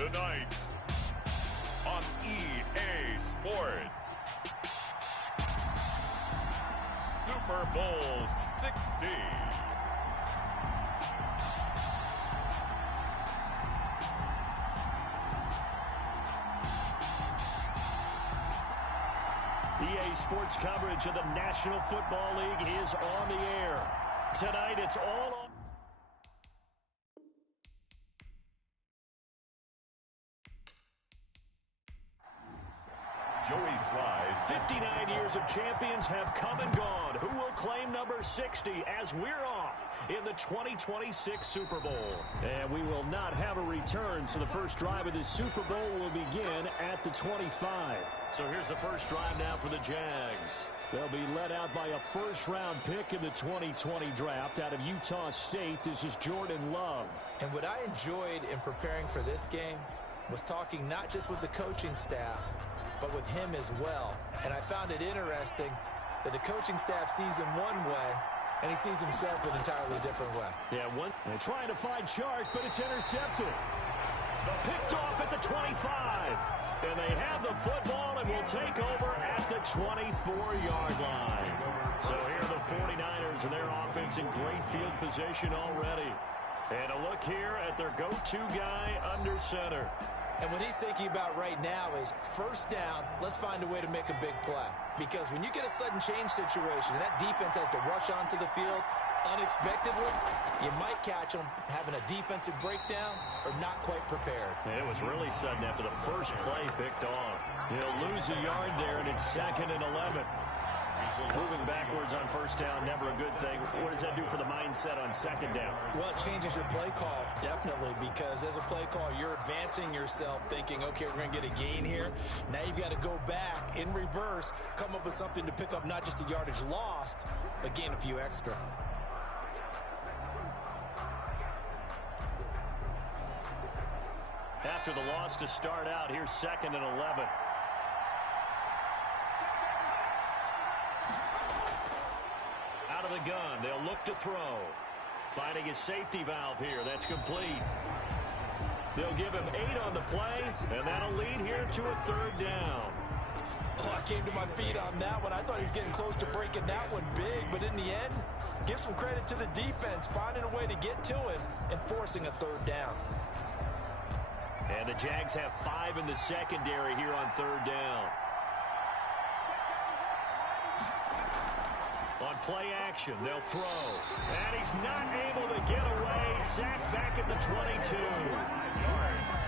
Tonight on EA Sports, Super Bowl 60. EA Sports coverage of the National Football League is on the air. Tonight, it's all on. Joey Slice. 59 years of champions have come and gone. Who will claim number 60 as we're off in the 2026 Super Bowl? And we will not have a return, so the first drive of this Super Bowl will begin at the 25. So here's the first drive now for the Jags. They'll be led out by a first-round pick in the 2020 draft out of Utah State. This is Jordan Love. And what I enjoyed in preparing for this game was talking not just with the coaching staff, but with him as well. And I found it interesting that the coaching staff sees him one way, and he sees himself an entirely different way. Yeah, they're trying to find Chark, but it's intercepted. Picked off at the 25. And they have the football and will take over at the 24-yard line. So here are the 49ers and their offense in great field position already. And a look here at their go-to guy under center. And what he's thinking about right now is first down, let's find a way to make a big play. Because when you get a sudden change situation and that defense has to rush onto the field unexpectedly, you might catch them having a defensive breakdown or not quite prepared. And it was really sudden after the first play picked off. He'll lose a yard there, and it's 2nd and 11. Moving backwards on first down, never a good thing. What does that do for the mindset on second down? Well, it changes your play call, definitely, because as a play call, you're advancing yourself thinking, okay, we're going to get a gain here. Now you've got to go back in reverse, come up with something to pick up not just the yardage lost, but gain a few extra. After the loss to start out, here's 2nd and 11. Out of the gun, they'll look to throw. Finding his safety valve here, that's complete. They'll give him 8 on the play, and that'll lead here to a 3rd down. Oh, I came to my feet on that one. I thought he was getting close to breaking that one big, but in the end, give some credit to the defense, finding a way to get to him and forcing a 3rd down. And the Jags have 5 in the secondary here on 3rd down. On play action, they'll throw. And he's not able to get away. Sacked back at the 22.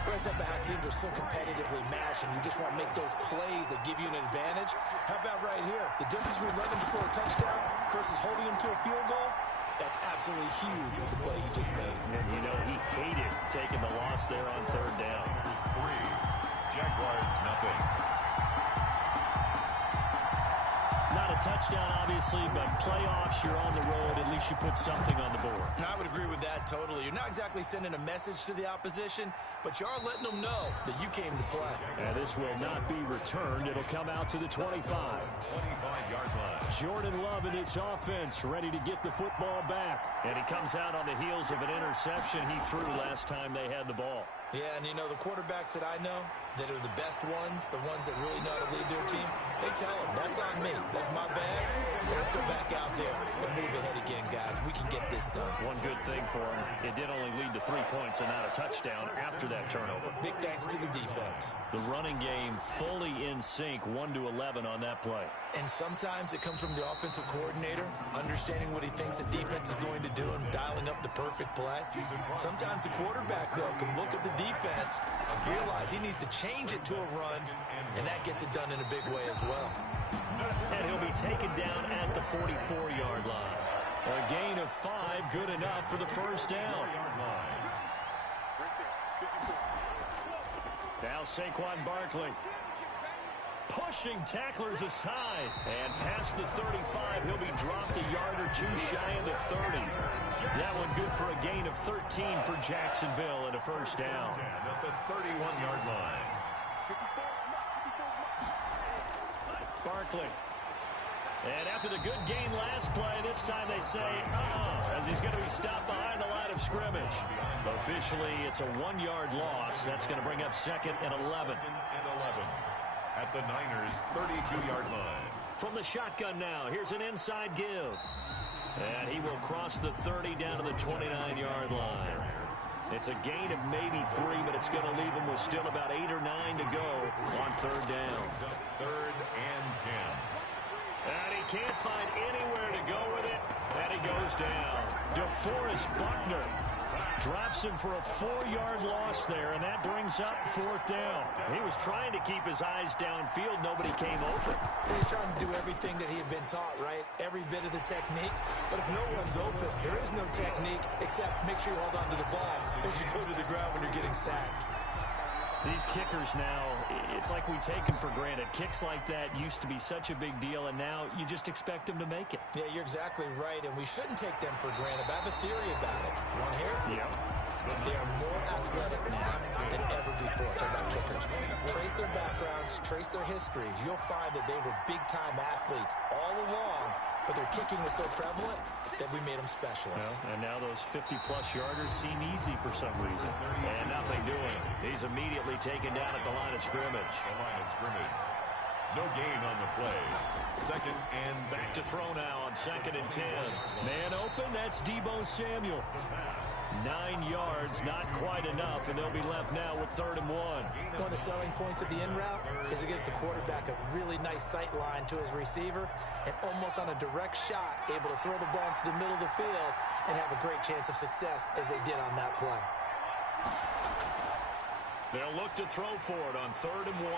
Right up how teams are so competitively matched, and you just want to make those plays that give you an advantage. How about right here? The difference between letting him score a touchdown versus holding him to a field goal, that's absolutely huge with the play he just made. And you know he hated taking the loss there on 3rd down. 3, Jaguars nothing. Not a touchdown, obviously, but playoffs, you're on the road. At least you put something on the board. I would agree with that totally. You're not exactly sending a message to the opposition, but you are letting them know that you came to play. And this will not be returned. It'll come out to the 25. 25-yard line. Jordan Love in this offense, ready to get the football back. And he comes out on the heels of an interception he threw last time they had the ball. Yeah, and you know, the quarterbacks that I know that are the best ones, the ones that really know how to lead their team, they tell them, that's on me. That's my bag. Let's go back out there and move ahead again, guys. We can get this done. One good thing for him, it did only lead to 3 points and not a touchdown after that turnover. Big thanks to the defense. The running game fully in sync, 1-11 on that play. And sometimes it comes from the offensive coordinator, understanding what he thinks the defense is going to do and dialing up the perfect play. Sometimes the quarterback, though, can look at the defense and realize he needs to change it to a run, and that gets it done in a big way as well. And he'll be taken down at the 44-yard line. A gain of 5, good enough for the first down. Now Saquon Barkley. Pushing tacklers aside. And past the 35, he'll be dropped a yard or 2 shy of the 30. That one good for a gain of 13 for Jacksonville and a first down. At the 31-yard line. Barkley. And after the good gain last play, this time they say, as he's going to be stopped behind the line of scrimmage. Officially, it's a 1-yard loss. That's going to bring up 2nd and 11. At the Niners' 32-yard line. From the shotgun now, here's an inside give. And he will cross the 30 down to the 29-yard line. It's a gain of maybe 3, but it's going to leave him with still about 8 or 9 to go on 3rd down. 3rd and 10. And he can't find anywhere to go with it. And he goes down. DeForest Buckner drops him for a 4-yard loss there, and that brings up 4th down. He was trying to keep his eyes downfield. Nobody came open. He's trying to do everything that he had been taught, right? Every bit of the technique. But if no one's open, there is no technique except make sure you hold on to the ball as you go to the ground when you're getting sacked. These kickers now, it's like we take them for granted. Kicks like that used to be such a big deal, and now you just expect them to make it. Yeah, you're exactly right, and we shouldn't take them for granted. But I have a theory about it. You want to hear it? Yeah. They are more athletic now than ever before. Talk about kickers. Trace their backgrounds, trace their histories. You'll find that they were big-time athletes all along, but their kicking was so prevalent that we made them specialists. Well, and now those 50-plus yarders seem easy for some reason. And nothing doing. He's immediately taken down at the line of scrimmage. The line of scrimmage. No gain on the play. 2nd and back to throw now on 2nd and 10. Man open, that's Deebo Samuel. 9 yards, not quite enough, and they'll be left now with 3rd and 1. One of the selling points of the in route is it gives the quarterback a really nice sight line to his receiver, and almost on a direct shot, able to throw the ball into the middle of the field and have a great chance of success as they did on that play. They'll look to throw for it on 3rd and 1.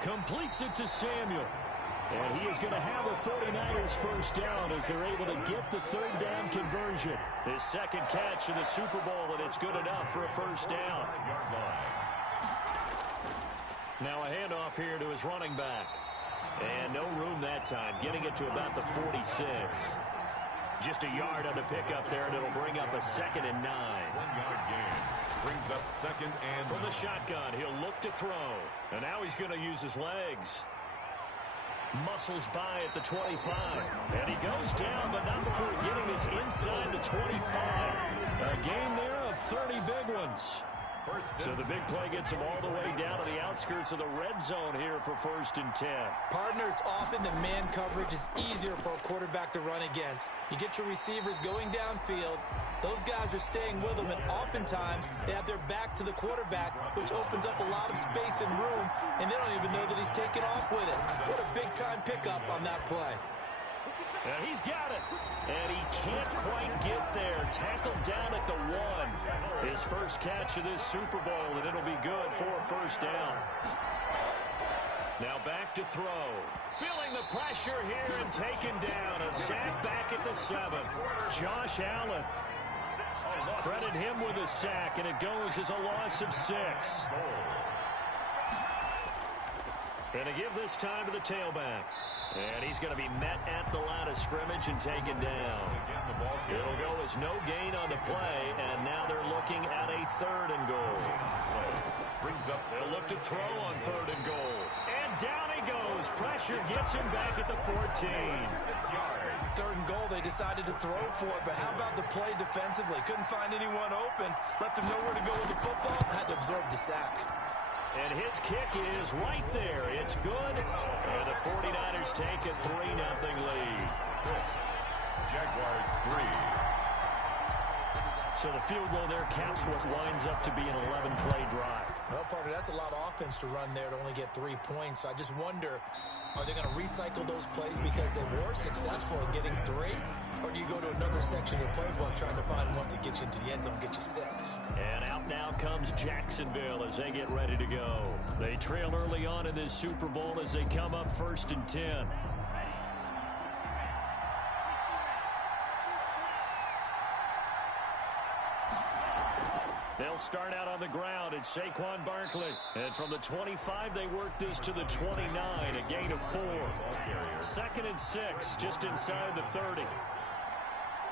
Completes it to Samuel. And he is going to have a 49ers first down as they're able to get the 3rd down conversion. His 2nd catch of the Super Bowl, and it's good enough for a first down. Now a handoff here to his running back. And no room that time, getting it to about the 46. Just a yard on the pickup there, and it'll bring up a 2nd and 9. 1-yard gain. Brings up 2nd and from the shotgun, he'll look to throw. And now he's going to use his legs. Muscles by at the 25. And he goes down, but not before getting this inside the 25. A gain there of 30 big ones. So the big play gets him all the way down to the outskirts of the red zone here for 1st and 10. Partner, it's often that man coverage is easier for a quarterback to run against. You get your receivers going downfield. Those guys are staying with them, and oftentimes they have their back to the quarterback, which opens up a lot of space and room, and they don't even know that he's taken off with it. What a big-time pickup on that play. And he's got it. And he can't quite get there. Tackled down at the 1. His first catch of this Super Bowl, and it'll be good for a first down. Now back to throw. Feeling the pressure here and taken down. A sack back at the 7. Josh Allen. Credit him with a sack, and it goes as a loss of 6. And to give this time to the tailback. And he's going to be met at the line of scrimmage and taken down. It'll go as no gain on the play, and now they're looking at a 3rd and goal. Brings up. They'll look to throw on 3rd and goal. And down he goes. Pressure gets him back at the 14. 6 yards. 3rd and goal, they decided to throw for it, but how about the play defensively? Couldn't find anyone open. Left him nowhere to go with the football. Had to absorb the sack. And his kick is right there. It's good. And the 49ers take a 3-0 lead. 6. Jaguars 3. So the field goal there caps what winds up to be an 11-play drive. Well, partner, that's a lot of offense to run there to only get 3 points. So I just wonder, are they going to recycle those plays because they were successful in getting 3? Or do you go to another section of the playbook trying to find ones that get you into the end zone and get you 6? And out now comes Jacksonville as they get ready to go. They trail early on in this Super Bowl as they come up 1st and 10. They'll start out on the ground. It's Saquon Barkley. And from the 25, they work this to the 29, a gain of 4. 2nd and 6, just inside the 30.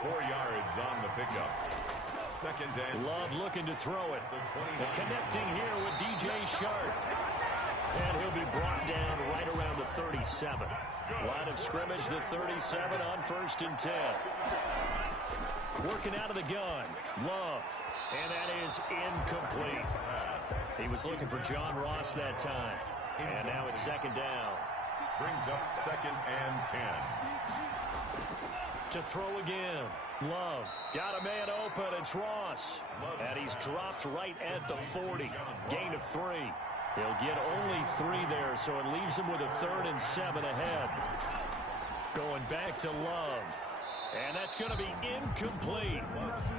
4 yards on the pickup. 2nd and Love looking to throw it. Connecting here with DJ Shark. And he'll be brought down right around the 37. Line of scrimmage, the 37 on 1st and 10. Working out of the gun, Love. And that is incomplete. He was looking for John Ross that time. And now it's 2nd down. Brings up 2nd and 10. To throw again. Love. Got a man open. It's Ross. And he's dropped right at the 40. Gain of 3. He'll get only 3 there, so it leaves him with a 3rd and 7 ahead. Going back to Love. And that's going to be incomplete.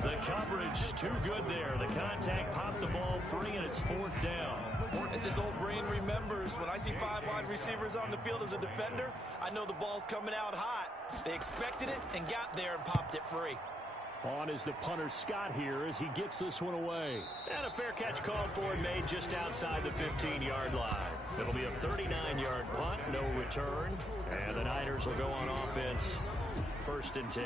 The coverage too good there. The contact popped the ball free, and it's 4th down. As his old brain remembers, when I see 5 wide receivers on the field as a defender, I know the ball's coming out hot. They expected it and got there and popped it free. On is the punter Scott here as he gets this one away. And a fair catch called for and made just outside the 15-yard line. It'll be a 39-yard punt, no return. And the Niners will go on offense. 1st and 10.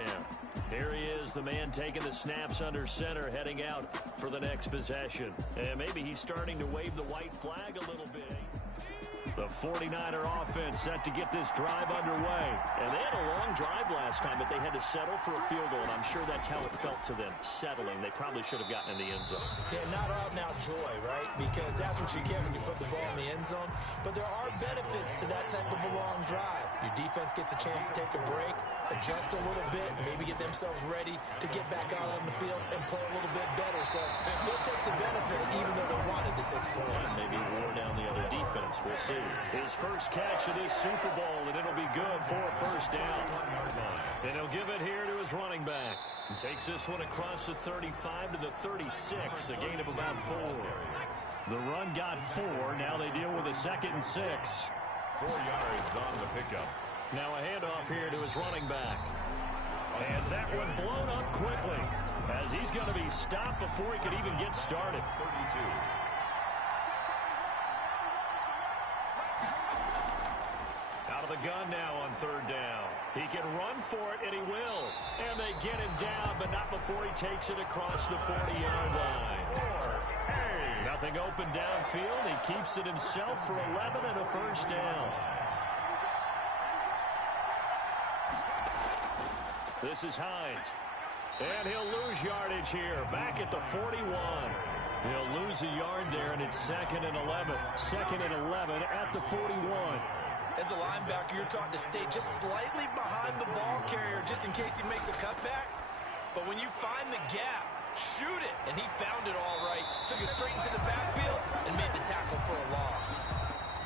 Here he is, the man taking the snaps under center, heading out for the next possession. And maybe he's starting to wave the white flag a little bit. The 49er offense set to get this drive underway. And they had a long drive last time, but they had to settle for a field goal, and I'm sure that's how it felt to them, settling. They probably should have gotten in the end zone. Yeah, not out-and-out joy, right? Because that's what you get when you put the ball in the end zone. But there are benefits to that type of a long drive. Your defense gets a chance to take a break, adjust a little bit, maybe get themselves ready to get back out on the field and play a little bit better. So they'll take the benefit even though they wanted the 6 points. Maybe wore down the other defense. We'll see. His first catch of this Super Bowl, and it'll be good for a 1st down. And he'll give it here to his running back. And takes this one across the 35 to the 36, a gain of about 4. The run got 4. Now they deal with a 2nd and 6. 4 yards on the pickup. Now a handoff here to his running back. And that one blown up quickly as he's going to be stopped before he could even get started. 32. Out of the gun now on 3rd down. He can run for it, and he will. And they get him down, but not before he takes it across the 40-yard line. Nothing open downfield. He keeps it himself for 11 and a 1st down. This is Hines. And he'll lose yardage here. Back at the 41. He'll lose a yard there, and it's 2nd and 11. 2nd and 11 at the 41. As a linebacker, you're taught to stay just slightly behind the ball carrier just in case he makes a cutback. But when you find the gap, shoot it. And he found it all right. Took it straight into the backfield and made the tackle for a loss.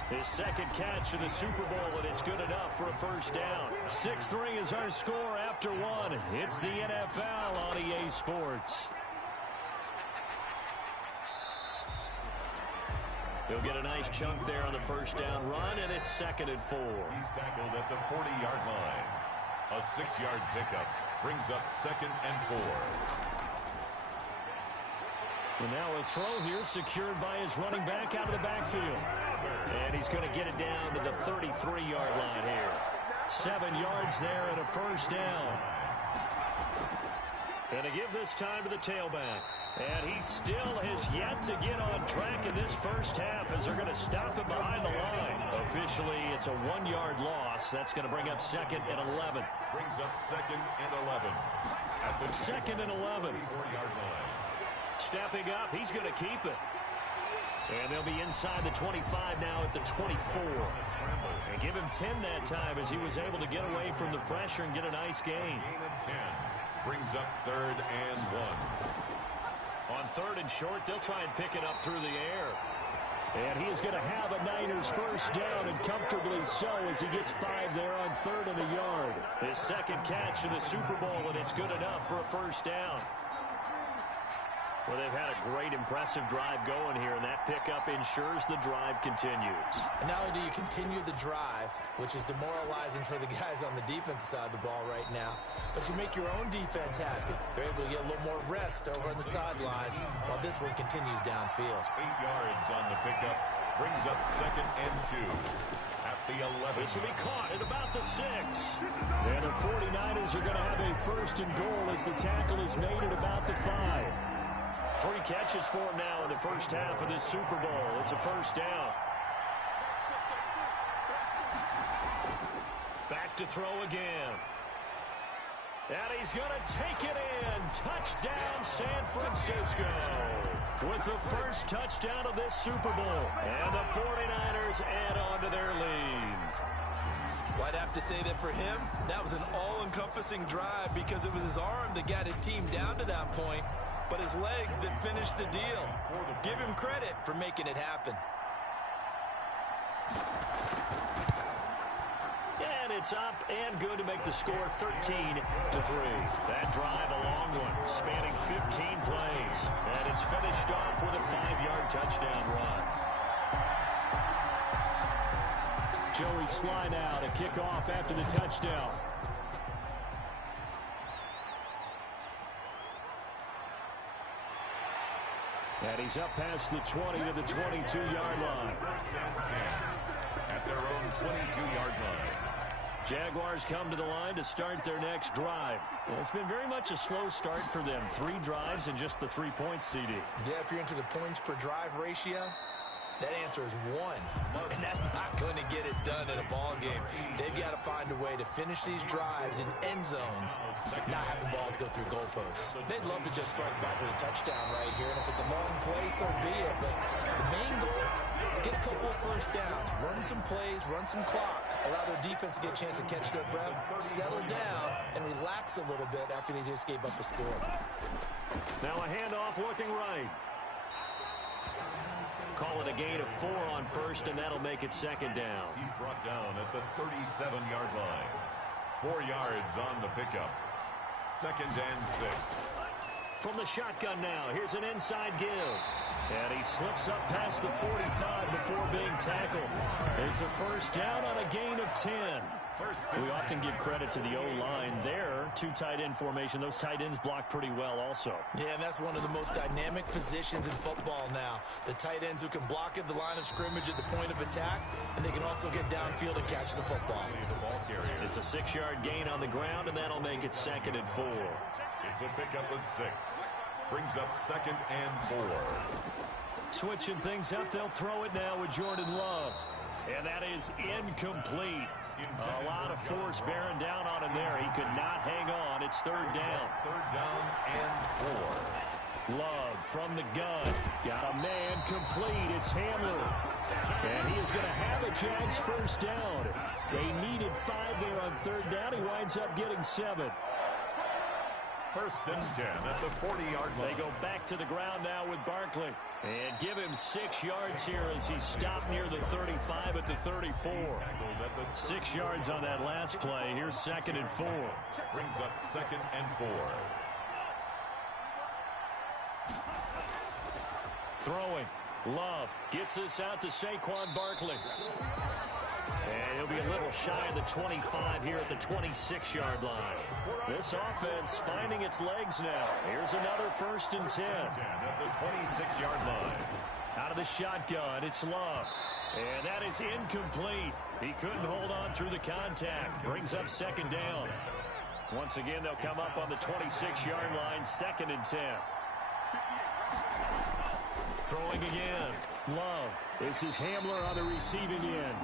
His 2nd catch of the Super Bowl, and it's good enough for a 1st down. 6-3 is our score after 1. It's the NFL on EA Sports. He'll get a nice chunk there on the 1st down run, and it's 2nd and 4. He's tackled at the 40-yard line. A 6-yard pickup brings up 2nd and 4. And now a throw here secured by his running back out of the backfield. And he's going to get it down to the 33-yard line here. 7 yards there and a 1st down. And to give this time to the tailback. And he still has yet to get on track in this first half as they're going to stop him behind the line. Officially, it's a 1-yard loss. That's going to bring up 2nd and 11. Brings up 2nd and 11. At the 2nd and 11. 4-yard line. Stepping up, he's going to keep it. And they'll be inside the 25 now at the 24. And give him 10 that time as he was able to get away from the pressure and get a nice gain. Gain of 10. Brings up 3rd and 1. On 3rd and short, they'll try and pick it up through the air. And he is going to have a Niners 1st down, and comfortably so as he gets 5 there on 3rd and a yard. His 2nd catch of the Super Bowl, and it's good enough for a 1st down. Well, they've had a great, impressive drive going here, and that pickup ensures the drive continues. And not only do you continue the drive, which is demoralizing for the guys on the defensive side of the ball right now, but you make your own defense happy. They're able to get a little more rest over on the sidelines while this one continues downfield. 8 yards on the pickup. Brings up 2nd and 2. At the 11. This will be caught at about the 6. And the 49ers are going to have a 1st and goal as the tackle is made at about the 5. 3 catches for him now in the first half of this Super Bowl. It's a 1st down. to throw again. And he's going to take it in. Touchdown, San Francisco. With the first touchdown of this Super Bowl. And the 49ers add on to their lead. Well, I'd have to say that for him, that was an all-encompassing drive because it was his arm that got his team down to that point, but his legs that finished the deal. Give him credit for making it happen. And it's up and good to make the score 13-3. That drive, a long one, spanning 15 plays. And it's finished off with a 5-yard touchdown run. Joey Sly now to kick off after the touchdown. And he's up past the 20 to the 22-yard line. At their own 22-yard line. Jaguars come to the line to start their next drive. It's been very much a slow start for them. 3 drives and just the 3 points, CD. Yeah, if you're into the points per drive ratio, that answer is 1. And that's not going to get it done in a ball game. They've got to find a way to finish these drives in end zones, not have the balls go through goalposts. They'd love to just strike back with a touchdown right here, and if it's a long play, so be it. But the main goal, get a couple of first downs, run some plays, run some clock, allow their defense to get a chance to catch their breath, settle down, and relax a little bit after they just gave up a score. Now a handoff looking right. Call it a gain of 4 on first, and that'll make it second down. He's brought down at the 37-yard line. 4 yards on the pickup. 2nd and 6. From the shotgun now, here's an inside give. And he slips up past the 45 before being tackled. It's a first down on a gain of 10. We often give credit to the O-line there. 2 tight end formation. Those tight ends block pretty well also. Yeah, and that's one of the most dynamic positions in football now. The tight ends who can block at the line of scrimmage at the point of attack, and they can also get downfield and catch the football. It's a 6-yard gain on the ground, and that'll make it 2nd and 4. It's a pickup of 6. Brings up 2nd and 4. Switching things up, they'll throw it now with Jordan Love. And that is incomplete. A lot of force bearing down on him there. He could not hang on. It's 3rd down. 3rd down and 4. Love from the gun. Got a man complete. It's Hamler. And he is going to have a Jags first down. They needed 5 there on 3rd down. He winds up getting 7. 1st and 10 at the 40-yard line. They go back to the ground now with Barkley. And give him 6 yards here as he stopped near the 35 at the 34. 6 yards on that last play. Here's 2nd and 4. Brings up 2nd and 4. Throwing. Love gets this out to Saquon Barkley. And he'll be a little shy of the 25 here at the 26-yard line. This offense finding its legs now. Here's another 1st and 10. At the 26-yard line. Out of the shotgun, it's Love. And that is incomplete. He couldn't hold on through the contact. Brings up 2nd down. Once again, they'll come up on the 26-yard line, 2nd and 10. Throwing again. Love. This is Hamler on the receiving end.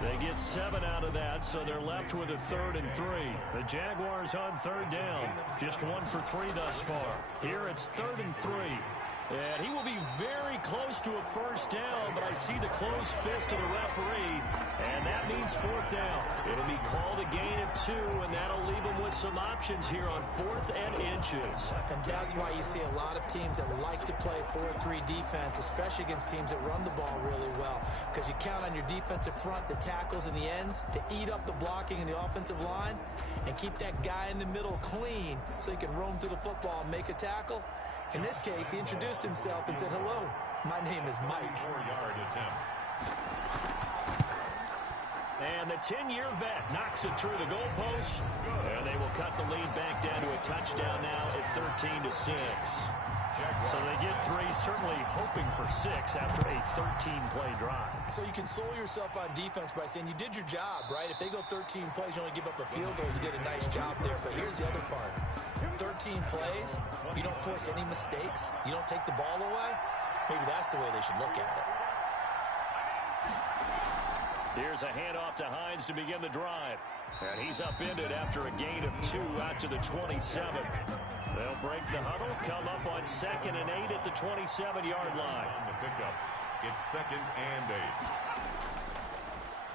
They get 7 out of that, so they're left with a 3rd and 3. The Jaguars on 3rd down. Just 1 for 3 thus far. Here it's 3rd and 3. And he will be very close to a first down, but I see the closed fist of the referee, and that means 4th down. It'll be called a gain of 2, and that'll leave him with some options here on 4th and inches. And that's why you see a lot of teams that like to play 4-3 defense, especially against teams that run the ball really well, because you count on your defensive front, the tackles and the ends, to eat up the blocking in the offensive line and keep that guy in the middle clean so he can roam through the football and make a tackle. In this case, he introduced himself and said, "Hello, my name is Mike." 4-yard attempt. And the 10-year vet knocks it through the goalpost. And they will cut the lead back down to a touchdown now at 13-6. So they get 3, certainly hoping for 6 after a 13-play drive. So you console yourself on defense by saying you did your job, right? If they go 13 plays, you only give up a field goal, you did a nice job there. But here's the other part. 13 plays, you don't force any mistakes, you don't take the ball away. Maybe that's the way they should look at it. Here's a handoff to Hines to begin the drive. And he's upended after a gain of 2 out to the 27. They'll break the huddle, come up on 2nd and 8 at the 27-yard line. On the pickup, it's 2nd and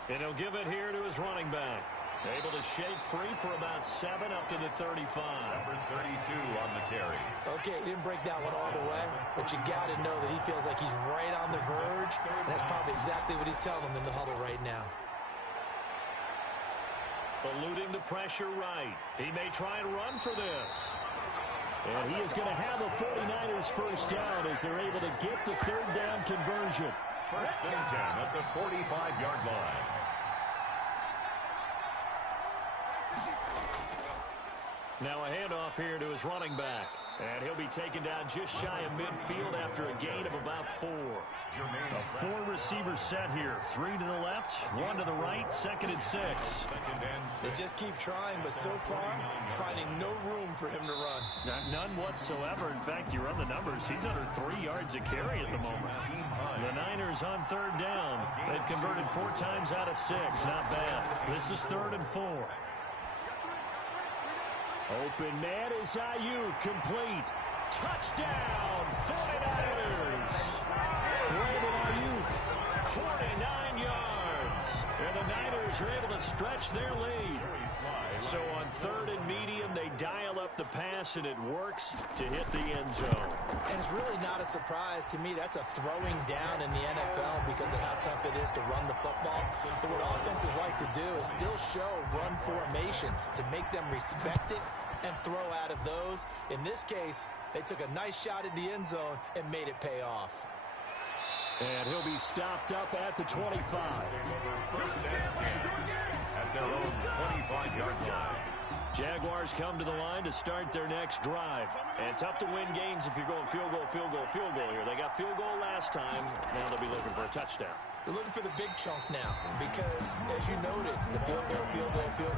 8. And he'll give it here to his running back. Able to shake free for about 7 up to the 35. Number 32 on the carry. Okay, he didn't break that one all the way, but you got to know that he feels like he's right on the verge, and that's probably exactly what he's telling him in the huddle right now. Eluding the pressure right. He may try and run for this. And he is going to have the 49ers first down as they're able to get the 3rd down conversion. 1st and 10 at the 45-yard line. Now a handoff here to his running back. And he'll be taken down just shy of midfield after a gain of about 4. A 4-receiver set here. 3 to the left, 1 to the right, 2nd and 6. They just keep trying, but so far, finding no room for him to run. None whatsoever. In fact, you run the numbers. He's under 3 yards a carry at the moment. The Niners on 3rd down. They've converted 4 times out of 6. Not bad. This is 3rd and 4. Open man is Ayuk, complete. Touchdown, 49ers. Brandon Ayuk, 49 yards. And the Niners are able to stretch their lead. So on 3rd and medium, they dial up the pass, and it works to hit the end zone. And it's really not a surprise to me. That's a throwing down in the NFL because of how tough it is to run the football. But what offenses like to do is still show run formations to make them respect it and throw out of those. In this case, they took a nice shot at the end zone and made it pay off. And he'll be stopped up at the 25. 1st and 10 at their own 25-yard line. Jaguars come to the line to start their next drive. And tough to win games if you're going field goal, field goal, field goal here. They got field goal last time. Now they'll be looking for a touchdown. They're looking for the big chunk now because, as you noted, the field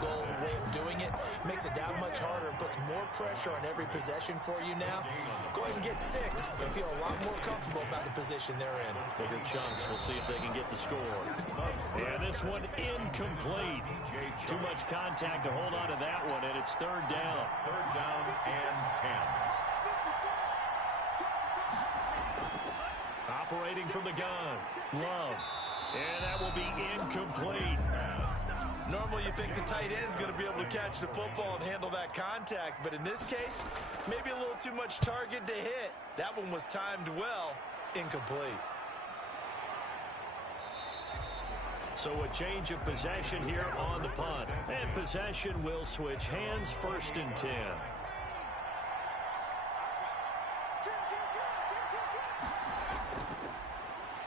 goal way of doing it makes it that much harder and puts more pressure on every possession for you now. Go ahead and get 6 and feel a lot more comfortable about the position they're in. Bigger chunks. We'll see if they can get the score. And this one incomplete. Too much contact to hold on to that one, and it's 3rd down. 3rd down and 10. Operating from the gun. Love. And that will be incomplete. Normally you think the tight end's going to be able to catch the football and handle that contact, but in this case, maybe a little too much target to hit. That one was timed well. Incomplete. So a change of possession here on the punt. And possession will switch hands, 1st and 10.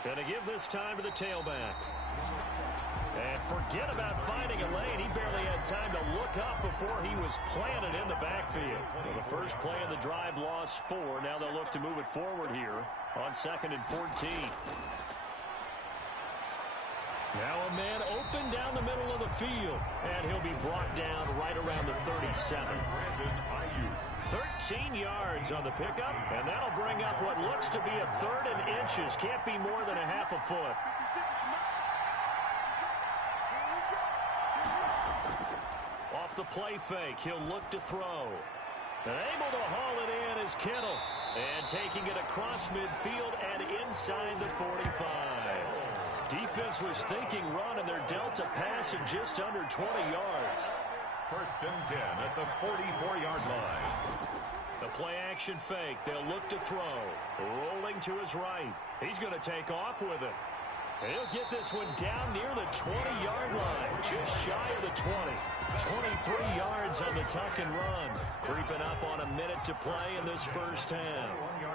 Going to give this time to the tailback. And forget about finding a lane. He barely had time to look up before he was planted in the backfield. Well, the first play of the drive lost 4. Now they'll look to move it forward here on 2nd and 14. Now a man open down the middle of the field. And he'll be brought down right around the 37. 13 yards on the pickup. And that'll bring up what looks to be a 3rd and inches. Can't be more than a half a foot. Off the play fake, he'll look to throw. And able to haul it in is Kittle. And taking it across midfield and inside the 45. Defense was thinking run, and they're dealt a pass at just under 20 yards. 1st and 10 at the 44-yard line. The play action fake. They'll look to throw. Rolling to his right. He's going to take off with it. And he'll get this one down near the 20-yard line. Just shy of the 20. 23 yards on the tuck and run. Creeping up on a minute to play in this first half.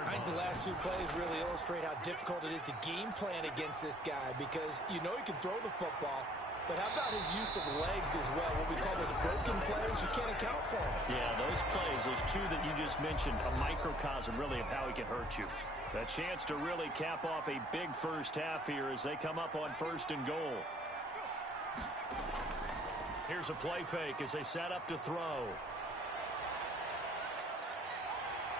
I think the last 2 plays really illustrate how difficult it is to game plan against this guy because you know he can throw the football, but how about his use of legs as well? What we call those broken plays, you can't account for them. Yeah, those plays, those 2 that you just mentioned, a microcosm really of how he can hurt you. A chance to really cap off a big first half here as they come up on 1st and goal. Here's a play fake as they set up to throw.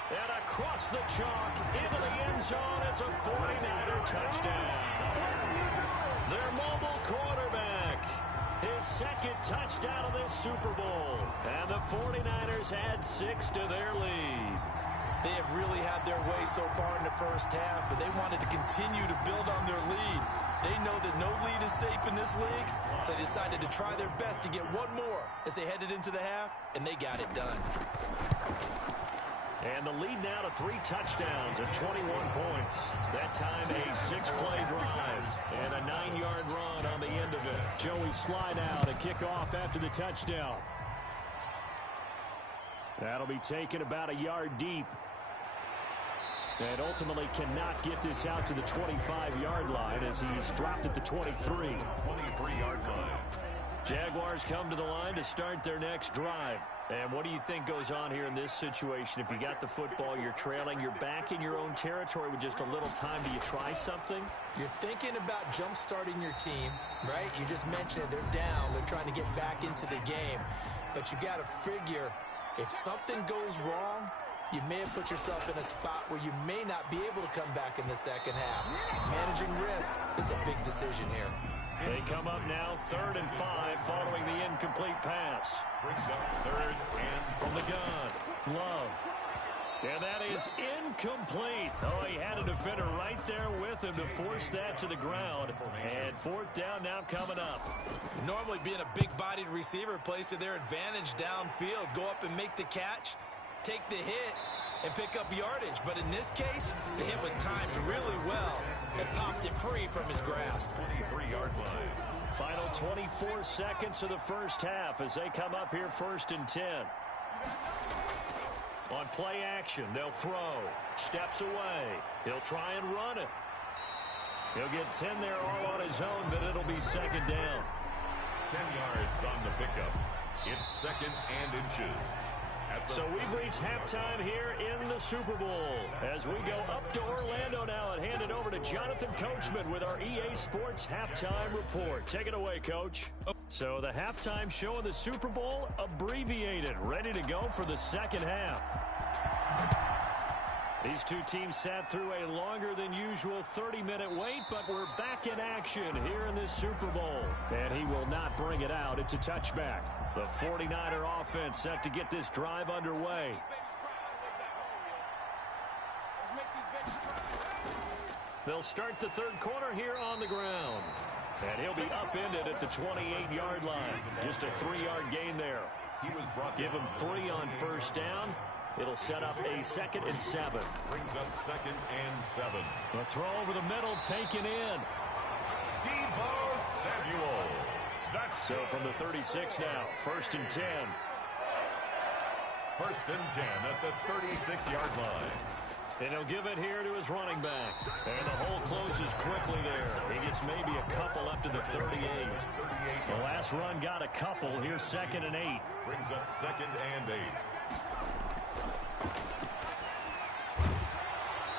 And across the chalk into the end zone, it's a 49er touchdown. Their mobile quarterback. his second touchdown of this Super Bowl. And the 49ers add 6 to their lead. They have really had their way so far in the first half, but they wanted to continue to build on their lead. They know that no lead is safe in this league, so they decided to try their best to get one more as they headed into the half, and they got it done. And the lead now to 3 touchdowns and 21 points. That time a 6-play drive and a 9-yard run on the end of it. Joey slide out and kick off after the touchdown. That'll be taken about a yard deep. And ultimately cannot get this out to the 25-yard line as he's dropped at the 23. 23-yard line. Jaguars come to the line to start their next drive. And what do you think goes on here in this situation? If you got the football, you're trailing, you're back in your own territory with just a little time. Do you try something? You're thinking about jump-starting your team, right? You just mentioned it. They're down. They're trying to get back into the game. But you got to figure, if something goes wrong, you may have put yourself in a spot where you may not be able to come back in the second half. Managing risk is a big decision here. They come up now 3rd and 5 following the incomplete pass. Brings up 3rd and From the gun, Love. And that is incomplete. Oh, he had a defender right there with him to force that to the ground. And 4th down now coming up. Normally being a big-bodied receiver plays to their advantage downfield. Go up and make the catch, take the hit, and pick up yardage. But in this case, the hit was timed really well and popped it free from his grasp. 23-yard line. Final 24 seconds of the first half as they come up here 1st and 10. On play action, they'll throw. Steps away. He'll try and run it. He'll get 10 there all on his own, but it'll be 2nd down. 10 yards on the pickup. It's 2nd and inches. So we've reached halftime here in the Super Bowl. As we go up to Orlando now and hand it over to Jonathan Coachman with our EA Sports Halftime Report. Take it away, Coach. So the halftime show of the Super Bowl abbreviated, ready to go for the second half. These two teams sat through a longer than usual 30-minute wait, but we're back in action here in this Super Bowl. And he will not bring it out. It's a touchback. The 49er offense set to get this drive underway. They'll start the 3rd quarter here on the ground. And he'll be upended at the 28-yard line. Just a 3-yard gain there. Give him 3 on 1st down. It'll set up a 2nd and 7. Brings up 2nd and 7. The throw over the middle taken in. Deebo Samuel. So from the 36 now, 1st and 10. 1st and 10 at the 36-yard line. And he'll give it here to his running back. And the hole closes quickly there. He gets maybe a couple up to the 38. The last run got a couple. Here's 2nd and 8. Brings up 2nd and 8.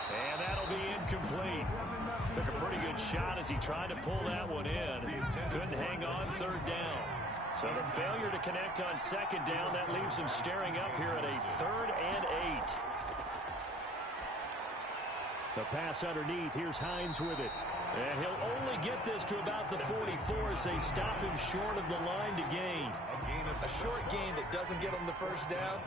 And that'll be incomplete. Took a pretty good shot as he tried to pull that one in. Couldn't hang on 3rd down. So the failure to connect on 2nd down, that leaves him staring up here at a 3rd and 8. The pass underneath. Here's Hines with it. And he'll only get this to about the 44 as they stop him short of the line to gain. A short gain that doesn't get him the 1st down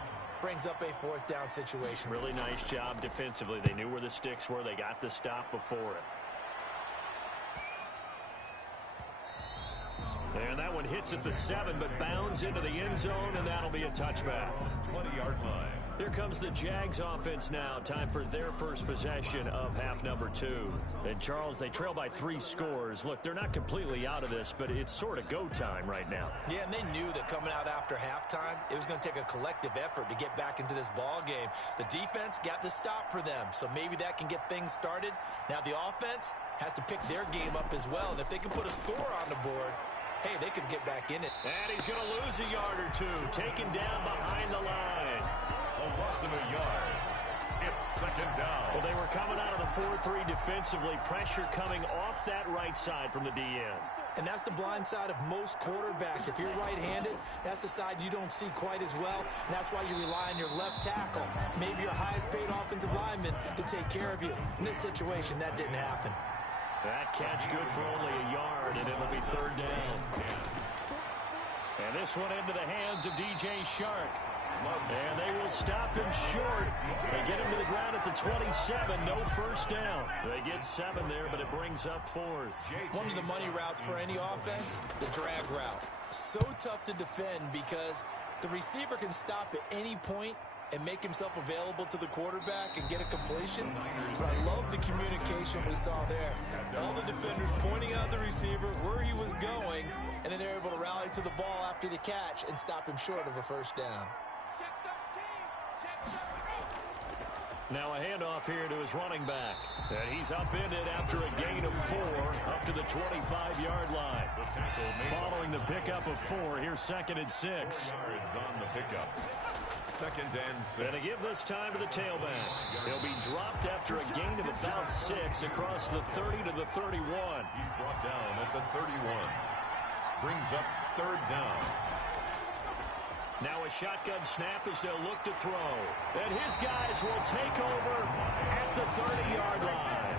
brings up a 4th down situation. Really nice job defensively. They knew where the sticks were. They got the stop before it. And that one hits at the 7, but bounds into the end zone, and that'll be a touchback. 20-yard line. Here comes the Jags offense now. Time for their first possession of half number 2. And, Charles, they trail by 3 scores. Look, they're not completely out of this, but it's sort of go time right now. Yeah, and they knew that coming out after halftime, it was going to take a collective effort to get back into this ball game. The defense got the stop for them, so maybe that can get things started. Now the offense has to pick their game up as well, and if they can put a score on the board, hey, they could get back in it. And he's going to lose a yard or 2, taken down behind the line. A loss of a yard. It's 2nd down. Well, they were coming out of the 4-3 defensively. Pressure coming off that right side from the DN. And that's the blind side of most quarterbacks. If you're right-handed, that's the side you don't see quite as well. And that's why you rely on your left tackle, maybe your highest-paid offensive lineman, to take care of you. In this situation, that didn't happen. That catch good for only a yard, and it'll be 3rd down. And this one into the hands of DJ Shark. And they will stop him short. They get him to the ground at the 27. No first down. They get 7 there, but it brings up 4th. One of the money routes for any offense, the drag route. So tough to defend because the receiver can stop at any point and make himself available to the quarterback and get a completion. But I love the communication we saw there. All the defenders pointing out the receiver where he was going, and then they're able to rally to the ball after the catch and stop him short of a first down. Now a handoff here to his running back. And he's upended after a gain of 4 up to the 25-yard line. Following the pickup of 4, here's 2nd and 6. Yards on the pickup. 2nd and 6. And to give this time to the tailback. He'll be dropped after a gain of about 6 across the 30 to the 31. He's brought down at the 31. Brings up 3rd down. Now a shotgun snap as they'll look to throw. And his guys will take over at the 30-yard line.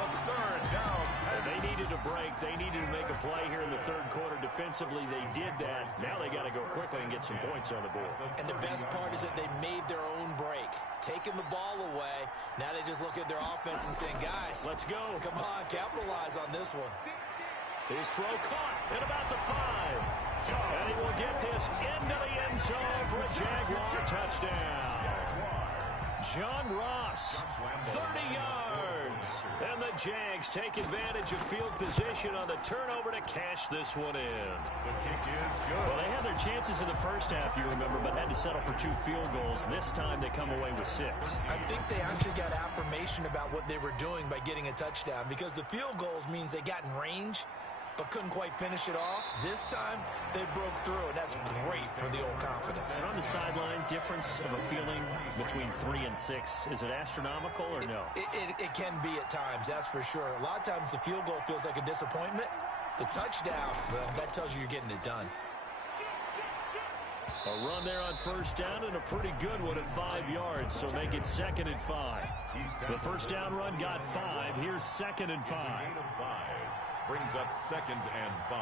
The 3rd down. And they needed a break. They needed to make a play here in the 3rd quarter. Defensively, they did that. Now they got to go quickly and get some points on the board. And the best part is that they made their own break. Taking the ball away. Now they just look at their offense and saying, guys, let's go. Come on, capitalize on this one. His throw caught at about the 5. And he will get this into the end zone for a Jaguar touchdown. John Ross, 30 yards. And the Jags take advantage of field position on the turnover to cash this one in. The kick is good. Well, they had their chances in the first half, you remember, but had to settle for 2 field goals. This time they come away with 6. I think they actually got affirmation about what they were doing by getting a touchdown because the field goals means they got in range but couldn't quite finish it off. This time, they broke through, and that's great for the old confidence. And on the sideline, difference of a feeling between 3 and 6, is it astronomical or no? It can be at times, that's for sure. A lot of times the field goal feels like a disappointment. The touchdown, well, that tells you you're getting it done. A run there on first down and a pretty good one at 5 yards, so make it 2nd and 5. The first down run got 5. Here's 2nd and 5. Brings up 2nd and 5.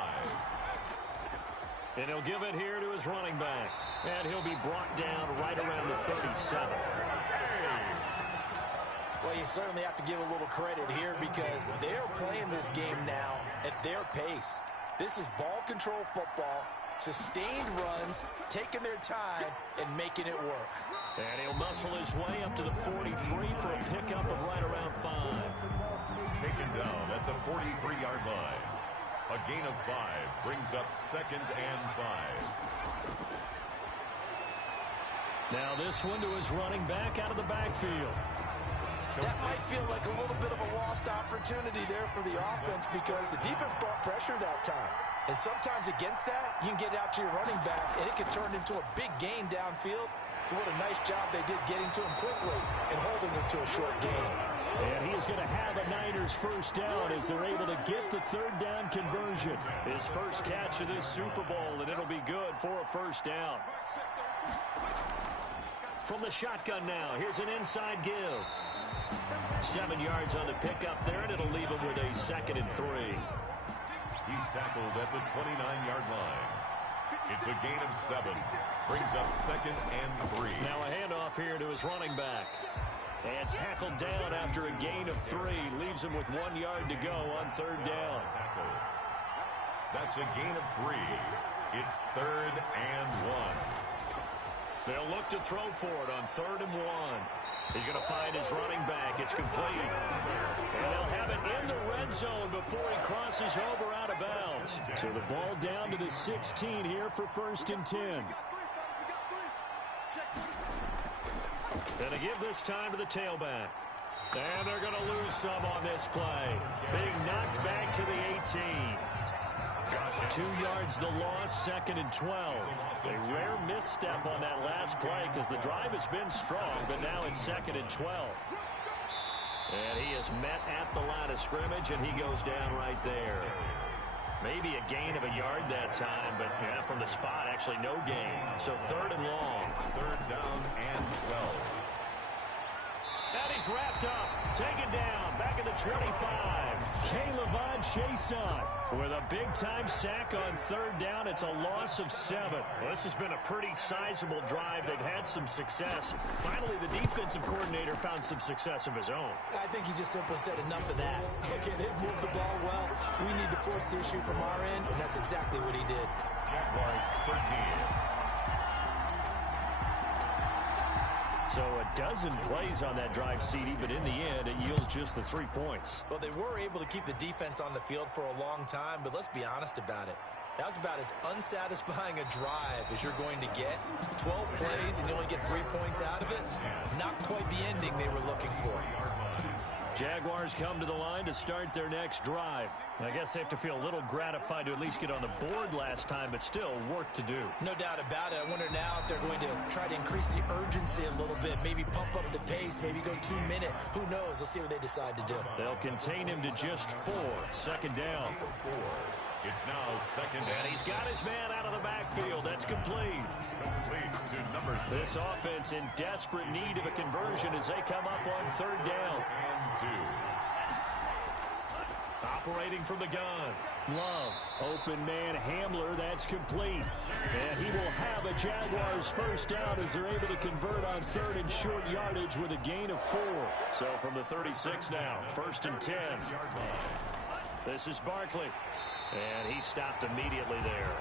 And he'll give it here to his running back. And he'll be brought down right around the 37. Well, you certainly have to give a little credit here because they're playing this game now at their pace. This is ball control football, sustained runs, taking their time, and making it work. And he'll muscle his way up to the 43 for a pickup of right around 5. Taken down at the 43-yard line. A gain of 5 brings up 2nd and 5. Now this one to his running back out of the backfield. That might feel like a little bit of a lost opportunity there for the offense because the defense brought pressure that time. And sometimes against that, you can get out to your running back, and it can turn into a big gain downfield. What a nice job they did getting to him quickly and holding him to a short gain. And he is going to have a Niners first down as they're able to get the 3rd down conversion. His first catch of this Super Bowl, and it'll be good for a first down. From the shotgun now, here's an inside give. 7 yards on the pickup there, and it'll leave him with a 2nd and 3. He's tackled at the 29-yard line. It's a gain of 7. Brings up 2nd and 3. Now a handoff here to his running back. And tackled down after a gain of 3. Leaves him with 1 yard to go on 3rd down. That's a gain of 3. It's 3rd and 1. They'll look to throw for it on 3rd and 1. He's going to find his running back. It's complete. And they'll have it in the red zone before he crosses over out of bounds. So the ball down to the 16 here for 1st and 10. And to give this time to the tailback. And they're going to lose some on this play. Being knocked back to the 18. 2 yards the loss, 2nd and 12. A rare misstep on that last play because the drive has been strong, but now it's 2nd and 12. And he is met at the line of scrimmage, and he goes down right there. Maybe a gain of a yard that time, but yeah, from the spot, actually no gain. So 3rd and long. 3rd down and 12. And he's wrapped up, taken down, back at the 25. Caleb Chason with a big-time sack on third down. It's a loss of 7. Well, this has been a pretty sizable drive. They've had some success. Finally, the defensive coordinator found some success of his own. I think he just simply said enough of that. Okay, they've moved the ball well. We need to force the issue from our end, and that's exactly what he did. Jaguars 13. So a dozen plays on that drive, CD, but in the end, it yields just the 3 points. Well, they were able to keep the defense on the field for a long time, but let's be honest about it. That was about as unsatisfying a drive as you're going to get. 12 plays and you only get 3 points out of it. Not quite the ending they were looking for. Jaguars come to the line to start their next drive. I guess they have to feel a little gratified to at least get on the board last time, but still work to do. No doubt about it. I wonder now if they're going to try to increase the urgency a little bit, maybe pump up the pace, maybe go 2 minute. Who knows? Let's see what they decide to do. They'll contain him to just 4. Second down. It's now second and he's got his man out of the backfield. That's complete. Complete to number 6. This offense in desperate need of a conversion as they come up on third down. And 2. Operating from the gun. Love. Open man Hamler. That's complete. And he will have a Jaguars first down as they're able to convert on third and short yardage with a gain of 4. So from the 36 now, first and 10. This is Barkley. And he stopped immediately there.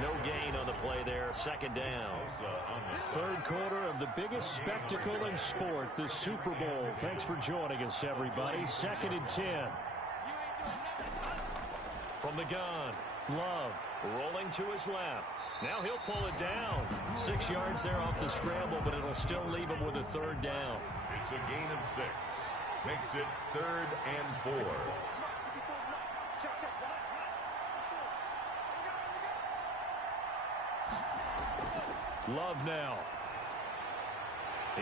No gain on the play there. Second down. Third quarter of the biggest spectacle in sport, the Super Bowl. Thanks for joining us, everybody. Second and 10. From the gun, Love rolling to his left. Now he'll pull it down. 6 yards there off the scramble, but it'll still leave him with a third down. It's a gain of 6. Makes it third and 4. Love now.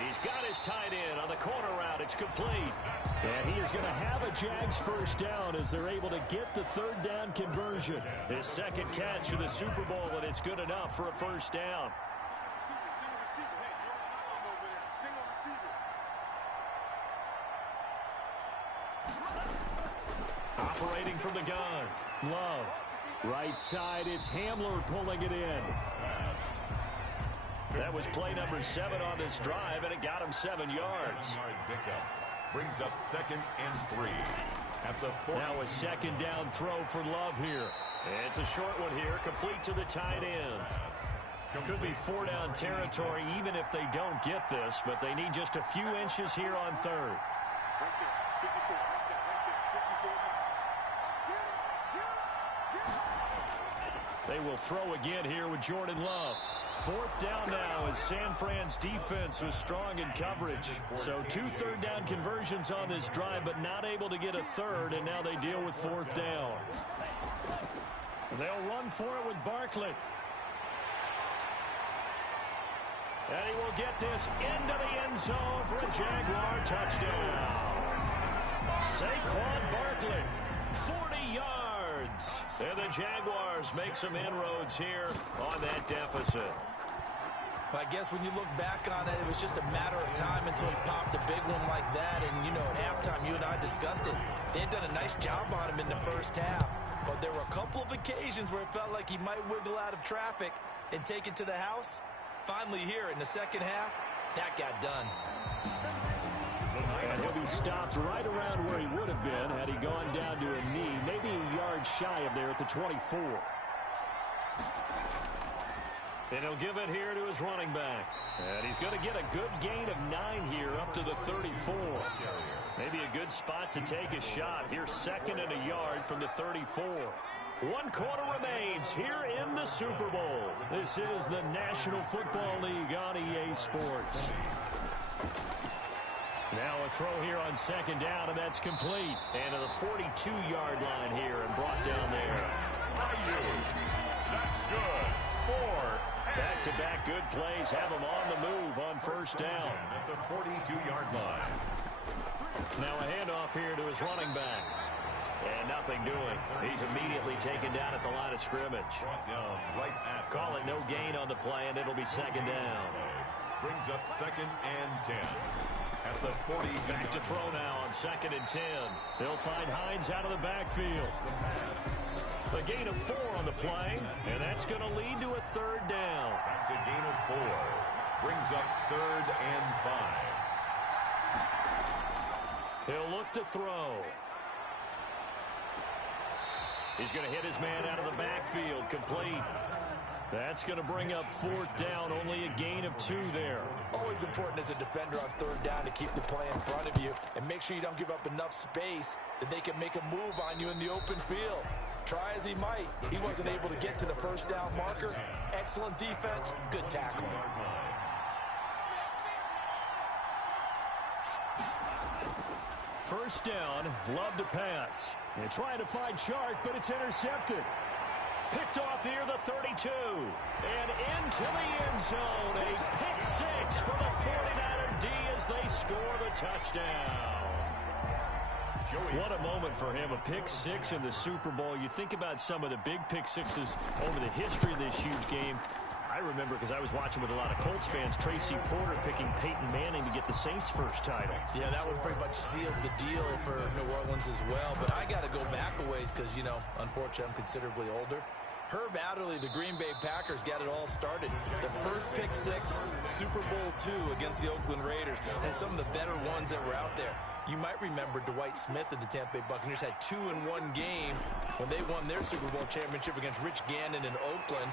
He's got his tight end on the corner route. It's complete. And he is going to have a Jags first down as they're able to get the third down conversion. His second catch of the Super Bowl, and it's good enough for a first down. Operating from the gun. Love. Right side, it's Hamler pulling it in. That was play number 7 on this drive, and it got him 7 yards. 7-yard pickup brings up second and 3. At the 40. Now a second down throw for Love here. It's a short one here, complete to the tight end. Could be 4-down territory even if they don't get this, but they need just a few inches here on third. They will throw again here with Jordan Love. Fourth down now as San Fran's defense was strong in coverage. So 2 third-down conversions on this drive, but not able to get a third, and now they deal with fourth down. They'll run for it with Barkley. And he will get this into the end zone for a Jaguar touchdown. Saquon Barkley, 40 yards. And the Jaguars make some inroads here on that deficit. Well, I guess when you look back on it, it was just a matter of time until he popped a big one like that. And, you know, at halftime, you and I discussed it. They had done a nice job on him in the first half. But there were a couple of occasions where it felt like he might wiggle out of traffic and take it to the house. Finally here in the second half, that got done. And he'll be stopped right around where he would have been had he gone down to a knee, maybe a yard shy of there at the 24. And he'll give it here to his running back. And he's going to get a good gain of 9 here up to the 34. Maybe a good spot to take a shot. Here's second and a yard from the 34. 1 quarter remains here in the Super Bowl. This is the National Football League on EA Sports. Now a throw here on second down, and that's complete. And to the 42-yard line here and brought down there. That's good. 4. Back-to-back good plays have him on the move on first down. At the 42-yard line. Now a handoff here to his running back. And nothing doing. He's immediately taken down at the line of scrimmage. Down right at Call it no gain on the play, and it'll be second down. Brings up second and 10. at the 40. Back to throw now on 2nd and 10. They'll find Hines out of the backfield. The pass. A gain of 4 on the play, and that's going to lead to a 3rd down. That's a gain of 4. Brings up 3rd and 5. He'll look to throw. He's going to hit his man out of the backfield, complete. That's going to bring up 4th down, only a gain of 2 there. Always important as a defender on 3rd down to keep the play in front of you and make sure you don't give up enough space that they can make a move on you in the open field. Try as he might, he wasn't able to get to the 1st down marker. Excellent defense, good tackle. First down, Love to pass. They're trying to find Chark, but it's intercepted. Picked off near the 32. And into the end zone. A pick 6 for the 49er D as they score the touchdown. What a moment for him. A pick 6 in the Super Bowl. You think about some of the big pick 6s over the history of this huge game. I remember, because I was watching with a lot of Colts fans, Tracy Porter picking Peyton Manning to get the Saints' first title. Yeah, that would pretty much seal the deal for New Orleans as well. But I got to go back a ways because, you know, unfortunately, I'm considerably older. Herb Adderley, the Green Bay Packers, got it all started. The first pick 6, Super Bowl II against the Oakland Raiders, and some of the better ones that were out there. You might remember Dwight Smith of the Tampa Bay Buccaneers had 2 in one game when they won their Super Bowl championship against Rich Gannon in Oakland.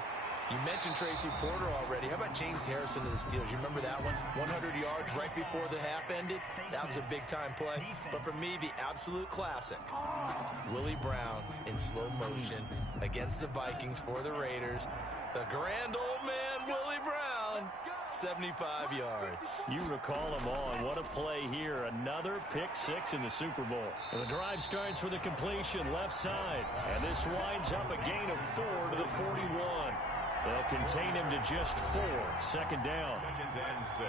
You mentioned Tracy Porter already. How about James Harrison of the Steelers? You remember that one? 100 yards right before the half ended? That was a big-time play. But for me, the absolute classic, Willie Brown in slow motion against the Vikings for the Raiders. The grand old man, Willie Brown, 75 yards. You recall them on. What a play here. Another pick 6 in the Super Bowl. And the drive starts with a completion left side. And this winds up a gain of 4 to the 41. They'll contain him to just 4. 2nd down. 2nd and 6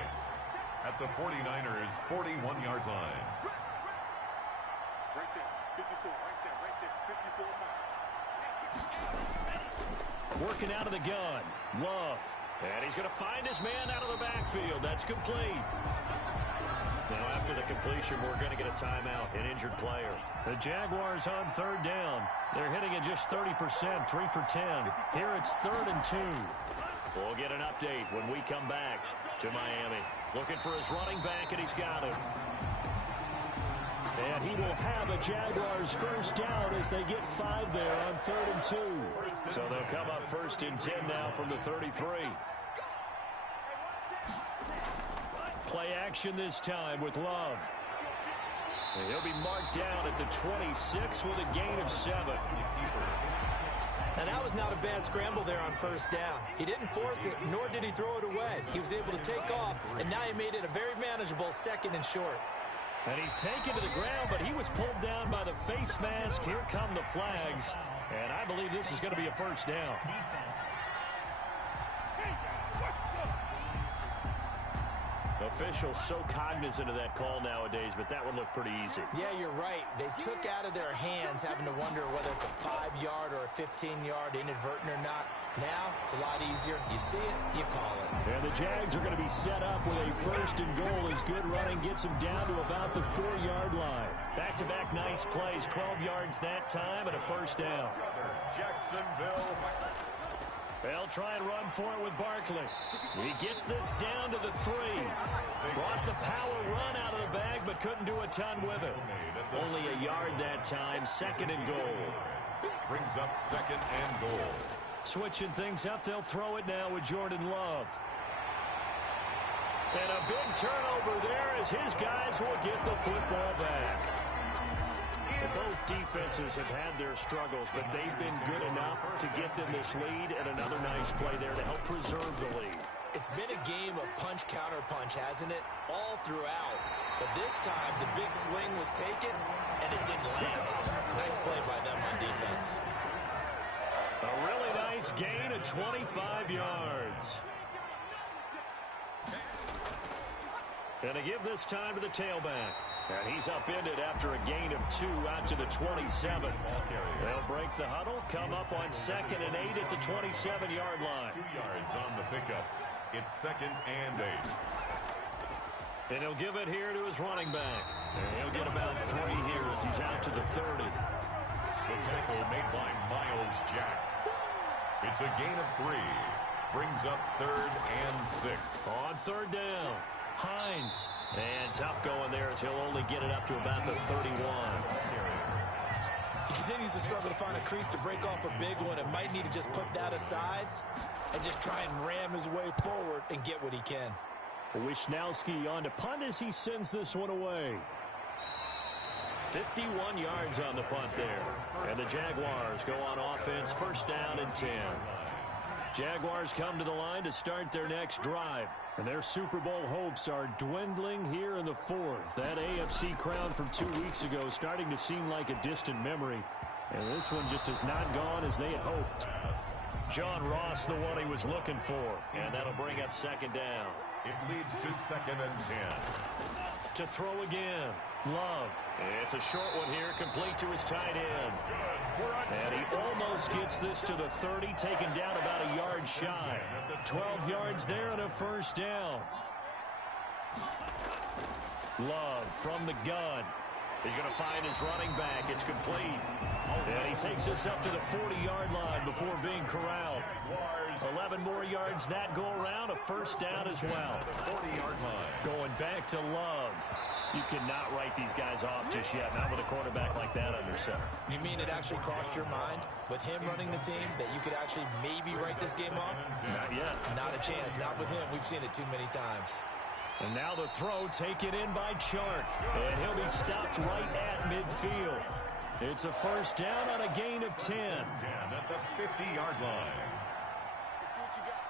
at the 49ers' 41-yard line. Right there, 54, right there, 54 mark. Working out of the gun. Love. And he's going to find his man out of the backfield. That's complete. Now, after the completion, we're going to get a timeout, an injured player. The Jaguars on 3rd down. They're hitting at just 30%, 3 for 10. Here it's 3rd and 2. We'll get an update when we come back to Miami. Looking for his running back, and he's got him. And he will have a Jaguars first down as they get 5 there on 3rd and 2. So they'll come up 1st and 10 now from the 33. Play action this time with Love. And he'll be marked down at the 26 with a gain of 7. And that was not a bad scramble there on 1st down. He didn't force it, nor did he throw it away. He was able to take off, and now he made it a very manageable 2nd and short. And he's taken to the ground, but he was pulled down by the face mask. Here come the flags. And I believe this is going to be a 1st down. Officials so cognizant of that call nowadays, but that would look pretty easy. Yeah, you're right. They took out of their hands having to wonder whether it's a 5-yard or a 15-yard, inadvertent or not. Now, it's a lot easier. You see it, you call it. And the Jags are going to be set up with a 1st and goal as good running gets them down to about the 4-yard line. Back-to-back nice plays, 12 yards that time and a 1st down. Jacksonville. They'll try and run for it with Barkley. He gets this down to the 3. Brought the power run out of the bag, but couldn't do a ton with it. Only a yard that time, 2nd and goal. Brings up 2nd and goal. Switching things up, they'll throw it now with Jordan Love. And a big turnover there as his guys will get the football back. Both defenses have had their struggles, but they've been good enough to get them this lead, and another nice play there to help preserve the lead. It's been a game of punch-counter-punch, hasn't it? All throughout. But this time, the big swing was taken, and it didn't land. Nice play by them on defense. A really nice gain of 25 yards. And to give this time to the tailback. And he's upended after a gain of 2 out to the 27. They'll break the huddle, come up on 2nd and 8 at the 27-yard line. 2 yards on the pickup. It's 2nd and 8. And he'll give it here to his running back. And he'll get about 3 here as he's out to the 30. The tackle made by Miles Jack. It's a gain of 3. Brings up 3rd and 6. On 3rd down, Hines. And tough going there as he'll only get it up to about the 31. He continues to struggle to find a crease to break off a big one and might need to just put that aside and just try and ram his way forward and get what he can. Wisnowski on to punt as he sends this one away. 51 yards on the punt there. And the Jaguars go on offense, 1st down and 10. Jaguars come to the line to start their next drive. And their Super Bowl hopes are dwindling here in the 4th. That AFC crown from 2 weeks ago starting to seem like a distant memory. And this one just has not gone as they had hoped. John Ross, the one he was looking for. And that'll bring up 2nd down. It leads to 2nd and 10. To throw again. Love. It's a short one here, complete to his tight end. And he almost gets this to the 30, taken down about a yard shy. 12 yards there and a 1st down. Love from the gun. He's going to find his running back. It's complete. And he takes this up to the 40-yard line before being corralled. 11 more yards that go around, a 1st down as well. 40-yard line. Going back to Love. You cannot write these guys off just yet, not with a quarterback like that under center. You mean it actually crossed your mind with him running the team that you could actually maybe write this game off? Not yet. Not a chance. Not with him. We've seen it too many times. And now the throw taken in by Chark. And he'll be stopped right at midfield. It's a 1st down on a gain of 10. At the 50-yard line. Let's see what you got.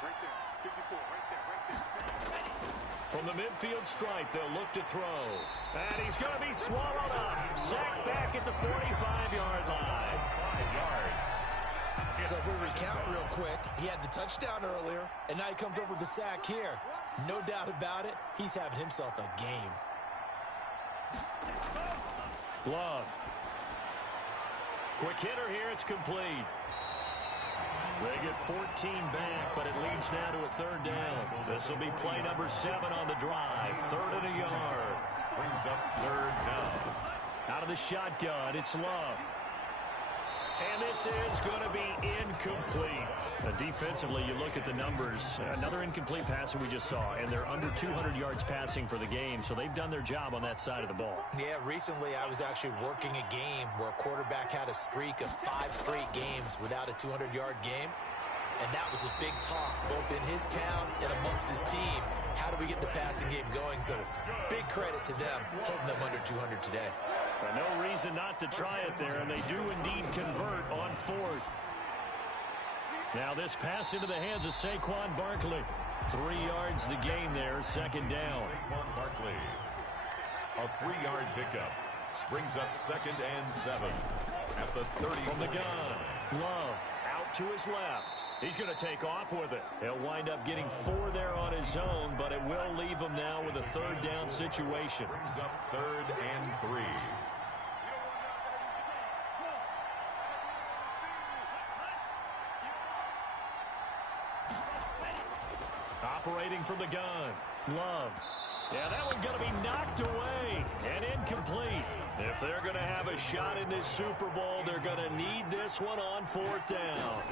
Right there. 54. Right there. Right there. From the midfield stripe, they'll look to throw. And he's going to be swallowed up. Sacked back at the 45-yard line. 5 yards. So if we recount real quick, he had the touchdown earlier, and now he comes up with the sack here. No doubt about it, he's having himself a game. Love. Quick hitter here, it's complete. They get 14 back, but it leads now to a 3rd down. This will be play number 7 on the drive. 3rd and a yard. Brings up 3rd down. Out of the shotgun, it's Love. And this is going to be incomplete. Defensively, you look at the numbers. Another incomplete passer we just saw, and they're under 200 yards passing for the game, so they've done their job on that side of the ball. Yeah, recently I was actually working a game where a quarterback had a streak of 5 straight games without a 200-yard game, and that was a big talk, both in his town and amongst his team. How do we get the passing game going? So big credit to them, holding them under 200 today. No reason not to try it there, and they do indeed convert on 4th. Now this pass into the hands of Saquon Barkley. 3 yards the gain there, 2nd down. Saquon Barkley. A 3-yard pickup. Brings up 2nd and 7. At the 30. From the gun, Love out to his left. He's going to take off with it. He'll wind up getting 4 there on his own, but it will leave him now with a 3rd down situation. Brings up 3rd and 3. Operating from the gun, Love. Yeah, that one's going to be knocked away and incomplete. If they're going to have a shot in this Super Bowl, they're going to need this one on 4th down.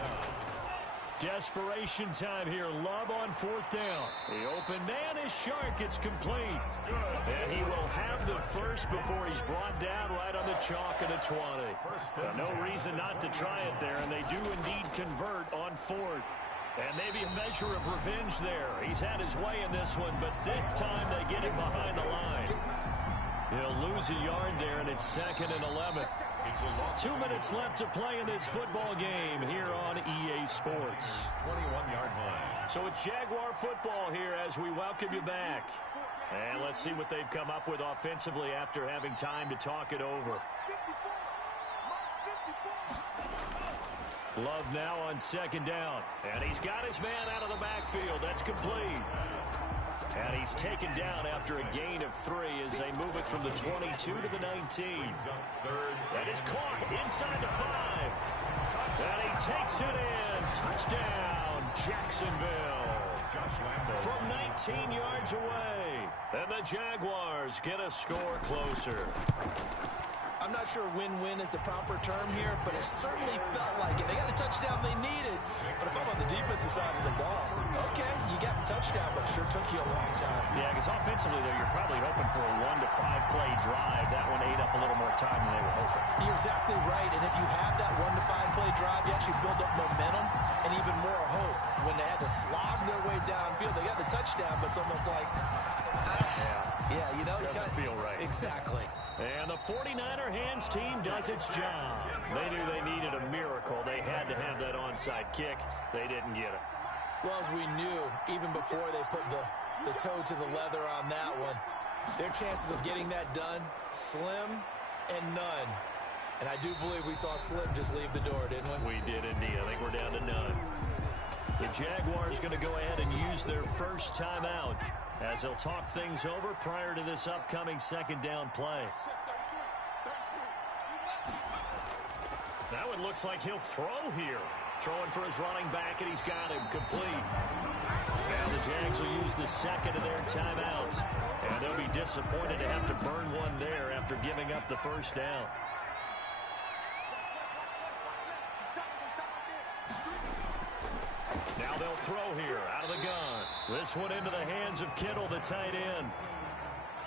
Desperation time here. Love on 4th down. The open man is Chark. It's complete. And he will have the first before he's brought down right on the chalk at the 20. No reason not to try it there, and they do indeed convert on 4th. And maybe a measure of revenge there. He's had his way in this one, but this time they get him behind the line. He'll lose a yard there, and it's 2nd and 11. 2 minutes left to play in this football game here on EA Sports. 21-yard line. So it's Jaguar football here as we welcome you back. And let's see what they've come up with offensively after having time to talk it over. Love now on 2nd down. And he's got his man out of the backfield. That's complete. And he's taken down after a gain of 3 as they move it from the 22 to the 19. That is caught inside the 5. And he takes it in. Touchdown, Jacksonville. From 19 yards away. And the Jaguars get a score closer. I'm not sure win-win is the proper term here, but it certainly felt like it. They got the touchdown they needed, but if I'm on the defensive side of the ball, okay, you got the touchdown, but it sure took you a long time. Yeah, because offensively, though, you're probably hoping for a 1 to 5 play drive. That one ate up a little more time than they were hoping. You're exactly right, and if you have that 1 to 5 play drive, you actually build up momentum and even more hope. When they had to slog their way downfield, they got the touchdown, but it's almost like, yeah, you know. Doesn't feel right. Exactly. And the 49er hands team does its job. They knew they needed a miracle. They had to have that onside kick. They didn't get it. Well, as we knew, even before they put the toe to the leather on that one, their chances of getting that done, slim and none. And I do believe we saw Slim just leave the door, didn't we? We did indeed. I think we're down to none. The Jaguars going to go ahead and use their first timeout as they'll talk things over prior to this upcoming second down play. Now it looks like he'll throw here. Throwing for his running back, and he's got him complete. Now the Jags will use the second of their timeouts, and they'll be disappointed to have to burn one there after giving up the first down. Now they'll throw here out of the gun. This one into the hands of Kittle, the tight end.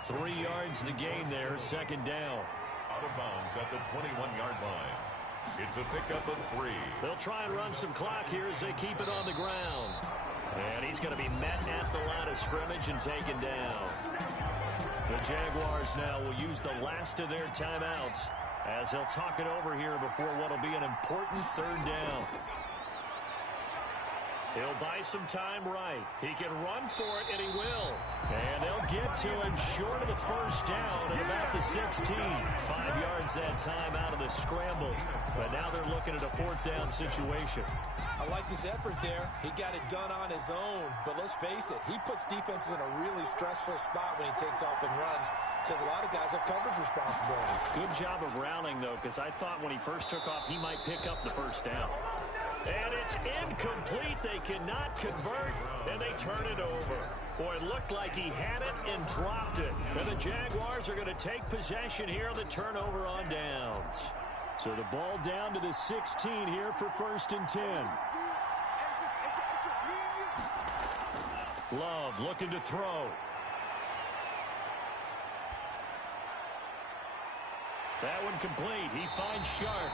3 yards the gain there, second down. Out of bounds at the 21-yard line. It's a pickup of 3. They'll try and run some clock here as they keep it on the ground. And he's going to be met at the line of scrimmage and taken down. The Jaguars now will use the last of their timeouts as they'll talk it over here before what will be an important third down. He'll buy some time right. He can run for it, and he will. And they'll get to him short of the first down at about the 16. 5 yards that time out of the scramble. But now they're looking at a fourth down situation. I like this effort there. He got it done on his own. But let's face it, he puts defenses in a really stressful spot when he takes off and runs because a lot of guys have coverage responsibilities. Good job of rounding, though, because I thought when he first took off, he might pick up the first down. And it's incomplete. They cannot convert, and they turn it over. Boy, it looked like he had it and dropped it. And the Jaguars are going to take possession here on the turnover on downs. So the ball down to the 16 here for 1st and 10. Love looking to throw. That one complete. He finds Sharp.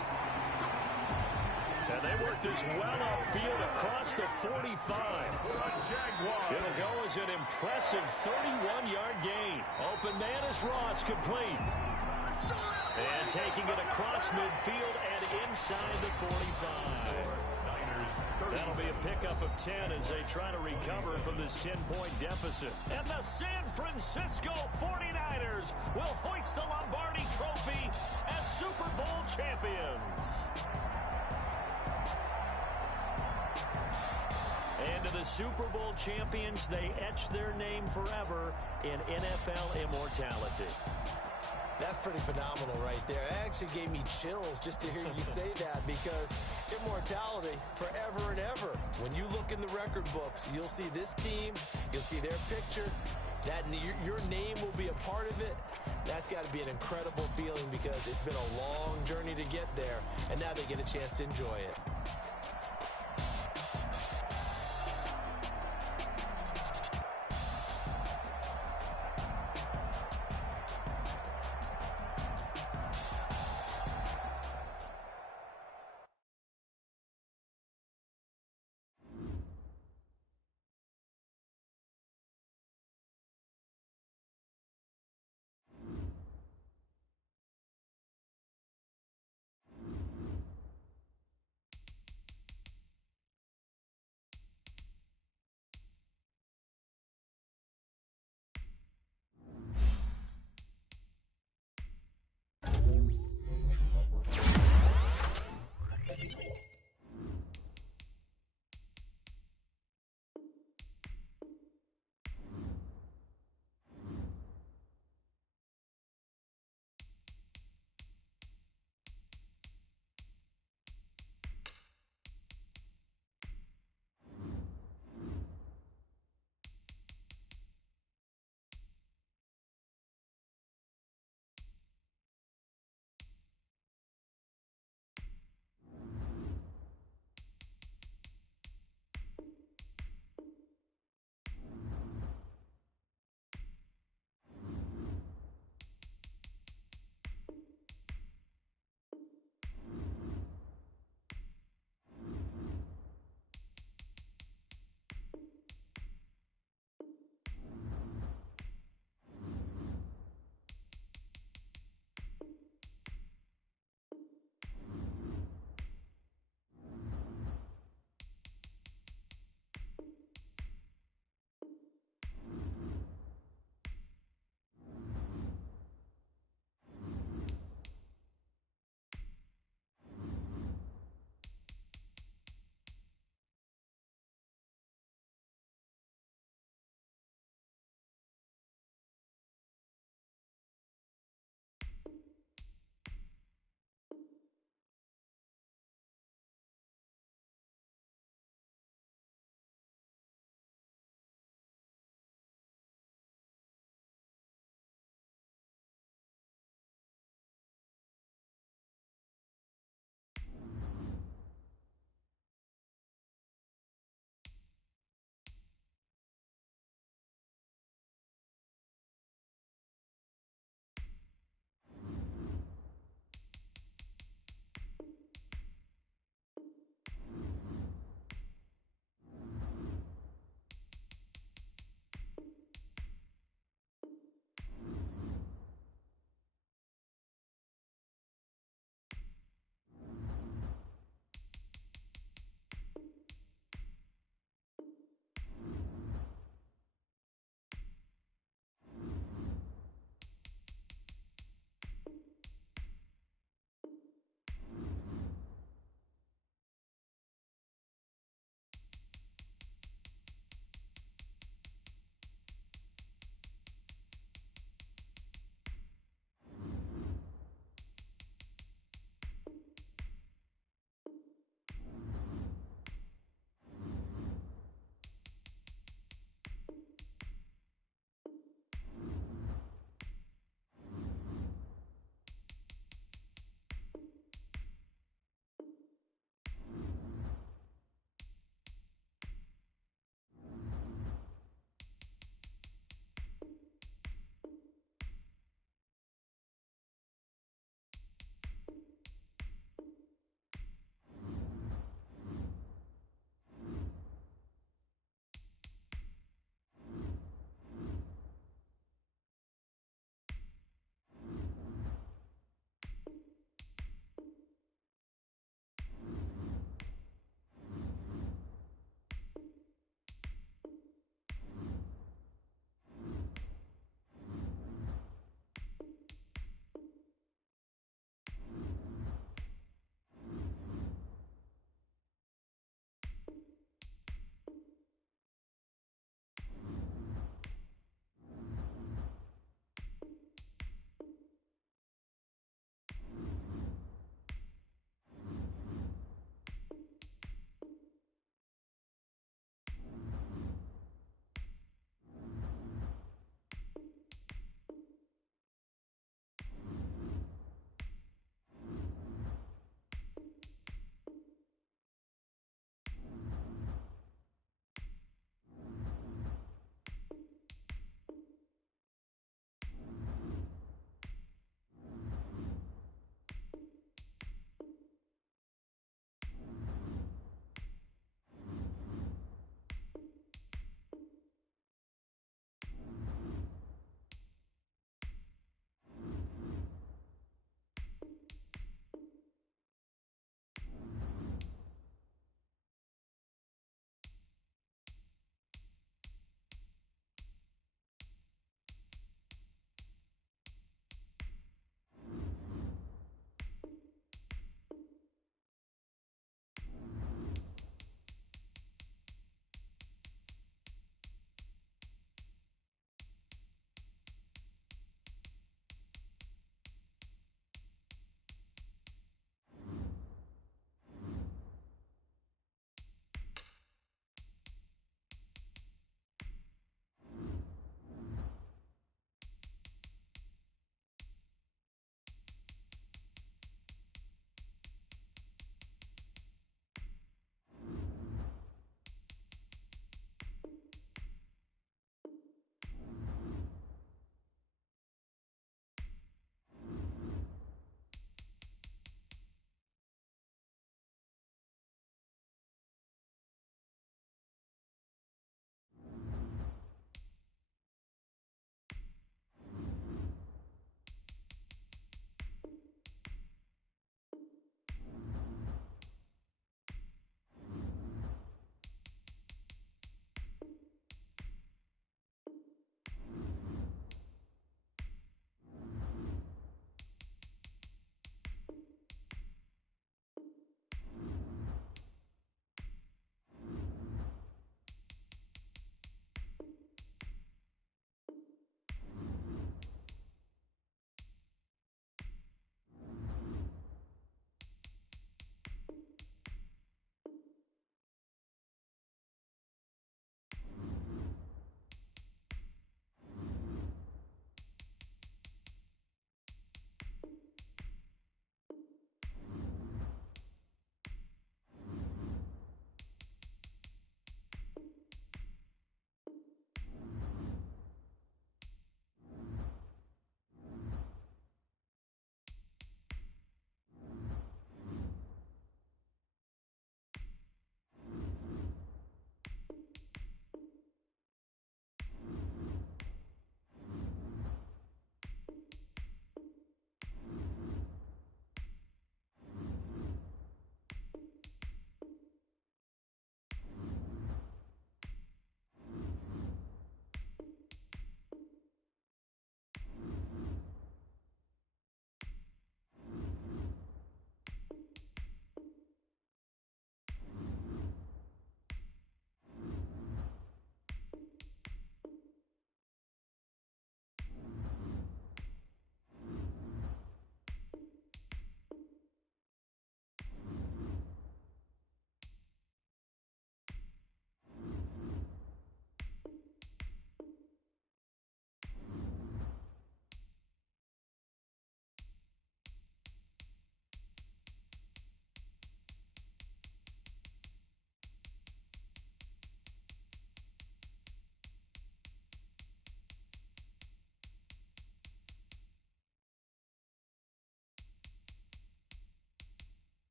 And they work this well upfield across the 45. It'll go as an impressive 31-yard gain. Open man is Ross, complete. And taking it across midfield and inside the 45. That'll be a pickup of 10 as they try to recover from this 10-point deficit. And the San Francisco 49ers will hoist the Lombardi Trophy as Super Bowl champions. And to the Super Bowl champions, they etch their name forever in NFL immortality. That's pretty phenomenal right there. It actually gave me chills just to hear you say that because immortality forever and ever. When you look in the record books, you'll see this team, you'll see their picture, that your name will be a part of it. That's got to be an incredible feeling because it's been a long journey to get there, and now they get a chance to enjoy it.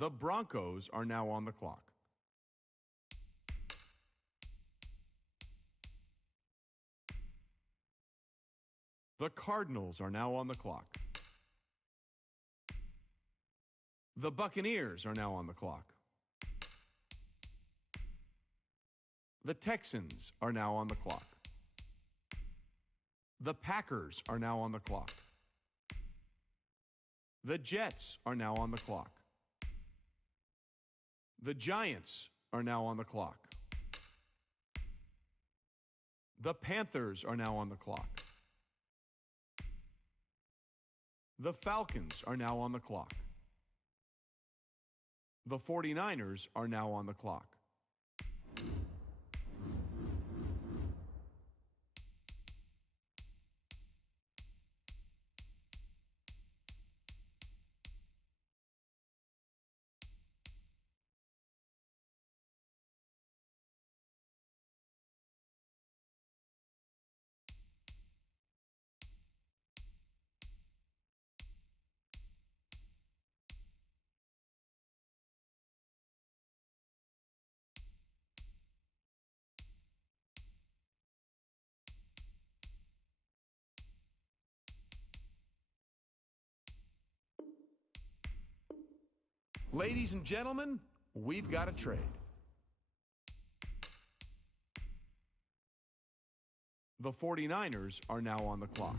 The Broncos are now on the clock. The Cardinals are now on the clock. The Buccaneers are now on the clock. The Texans are now on the clock. The Packers are now on the clock. The Jets are now on the clock. The Giants are now on the clock. The Panthers are now on the clock. The Falcons are now on the clock. The 49ers are now on the clock. Ladies and gentlemen, we've got a trade. The 49ers are now on the clock.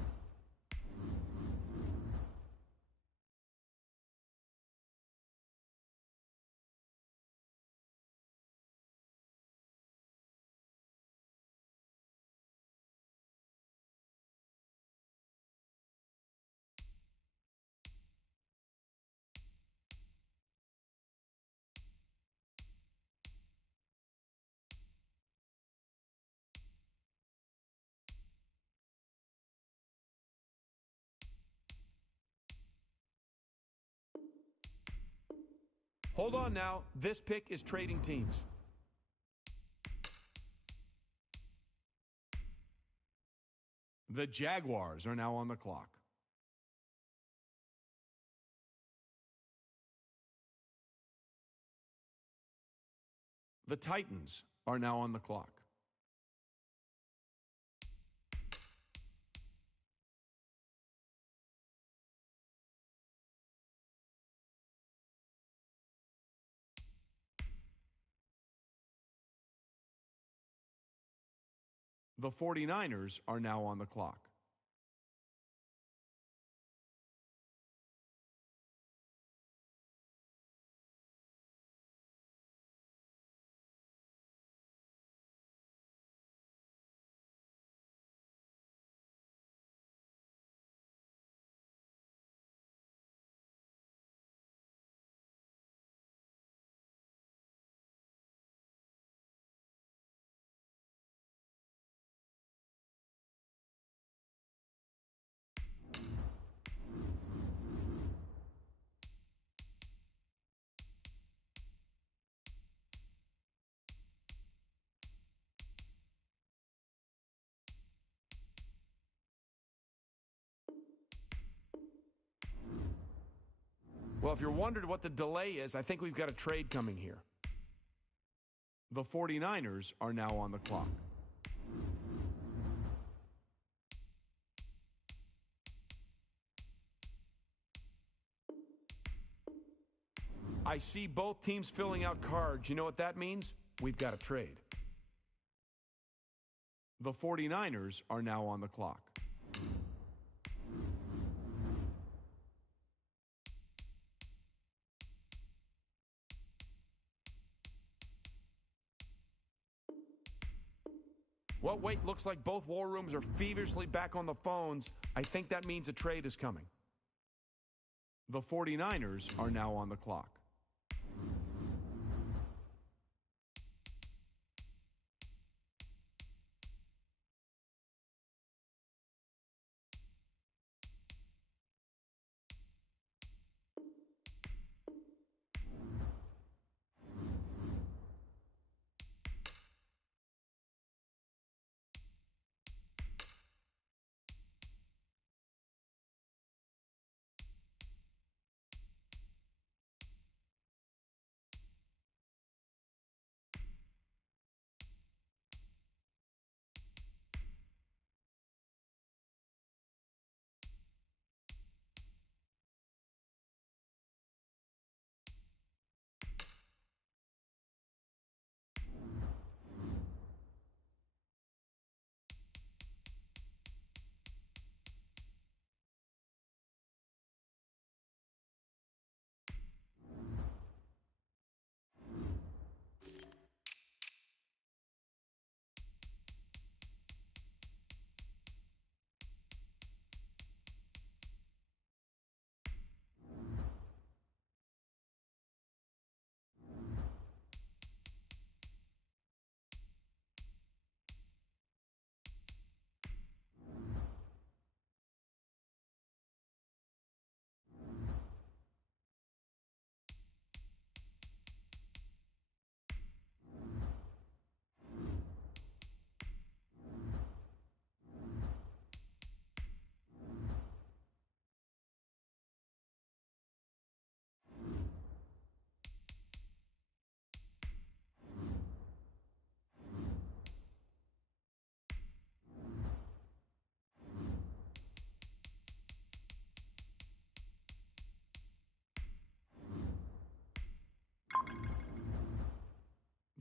Hold on now. This pick is trading teams. The Jaguars are now on the clock. The Titans are now on the clock. The 49ers are now on the clock. Well, if you're wondering what the delay is, I think we've got a trade coming here. The 49ers are now on the clock. I see both teams filling out cards. You know what that means? We've got a trade. The 49ers are now on the clock. Well, wait, looks like both war rooms are feverishly back on the phones. I think that means a trade is coming. The 49ers are now on the clock.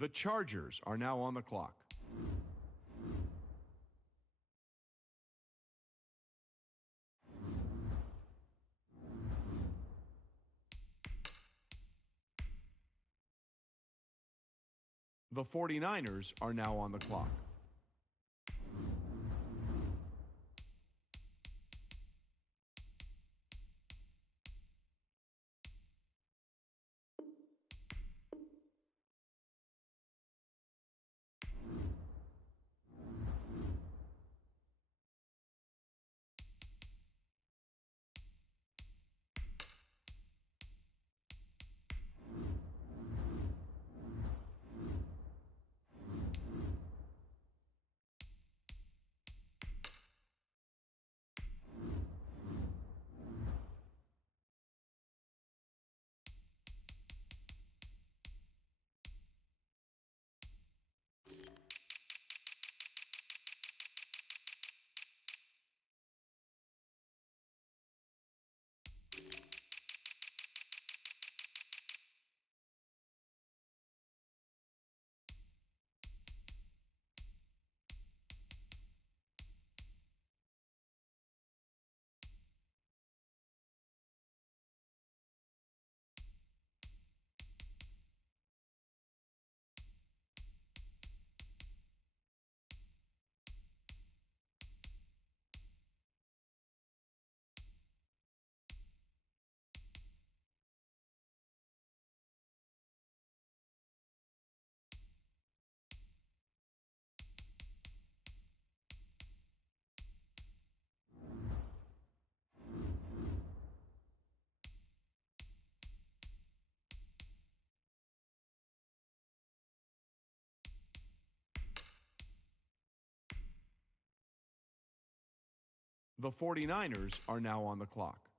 The Chargers are now on the clock. The 49ers are now on the clock. The 49ers are now on the clock.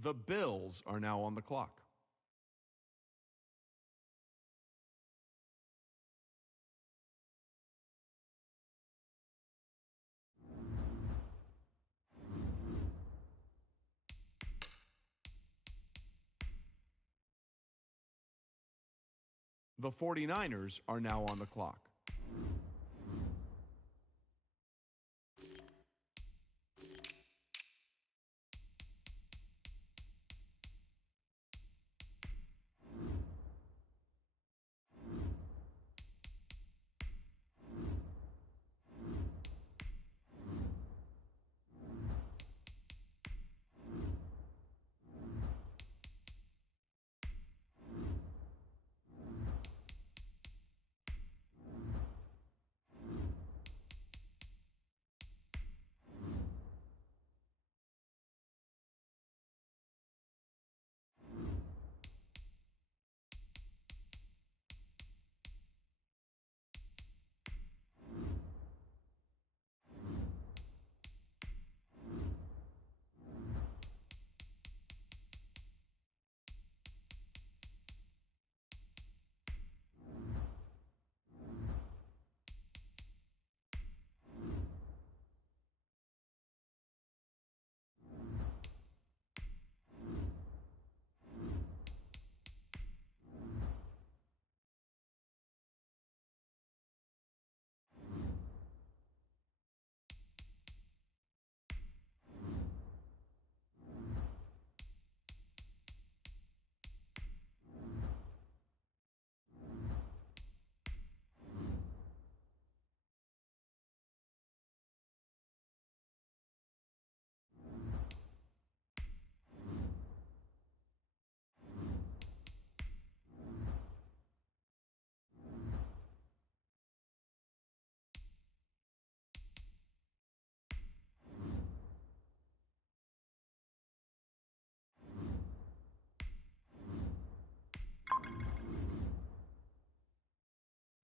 The Bills are now on the clock. The 49ers are now on the clock.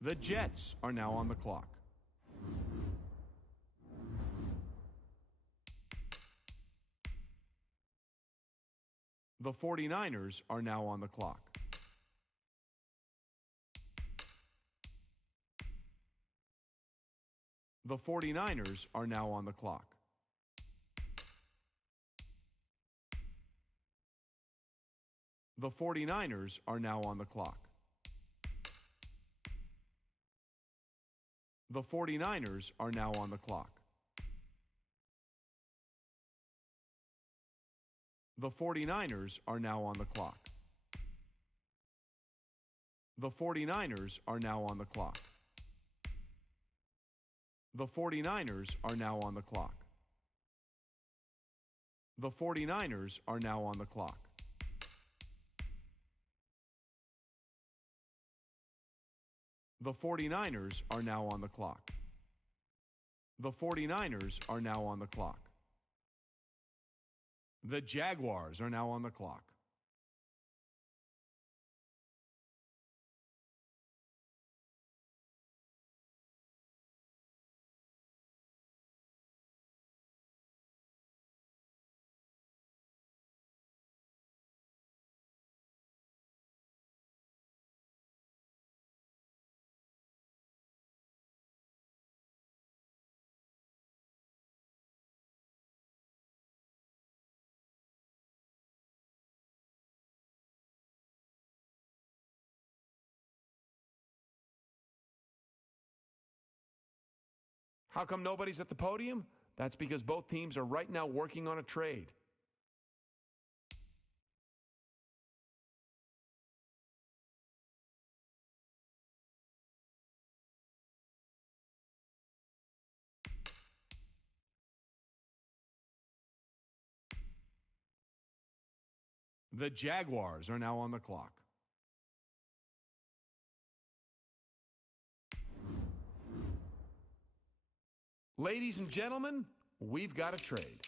The Jets are now on the clock. The 49ers are now on the clock. The 49ers are now on the clock. The 49ers are now on the clock. The 49ers are now on the clock. The 49ers are now on the clock. The 49ers are now on the clock. The 49ers are now on the clock. The 49ers are now on the clock. The 49ers are now on the clock. The 49ers are now on the clock. The Jaguars are now on the clock. How come nobody's at the podium? That's because both teams are right now working on a trade. The Jaguars are now on the clock. Ladies and gentlemen, we've got a trade.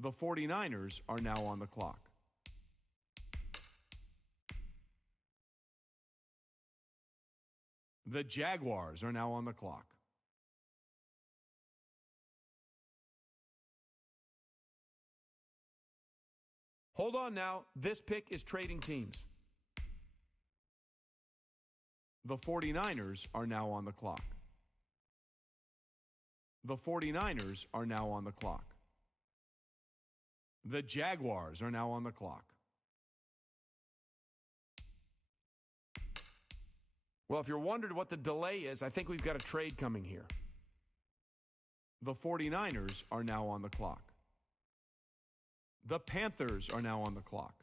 The 49ers are now on the clock. The Jaguars are now on the clock. Hold on now. This pick is trading teams. The 49ers are now on the clock. The 49ers are now on the clock. The Jaguars are now on the clock. Well, if you're wondering what the delay is, I think we've got a trade coming here. The 49ers are now on the clock. The Panthers are now on the clock.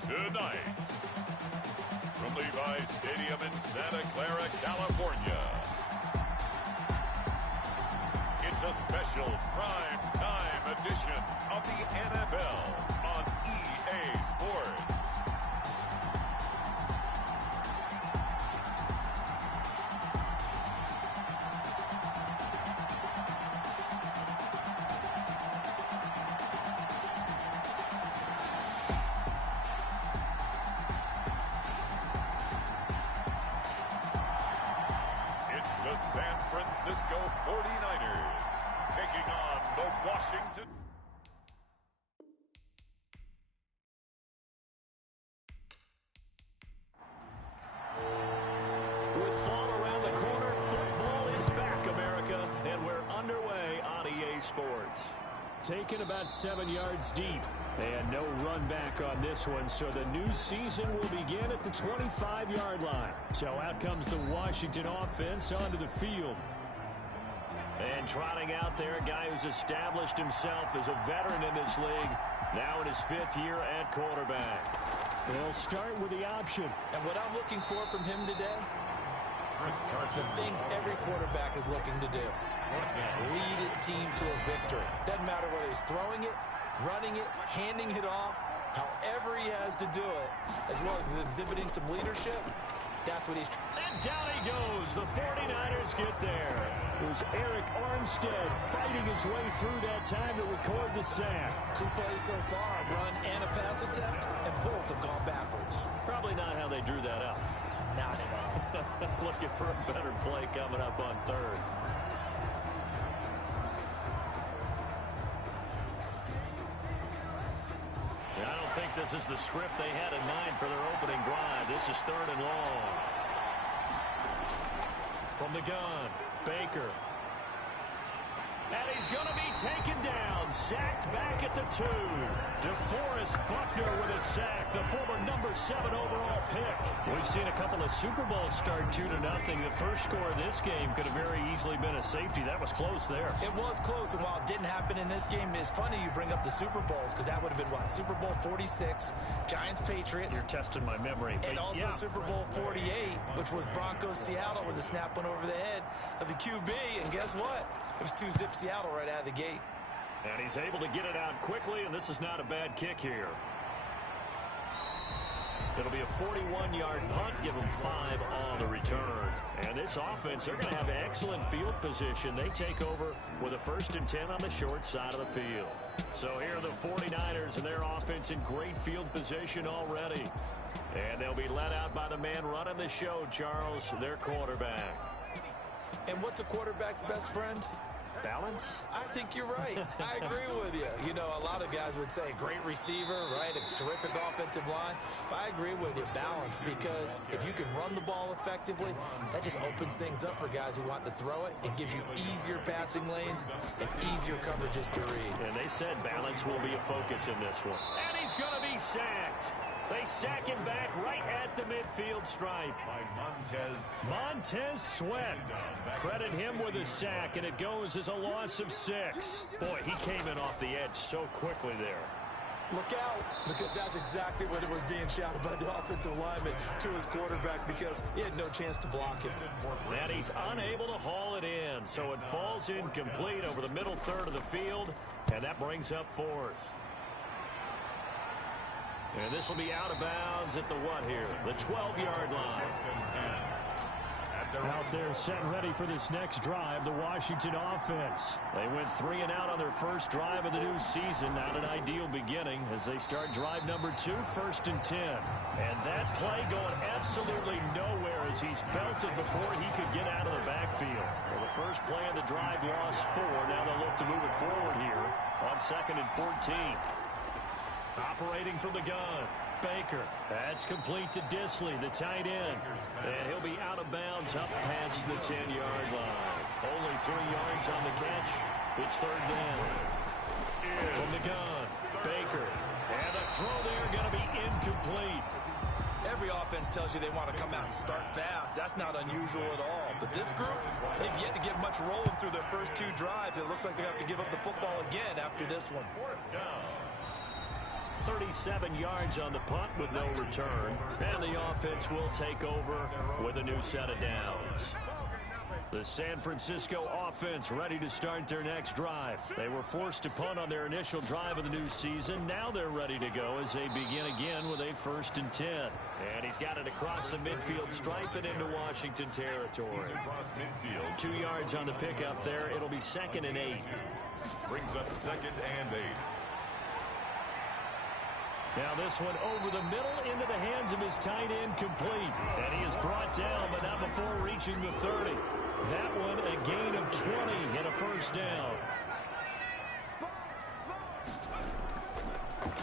Tonight, from Levi's Stadium in Santa Clara, California, it's a special prime time edition of the NFL on EA Sports. The San Francisco 49ers taking on the Washington. With fall around the corner, football is back, America, and we're underway on EA Sports. Taken about 7 yards deep, and no run back on this one, so the new season will begin at the 25-yard line. So out comes the Washington offense onto the field. And trotting out there, a guy who's established himself as a veteran in this league, now in his 5th year at quarterback. They'll start with the option. And what I'm looking for from him today, the things every quarterback is looking to do. Lead his team to a victory. Doesn't matter whether he's throwing it, running it, handing it off, however he has to do it, as well as exhibiting some leadership. That's what he's trying. And down he goes. The 49ers get there. It was Eric Armstead fighting his way through that time to record the sack. 2 plays so far, a run and a pass attempt, and both have gone backwards. Probably not how they drew that up. Not at all. Looking for a better play coming up on 3rd. I don't think this is the script they had in mind for their opening drive. This is 3rd and long. From the gun, Baker. And he's going to be taken down, sacked back at the 2. DeForest Buckner with a sack, the former number 7 overall pick. We've seen a couple of Super Bowls start 2-0. The first score of this game could have very easily been a safety. That was close there. It was close, and while it didn't happen in this game, it's funny you bring up the Super Bowls, because that would have been, what, Super Bowl 46, Giants-Patriots. You're testing my memory. And also yeah. Super Bowl 48, which was Broncos-Seattle when the snap went over the head of the QB, and guess what? It was 2-zip Seattle right out of the gate. And he's able to get it out quickly, and this is not a bad kick here. It'll be a 41-yard punt, give them 5 on the return. And this offense, they're going to have excellent field position. They take over with a 1st and 10 on the short side of the field. So here are the 49ers and their offense in great field position already. And they'll be led out by the man running the show, Charles, their quarterback. And what's a quarterback's best friend? Balance? I think you're right. I agree with you. You know, a lot of guys would say great receiver, right? A terrific offensive line. But I agree with you, balance, because if you can run the ball effectively, that just opens things up for guys who want to throw it. It gives you easier passing lanes and easier coverages to read. And they said balance will be a focus in this one. And he's going to be sacked. They sack him back right at the midfield stripe. Montez Sweat. Credit him with a sack, and it goes as a loss of 6. Boy, he came in off the edge so quickly there. Look out, because that's exactly what it was being shouted by the offensive lineman to his quarterback, because he had no chance to block him. And he's unable to haul it in, so it falls incomplete over the middle 3rd of the field, and that brings up 4th. And this will be out of bounds at the what here? The 12-yard line. Out there set and ready for this next drive, the Washington offense. They went 3 and out on their first drive of the new season. Not an ideal beginning as they start drive number 2, 1st and 10. And that play going absolutely nowhere as he's belted before he could get out of the backfield. Well, the first play of the drive lost 4. Now they'll look to move it forward here on 2nd and 14. Operating from the gun, Baker. That's complete to Disley, the tight end. And he'll be out of bounds up past the 10-yard line. Only 3 yards on the catch. It's 3rd down. From the gun, Baker. And the throw there going to be incomplete. Every offense defense tells you they want to come out and start fast. That's not unusual at all. But this group, they've yet to get much rolling through their first 2 drives. It looks like they have to give up the football again after this one. 37 yards on the punt with no return. And the offense will take over with a new set of downs. The San Francisco offense ready to start their next drive. They were forced to punt on their initial drive of the new season. Now they're ready to go as they begin again with a 1st and 10. And he's got it across the midfield stripe and into Washington territory. 2 yards on the pickup there. It'll be 2nd and 8. Brings up 2nd and 8. Now this one over the middle into the hands of his tight end, complete. And he is brought down, but not before reaching the 30. That one a gain of 20 and a 1st down.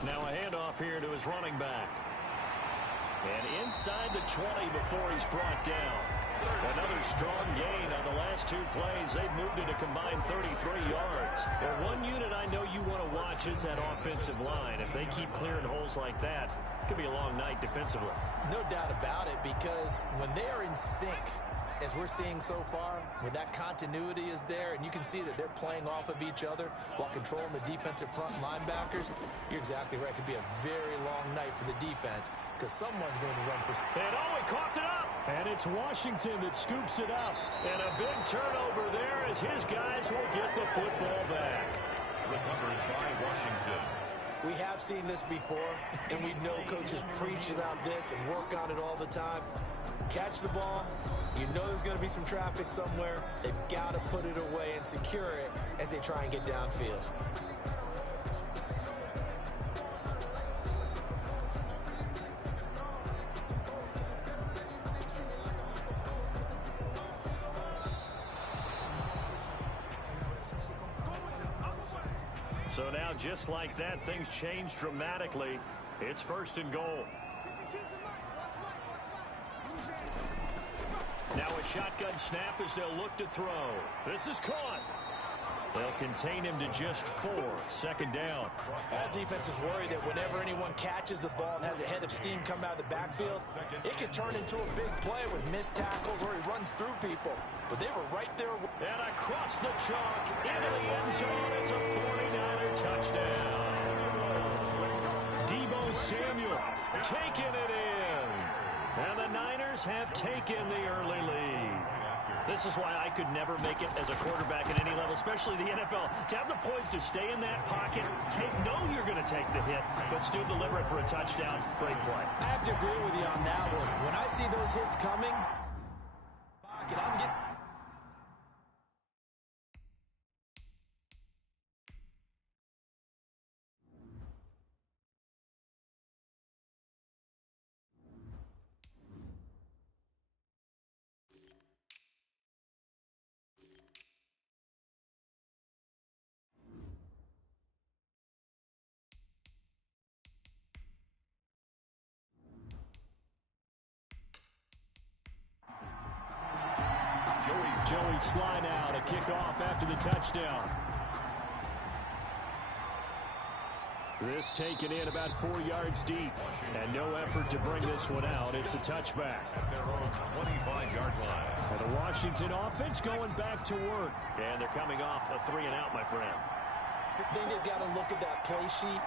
Now a handoff here to his running back. And inside the 20 before he's brought down. Another strong gain on the last 2 plays. They've moved it a combined 33 yards. Well, one unit I know you want to watch is that offensive line. If they keep clearing holes like that, it could be a long night defensively. No doubt about it, because when they are in sync, as we're seeing so far, when that continuity is there and you can see that they're playing off of each other while controlling the defensive front linebackers, you're exactly right. It could be a very long night for the defense because someone's going to run for... And he coughed it up. And it's Washington that scoops it up. And a big turnover there as his guys will get the football back. Recovered by Washington. We have seen this before, and we know coaches preach about this and work on it all the time. Catch the ball. You know there's going to be some traffic somewhere. They've got to put it away and secure it as they try and get downfield. So now, just like that, things change dramatically. It's 1st and goal. Now a shotgun snap as they'll look to throw. This is caught. They'll contain him to just 4. 2nd down. All defenses worry that whenever anyone catches the ball and has a head of steam come out of the backfield, it can turn into a big play with missed tackles or he runs through people. But they were right there. And across the chalk into the end zone. It's a 49er touchdown. Deebo Samuel taking it in. And the Niners have taken the early lead. This is why I could never make it as a quarterback at any level, especially the NFL. To have the poise to stay in that pocket, know you're going to take the hit, but still deliver it for a touchdown. Great play. I have to agree with you on that one. When I see those hits coming, I'm getting... Joey slide out, a kickoff after the touchdown. This taken in about 4 yards deep, and no effort to bring this one out. It's a touchback. At their own 25-yard line. And the Washington offense going back to work. And they're coming off a 3-and-out, my friend. I think they've got to look at that play sheet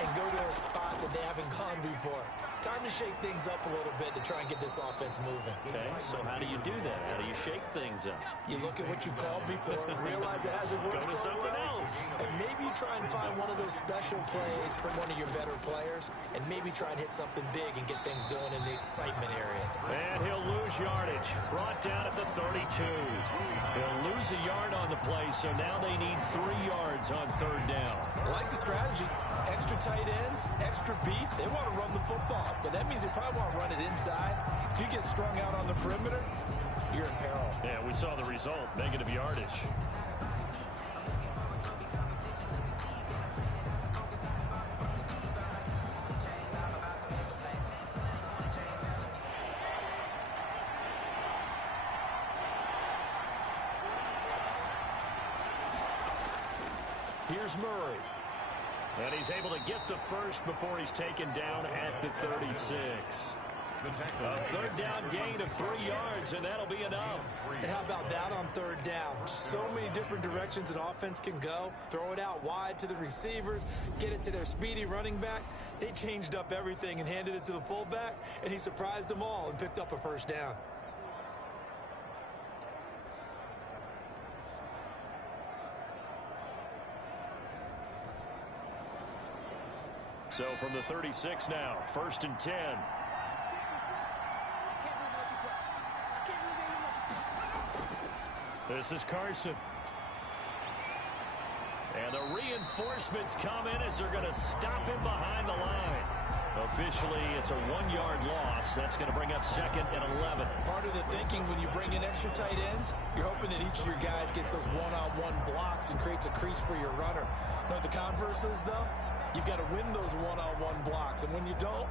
and go to a spot that they haven't gone before. Time to shake things up a little bit to try and get this offense moving. Okay, so how do you do that? How do you shake things up? You look at what you called before, realize it hasn't worked Go to so something well, else. and maybe you try and find one of those special plays from one of your better players, and maybe try and hit something big and get things going in the excitement area. And he'll lose yardage. Brought down at the 32. He'll lose a yard on the play, so now they need 3 yards on 3rd down. I like the strategy. Extra tight ends, extra beef. They want to run the football, but that means they probably want to run it inside. If you get strung out on the perimeter, you're in peril. Yeah, we saw the result. Negative yardage. Here's Murray. And he's able to get the first before he's taken down at the 36. A third down gain of 3 yards, and that'll be enough. And how about that on third down? So many different directions an offense can go. Throw it out wide to the receivers, get it to their speedy running back. They changed up everything and handed it to the fullback, and he surprised them all and picked up a first down. So from the 36 now, 1st and 10. This is Carson. And the reinforcements come in as they're going to stop him behind the line. Officially, it's a 1-yard loss. That's going to bring up 2nd and 11. Part of the thinking when you bring in extra tight ends, you're hoping that each of your guys gets those one-on-one blocks and creates a crease for your runner. You know what the converse is, though? You've got to win those one-on-one blocks. And when you don't,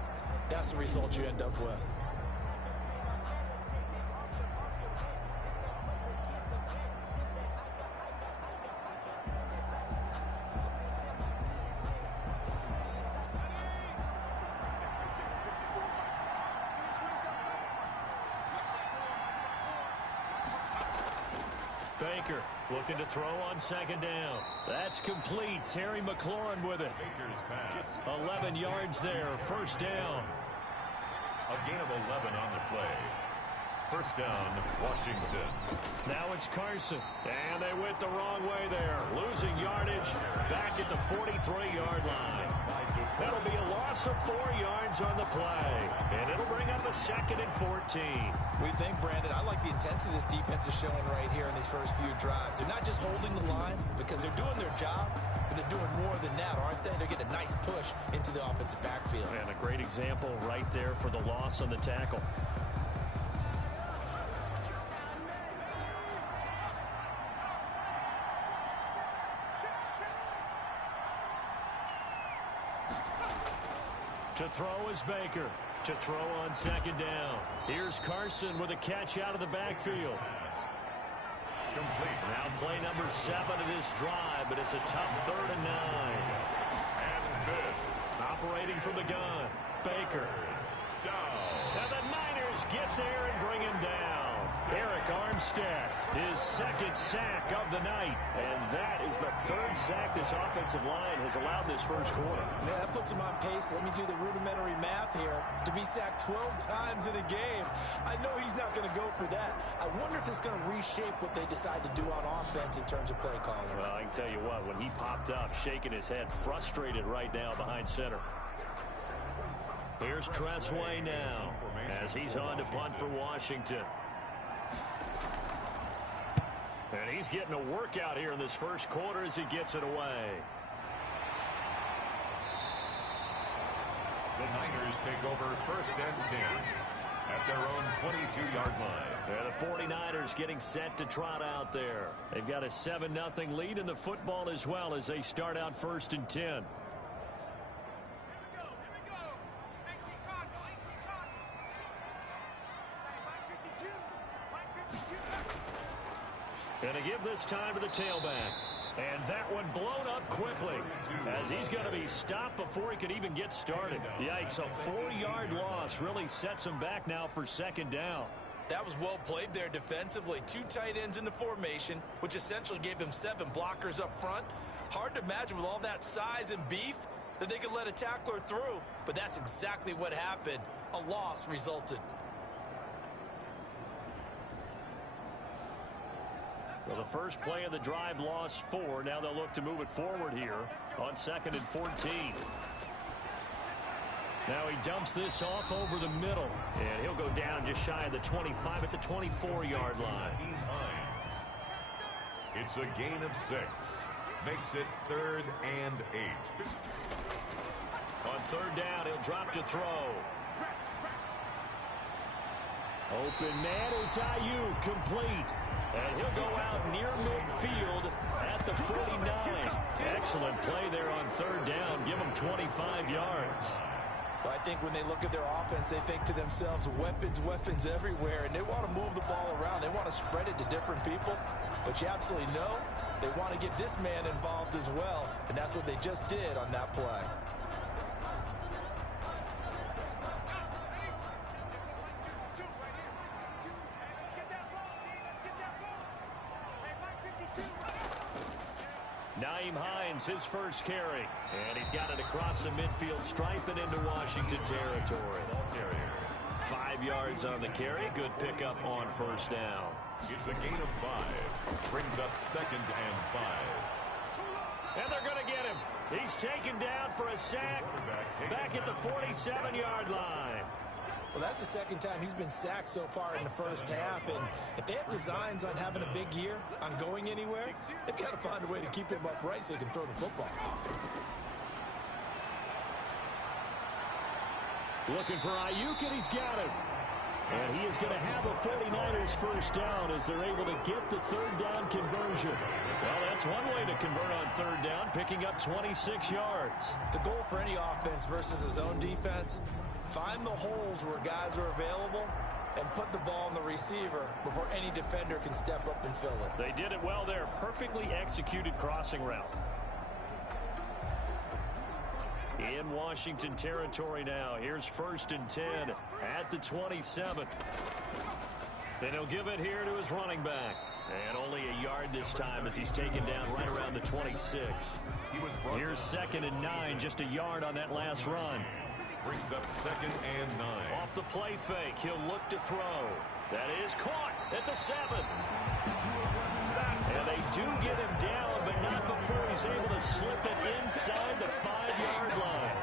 that's the result you end up with. Baker looking to throw on 2nd down. That's complete. Terry McLaurin with it. Baker's pass. 11 yards there. 1st down. A gain of 11 on the play. 1st down, Washington. Now it's Carson. And they went the wrong way there. Losing yardage back at the 43-yard line. That'll be a loss of 4 yards on the play. And it'll bring up a 2nd and 14. We think, Brandon, I like the intensity this defense is showing right here in these first few drives. They're not just holding the line because they're doing their job, but they're doing more than that, aren't they? They're getting a nice push into the offensive backfield. And a great example right there for the loss on the tackle. To throw is Baker. To throw on 2nd down. Here's Carson with a catch out of the backfield. Complete. Now play number 7 of this drive, but it's a tough 3rd and 9. And this. Operating from the gun. Baker. Down. Now the Niners get there and bring him down. Eric Armstead, his 2nd sack of the night. And that is the 3rd sack this offensive line has allowed this first quarter. Yeah, that puts him on pace. Let me do the rudimentary math here. To be sacked 12 times in a game, I know he's not going to go for that. I wonder if it's going to reshape what they decide to do on offense in terms of play calling. Well, I can tell you what, when he popped up, shaking his head, frustrated right now behind center. Here's Tressway now as he's on to punt for Washington. And he's getting a workout here in this first quarter as he gets it away. The Niners take over 1st and 10 at their own 22-yard line. And the 49ers getting set to trot out there. They've got a 7-0 lead in the football as well as they start out 1st and 10. And to give this time to the tailback. And that one blown up quickly as he's going to be stopped before he could even get started. Yikes, a 4-yard loss really sets him back now for 2nd down. That was well played there defensively. 2 tight ends in the formation, which essentially gave them 7 blockers up front. Hard to imagine with all that size and beef that they could let a tackler through. But that's exactly what happened. A loss resulted. So the first play of the drive lost 4. Now they'll look to move it forward here on 2nd and 14. Now he dumps this off over the middle. And he'll go down just shy of the 25 at the 24-yard line. It's a gain of 6. Makes it 3rd and 8. On 3rd down, he'll drop to throw. Open man is Ayuk, complete. And he'll go out near midfield at the 49. Excellent play there on 3rd down. Give him 25 yards. Well, I think when they look at their offense, they think to themselves, weapons, weapons everywhere. And they want to move the ball around. They want to spread it to different people. But you absolutely know they want to get this man involved as well. And that's what they just did on that play. Nyheim Hines, his first carry. And he's got it across the midfield stripe and into Washington territory. 5 yards on the carry. Good pickup on first down. It's a gain of 5. Brings up 2nd and 5. And they're going to get him. He's taken down for a sack back at the 47-yard line. Well, that's the second time he's been sacked so far in the first half. And if they have designs on having a big year, on going anywhere, they've got to find a way to keep him upright so he can throw the football. Looking for Ayuk, and he's got it. And he is going to have a 49ers first down as they're able to get the third down conversion. Well, that's one way to convert on third down, picking up 26 yards. The goal for any offense versus his own defense, find the holes where guys are available and put the ball on the receiver before any defender can step up and fill it. They did it well there. Perfectly executed crossing route. In Washington territory now. Here's 1st and 10 at the 27. And he'll give it here to his running back. And only a yard this time as he's taken down right around the 26. Here's 2nd and 9, just a yard on that last run. Brings up 2nd and 9. Off the play fake, he'll look to throw. That is caught at the 7. And they do get him down, but not before he's able to slip it inside the 5-yard line.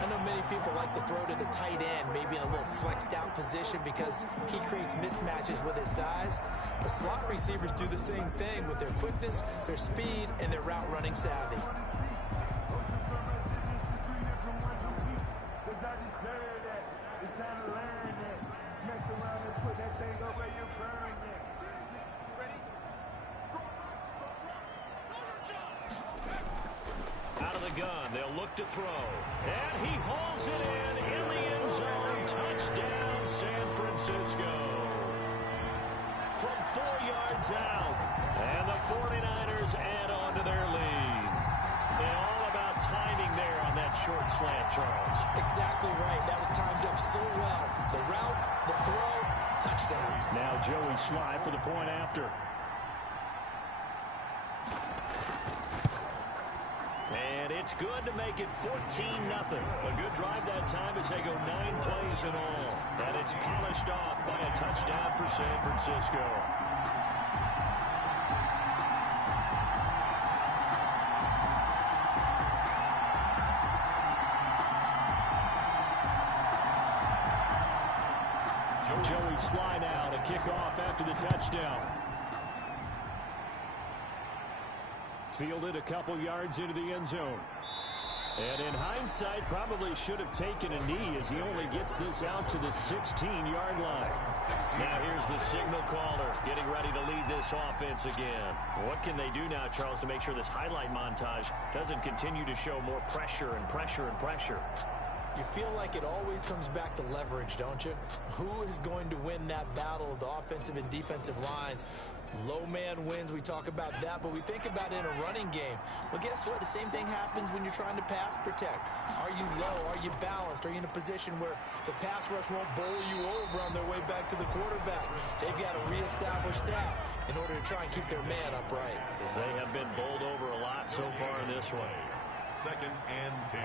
I know many people like to throw to the tight end, maybe in a little flexed out position because he creates mismatches with his size. The slot receivers do the same thing with their quickness, their speed, and their route running savvy. Out of the gun, they'll look to throw. And he hauls it in the end zone. Touchdown, San Francisco. From 4 yards out. And the 49ers add on to their lead. And all about timing there on that short slant, Charles. Exactly right. That was timed up so well. The route, the throw, touchdown. Now Joey Sly for the point after. And it's good to make it 14-0. A good drive that time as they go 9 plays in all. And it's polished off by a touchdown for San Francisco. Joey Sly now to kick off after the touchdown. Fielded a couple yards into the end zone. And in hindsight, probably should have taken a knee as he only gets this out to the 16-yard line. Now here's the signal caller getting ready to lead this offense again. What can they do now, Charles, to make sure this highlight montage doesn't continue to show more pressure and pressure and pressure? You feel like it always comes back to leverage, don't you? Who is going to win that battle of the offensive and defensive lines? Low man wins, we talk about that, but we think about it in a running game. Well, guess what? The same thing happens when you're trying to pass protect. Are you low? Are you balanced? Are you in a position where the pass rush won't bowl you over on their way back to the quarterback? They've got to reestablish that in order to try and keep their man upright. Because they have been bowled over a lot so far in this one. 2nd and 10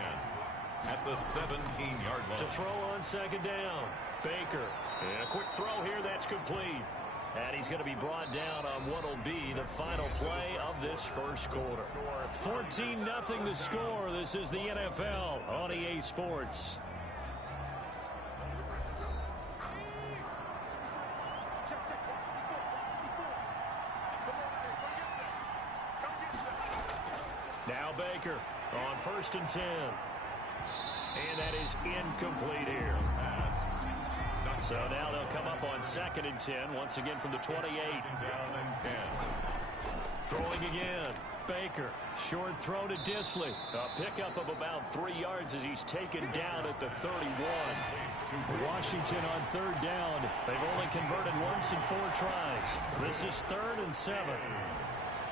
at the 17-yard line. To throw on 2nd down. Baker. And a quick throw here, that's complete. And he's going to be brought down on what will be the final play of this first quarter. 14-0 the score. This is the NFL on EA Sports. Now Baker on 1st and 10. And that is incomplete here. So now they'll come up on 2nd and 10, once again from the 28. Down and 10. Throwing again. Baker, short throw to Disley. A pickup of about 3 yards as he's taken down at the 31. Washington on 3rd down. They've only converted once in 4 tries. This is 3rd and 7.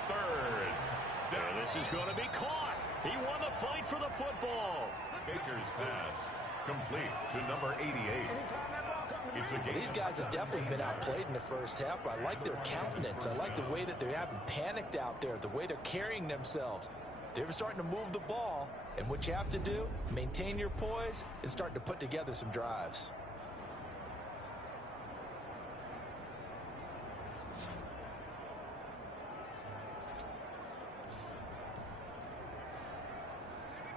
3rd down. And this is going to be caught. He won the fight for the football. Baker's pass complete to number 88. It's a game. These guys have definitely been outplayed in the first half, but I like their countenance. I like the way that they haven't panicked out there, the way they're carrying themselves. They're starting to move the ball, and what you have to do, maintain your poise and start to put together some drives.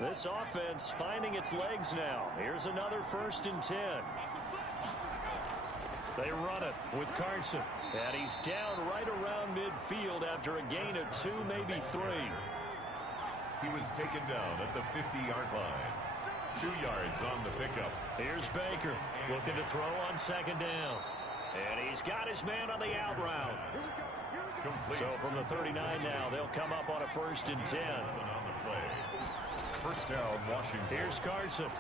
This offense finding its legs now. Here's another 1st and 10. They run it with Carson. And he's down right around midfield after a gain of 2, maybe 3. He was taken down at the 50-yard line. 2 yards on the pickup. Here's Baker looking to throw on 2nd down. And he's got his man on the out route. Complete. So from the 39 now, they'll come up on a 1st and 10. On the play. 1st down, Washington. Here's Carson.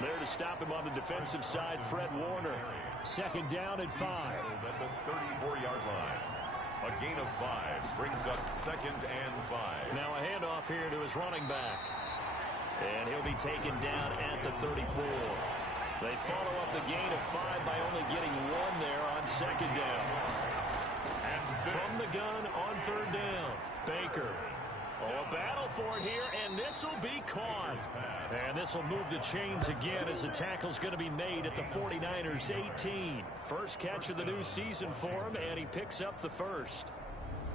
There to stop him on the defensive side, Fred Warner. 2nd down at 5. At the 34-yard line. A gain of 5 brings up 2nd and 5. Now a handoff here to his running back. And he'll be taken down at the 34. They follow up the gain of 5 by only getting 1 there on 2nd down. And from the gun on 3rd down, Baker. Oh, a battle for it here, and this will be caught. And this will move the chains again as the tackle's going to be made at the 49ers 18. First catch of the new season for him, and he picks up the 1st.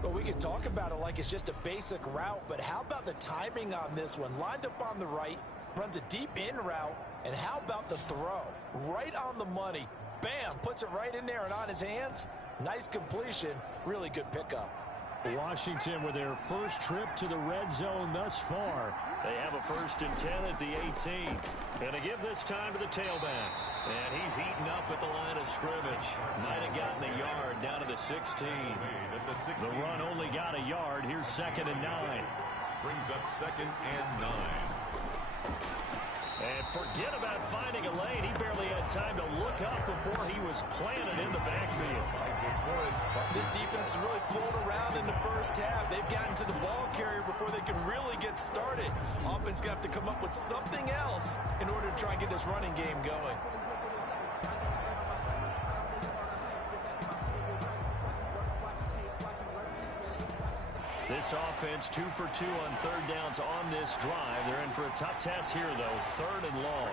Well, we can talk about it like it's just a basic route, but how about the timing on this one? Lined up on the right, runs a deep in route, and how about the throw? Right on the money. Bam, puts it right in there and on his hands. Nice completion, really good pickup. Washington with their first trip to the red zone thus far. They have a 1st and 10 at the 18. And to give this time to the tailback. And he's eaten up at the line of scrimmage. Might have gotten a yard down to the 16. The run only got a yard. Here's 2nd and 9. Brings up 2nd and 9. And forget about finding a lane. He barely had time to look up before he was planted in the backfield. This defense is really flown around in the first half. They've gotten to the ball carrier before they can really get started. Offense got to come up with something else in order to try and get this running game going. This offense 2 for 2 on 3rd downs on this drive. They're in for a tough test here, though. 3rd and long.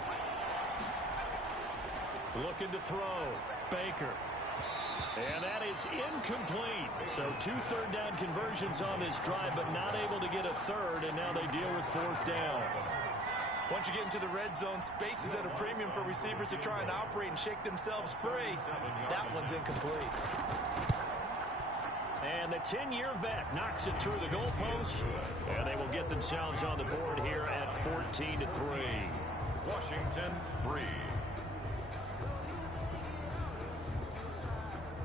Looking to throw. Baker. And that is incomplete. So 2 3rd down conversions on this drive, but not able to get a 3rd, and now they deal with 4th down. Once you get into the red zone, space is at a premium for receivers to try and operate and shake themselves free. That one's incomplete. And the 10-year vet knocks it through the goalpost. And they will get themselves on the board here at 14-3. Washington 3.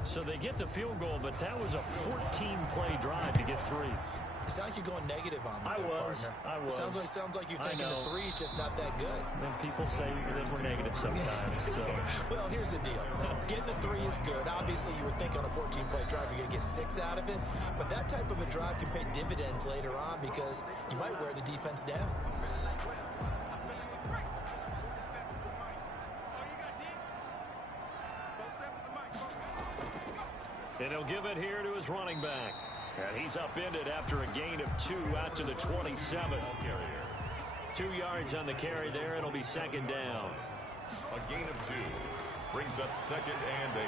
So they get the field goal, but that was a 14-play drive to get 3. You sound like you're going negative on me. I was. Sounds like you're thinking the 3's just not that good. And people say that we're negative sometimes. So. Well, here's the deal. Getting the 3 is good. Obviously, you would think on a 14-play drive you're going to get 6 out of it. But that type of a drive can pay dividends later on because you might wear the defense down. And he'll give it here to his running back. And he's upended after a gain of 2 out to the 27. 2 yards on the carry there. It'll be 2nd down. A gain of 2 brings up 2nd and 8.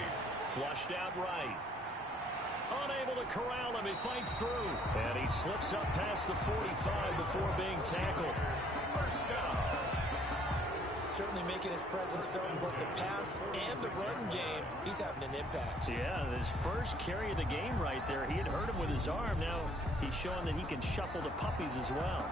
Flushed out right. Unable to corral him. He fights through. And he slips up past the 45 before being tackled. First down. Certainly making his presence felt in both the pass and the run game. He's having an impact. Yeah, his first carry of the game right there. He had hurt him with his arm. Now he's showing that he can shuffle the puppies as well.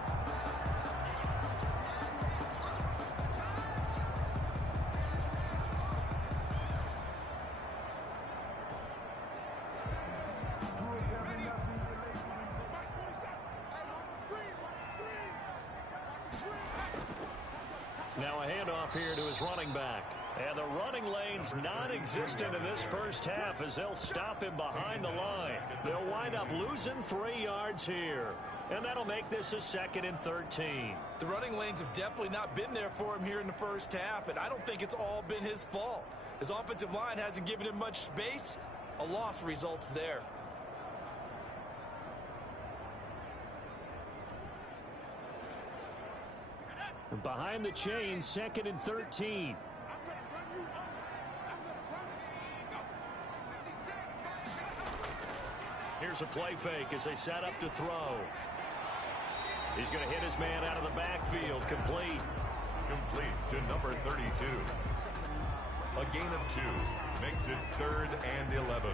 Now a handoff here to his running back. And the running lane's non-existent in this first half as they'll stop him behind the line. They'll wind up losing 3 yards here. And that'll make this a 2nd and 13. The running lanes have definitely not been there for him here in the first half, and I don't think it's all been his fault. His offensive line hasn't given him much space. A loss results there. Behind the chain, 2nd and 13. Here's a play fake as they set up to throw. He's going to hit his man out of the backfield. Complete. Complete to number 32. A gain of 2 makes it 3rd and 11.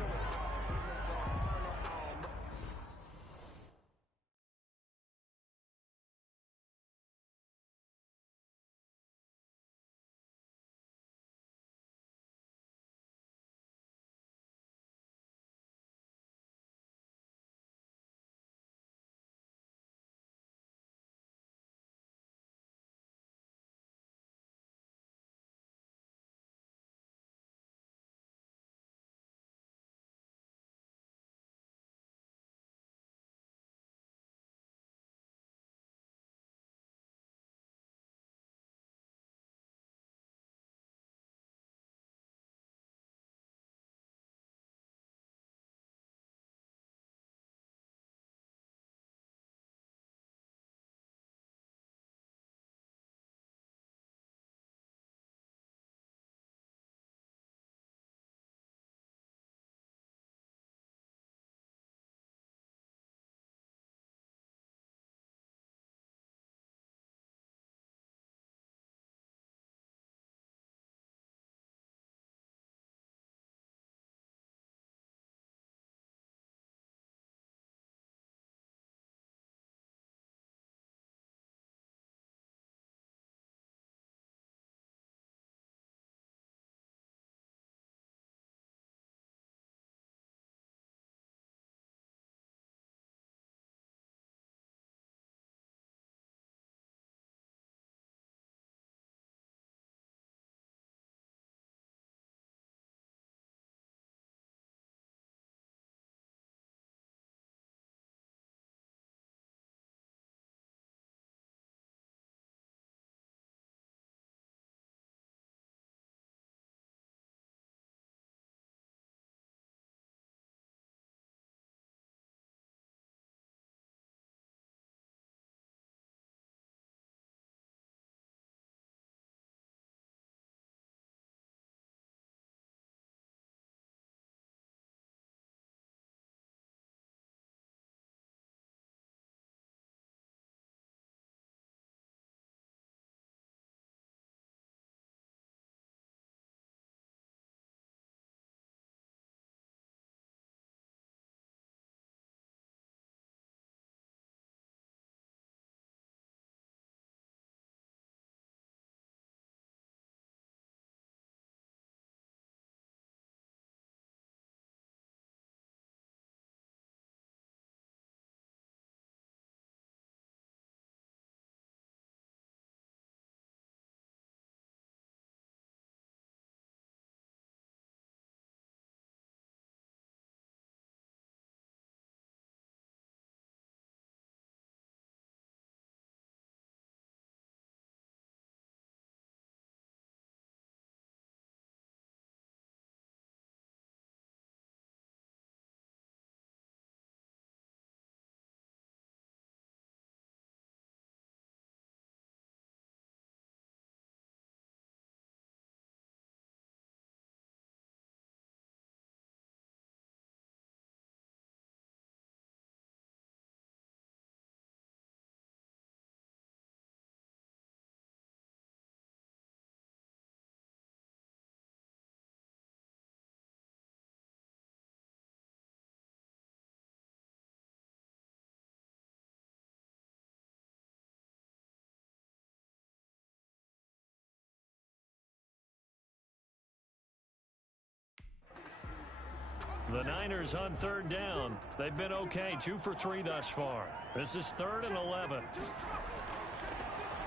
The Niners on 3rd down. They've been okay, 2 for 3 thus far. This is 3rd and 11.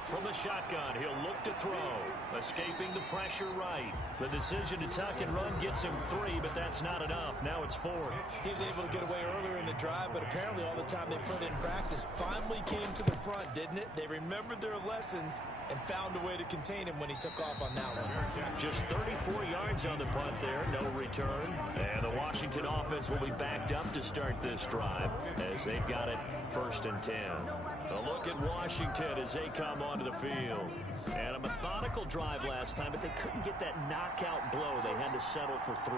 From the shotgun, he'll look to throw. Escaping the pressure right. The decision to tuck and run gets him 3, but that's not enough. Now it's 4th. He was able to get away earlier in the drive, but apparently all the time they put in practice finally came to the front, didn't it? They remembered their lessons and found a way to contain him when he took off on that one. Just 34 yards on the punt there, no return. And the Washington offense will be backed up to start this drive as they've got it 1st and 10. A look at Washington as they come onto the field. And a methodical drive last time, but they couldn't get that knockout blow. They had to settle for 3.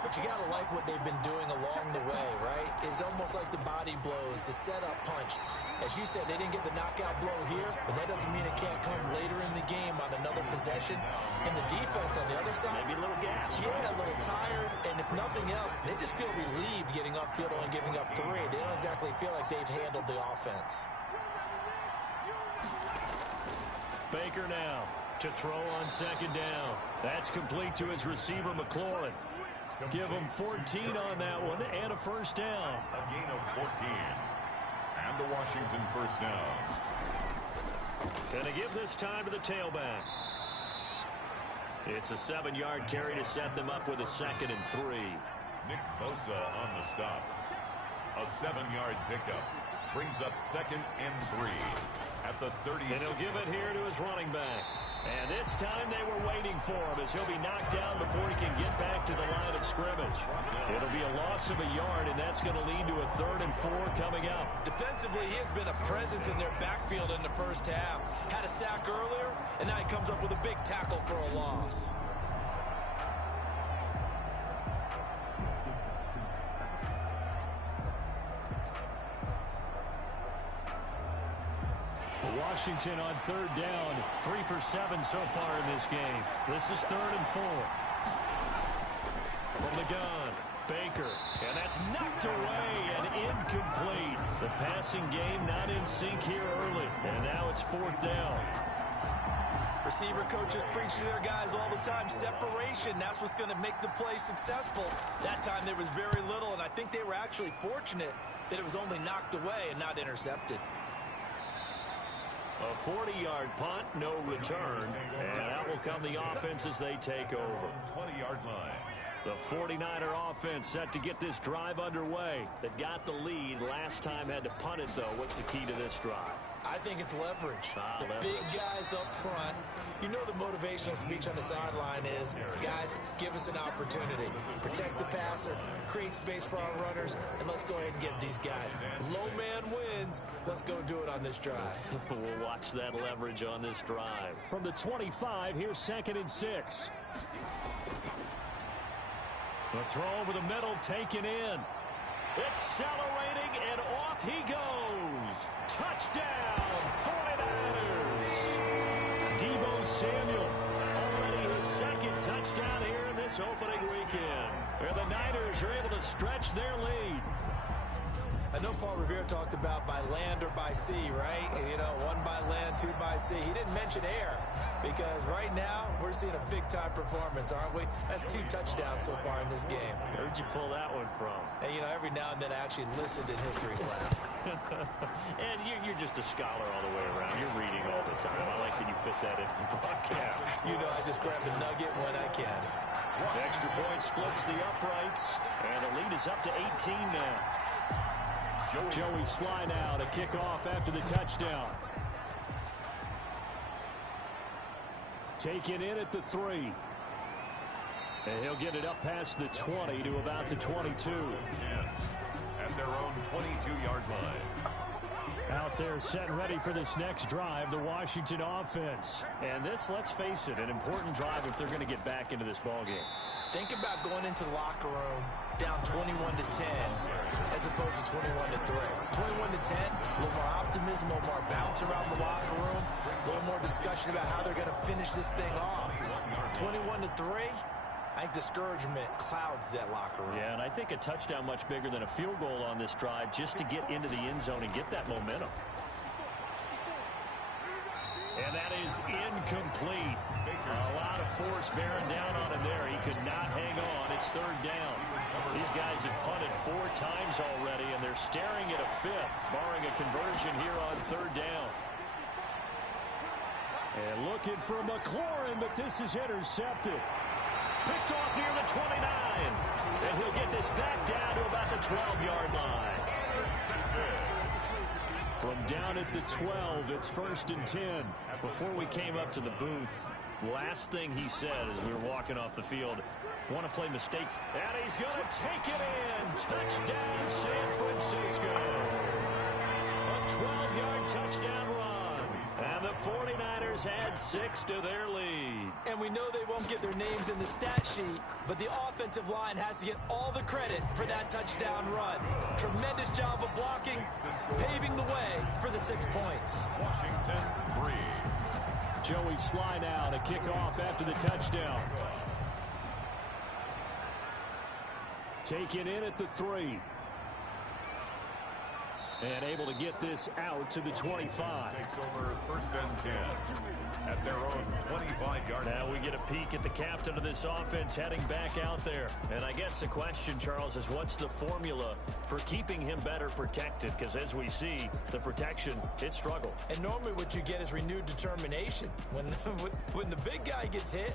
But you got to like what they've been doing along the way, right? It's almost like the body blows, the setup punch. As you said, they didn't get the knockout blow here, but that doesn't mean it can't come later in the game on another possession. And the defense on the other side, maybe a little gas. Yeah, a little tired. And if nothing else, they just feel relieved getting upfield only giving up 3. They don't exactly feel like they've handled the offense. Baker now to throw on 2nd down. That's complete to his receiver, McLaurin. Give him 14 on that one and a 1st down. A gain of 14. And the Washington 1st down. And to give this time to the tailback. It's a 7-yard carry to set them up with a 2nd and 3. Nick Bosa on the stop. A 7-yard pickup. Brings up 2nd and 3 at the 30. And he'll give it here to his running back. And this time they were waiting for him as he'll be knocked down before he can get back to the line of scrimmage. It'll be a loss of a yard, and that's going to lead to a 3rd and 4 coming up. Defensively, he has been a presence in their backfield in the 1st half. Had a sack earlier, and now he comes up with a big tackle for a loss. Washington on 3rd down. 3 for 7 so far in this game. This is 3rd and 4. From the gun, Baker. And that's knocked away and incomplete. The passing game not in sync here early. And now it's 4th down. Receiver coaches preach to their guys all the time. Separation, that's what's going to make the play successful. That time there was very little, and I think they were actually fortunate that it was only knocked away and not intercepted. A 40-yard punt, no return, and out will come the offense as they take over. 20-yard line. The 49er offense set to get this drive underway. They've got the lead. Last time had to punt it, though. What's the key to this drive? I think it's leverage. The Leverage. big guys up front. You know the motivational speech on the sideline is, guys, give us an opportunity. Protect the passer, create space for our runners, and let's go ahead and get these guys. Low man wins. Let's go do it on this drive. We'll watch that leverage on this drive. From the 25, here's 2nd and 6. The throw over the middle taken in. Accelerating, and off he goes. Touchdown, 49ers. Deebo Samuel, already his 2nd touchdown here in this opening weekend. Where the Niners are able to stretch their lead. I know Paul Revere talked about by land or by sea, right? You know, 1 by land, 2 by sea. He didn't mention air because right now we're seeing a big-time performance, aren't we? That's 2 touchdowns so far in this game. Where'd you pull that one from? And, you know, every now and then I actually listened in history class. And you're just a scholar all the way around. You're reading all the time. I like that you fit that in the broadcast. You know, I just grab a nugget when I can. Extra point splits the uprights, and the lead is up to 18 now. Joey Sly now to kick off after the touchdown. Taken in at the 3. And he'll get it up past the 20 to about the 22. At their own 22-yard line. Out there set and ready for this next drive, the Washington offense. And this, let's face it, an important drive if they're going to get back into this ballgame. Think about going into the locker room down 21-10 as opposed to 21-3. 21-10, a little more optimism, a little more bounce around the locker room, a little more discussion about how they're going to finish this thing off. 21-3, I think discouragement clouds that locker room. Yeah, and I think a touchdown much bigger than a field goal on this drive just to get into the end zone and get that momentum. And that is incomplete. A lot of force bearing down on him there. He could not hang on. It's 3rd down. These guys have punted 4 times already, and they're staring at a 5th, barring a conversion here on 3rd down. for McLaurin, but this is intercepted. Picked off near the 29. And he'll get this back down to about the 12-yard line. From down at the 12, it's 1st and 10. Before we came up to the booth, last thing he said as we were walking off the field, want to play mistake. And he's going to take it in. Touchdown, San Francisco. A 12-yard touchdown run. And the 49ers add 6 to their lead. And we know they won't get their names in the stat sheet, but the offensive line has to get all the credit for that touchdown run. Tremendous job of blocking, paving the way for the 6 points. Washington 3. Joey Sly now to kick off after the touchdown. Taken in at the 3. And able to get this out to the 25. Takes over 1st and 10 at their own 25-yard. Now we get a peek at the captain of this offense heading back out there. And I guess the question, Charles, is what's the formula for keeping him better protected? Because as we see, the protection, it struggled. And normally what you get is renewed determination. When the big guy gets hit,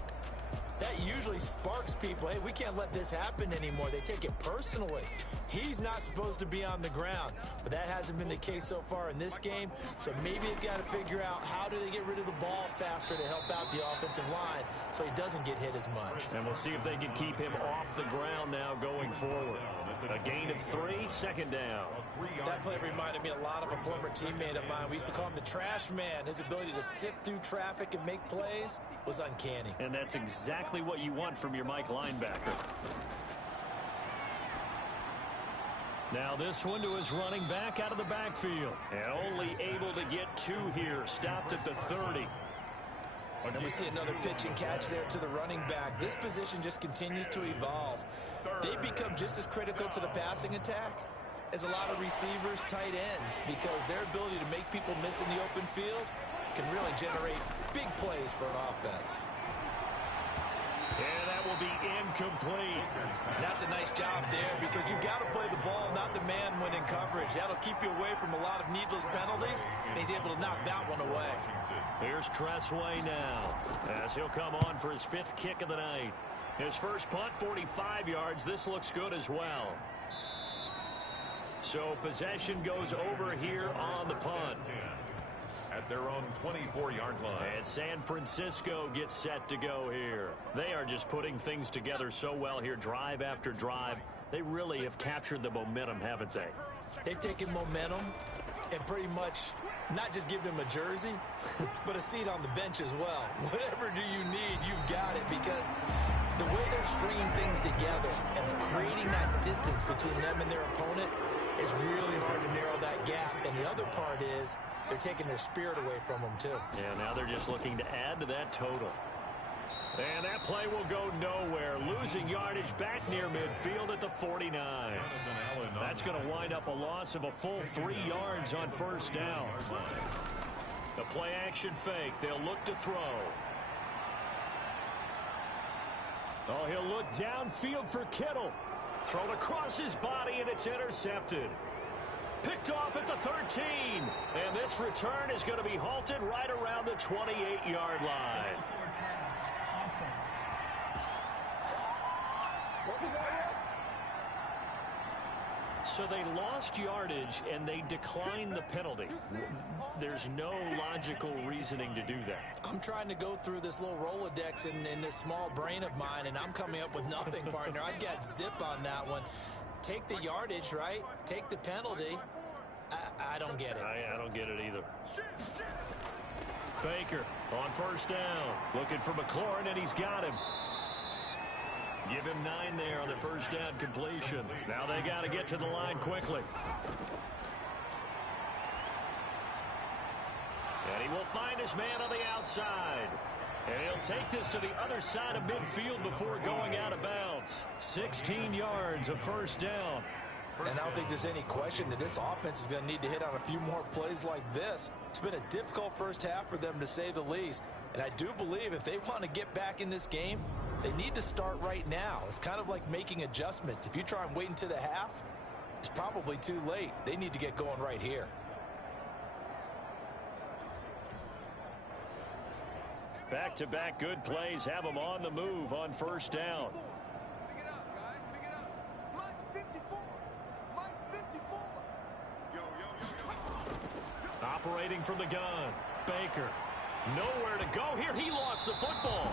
that usually sparks people. Hey, we can't let this happen anymore. They take it personally. He's not supposed to be on the ground, but that hasn't been the case so far in this game. So maybe they've got to figure out how do they get rid of the ball faster to help out the offensive line so he doesn't get hit as much. And we'll see if they can keep him off the ground now going forward. A gain of 3, 2nd down. That play reminded me a lot of a former teammate of mine. We used to call him the trash man. His ability to sift through traffic and make plays was uncanny. And that's exactly what you want from your Mike linebacker. Now this one to his running back out of the backfield. And only able to get 2 here. Stopped at the 30. And we see another pitch and catch there to the running back. This position just continues to evolve. They become just as critical to the passing attack as a lot of receivers, tight ends, because their ability to make people miss in the open field can really generate big plays for an offense. And that will be incomplete. And that's a nice job there because you've got to play the ball, not the man when in coverage. That'll keep you away from a lot of needless penalties, and he's able to knock that one away. Here's Tressway now as he'll come on for his 5th kick of the night. His first punt, 45 yards. This looks good as well. So possession goes over here on the punt. At their own 24-yard line. And San Francisco gets set to go here. They are just putting things together so well here, drive after drive. They really have captured the momentum, haven't they? They've taken momentum and pretty much not just given him a jersey, but a seat on the bench as well. Whatever do you need, you've got it, because the way they're stringing things together and creating that distance between them and their opponent is really hard to narrow that gap. And the other part is they're taking their spirit away from them, too. Yeah, now they're just looking to add to that total. And that play will go nowhere. Losing yardage back near midfield at the 49. That's going to wind up a loss of a full 3 yards on 1st down. The play action fake. They'll look to throw. Oh, he'll look downfield for Kittle. Thrown across his body, and it's intercepted. Picked off at the 13. And this return is going to be halted right around the 28-yard line. So they lost yardage, and they declined the penalty. There's no logical reasoning to do that. I'm trying to go through this little Rolodex in this small brain of mine, and I'm coming up with nothing, partner. I got zip on that one. Take the yardage, right? Take the penalty. I don't get it. I don't get it either. Baker on 1st down. Looking for McLaurin, and he's got him. Give him 9 there on the 1st down completion. Now they got to get to the line quickly. And he will find his man on the outside. And he'll take this to the other side of midfield before going out of bounds. 16 yards of 1st down. And I don't think there's any question that this offense is going to need to hit on a few more plays like this. It's been a difficult first half for them, to say the least. And I do believe if they want to get back in this game, they need to start right now. It's kind of like making adjustments. If you try and wait until the half, it's probably too late. They need to get going right here. Back-to-back good plays have them on the move on first down. Pick it up, guys. Pick it up. Mike's 54. Mike's 54. Yo. Operating from the gun. Baker. Nowhere to go here. He lost the football.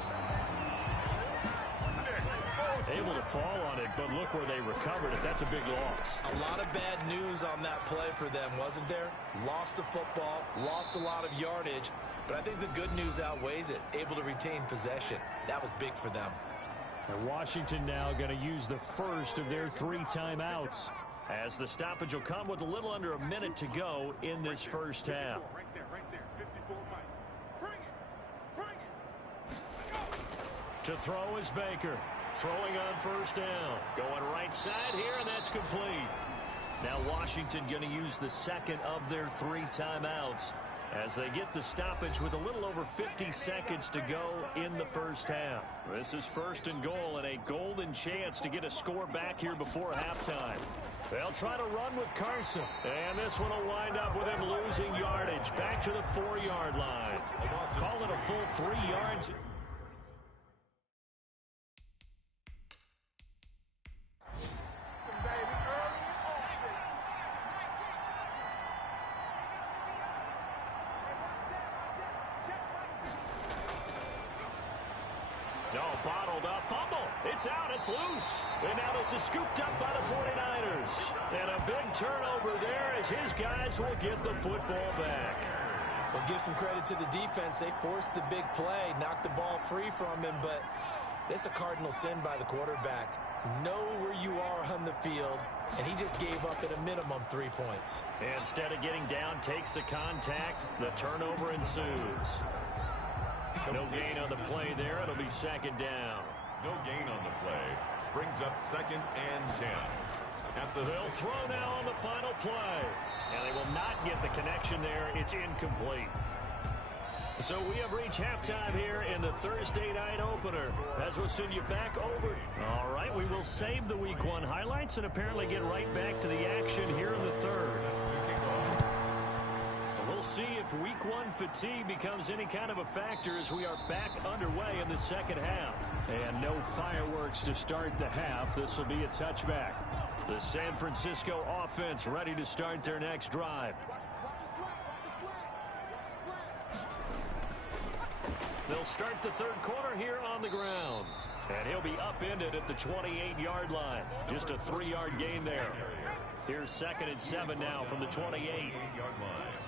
Able to fall on it, but look where they recovered it. That's a big loss. A lot of bad news on that play for them, wasn't there? Lost the football, lost a lot of yardage, but I think the good news outweighs it. Able to retain possession. That was big for them. And Washington now going to use the first of their 3 timeouts, as the stoppage will come with a little under a minute to go in this first half. Right there. 54, Mike. Bring it. To throw is Baker. Throwing on first down. Going right side here, and that's complete. Now Washington going to use the second of their 3 timeouts as they get the stoppage with a little over 50 seconds to go in the first half. This is first and goal and a golden chance to get a score back here before halftime. They'll try to run with Carson, and this one will wind up with him losing yardage back to the 4-yard line. Call it a full 3 yards. Bottled up, fumble. It's out, it's loose. And now this is scooped up by the 49ers. And a big turnover there as his guys will get the football back. Well, give some credit to the defense. They forced the big play, knocked the ball free from him, but it's a cardinal sin by the quarterback. Know where you are on the field, and he just gave up at a minimum 3 points. Instead of getting down, takes the contact. The turnover ensues. No gain on the play there. It'll be second down. No gain on the play. Brings up 2nd and 10. They'll throw now on the final play. And they will not get the connection there. It's incomplete. So we have reached halftime here in the Thursday night opener, as we'll send you back over. All right, we will save the Week 1 highlights and apparently get right back to the action here in the third. We'll see if Week 1 fatigue becomes any kind of a factor as we are back underway in the second half. And no fireworks to start the half. This will be a touchback. The San Francisco offense ready to start their next drive. They'll start the third quarter here on the ground. And he'll be upended at the 28-yard line. Just a 3-yard gain there. Here's 2nd and 7 now from the 28-yard line.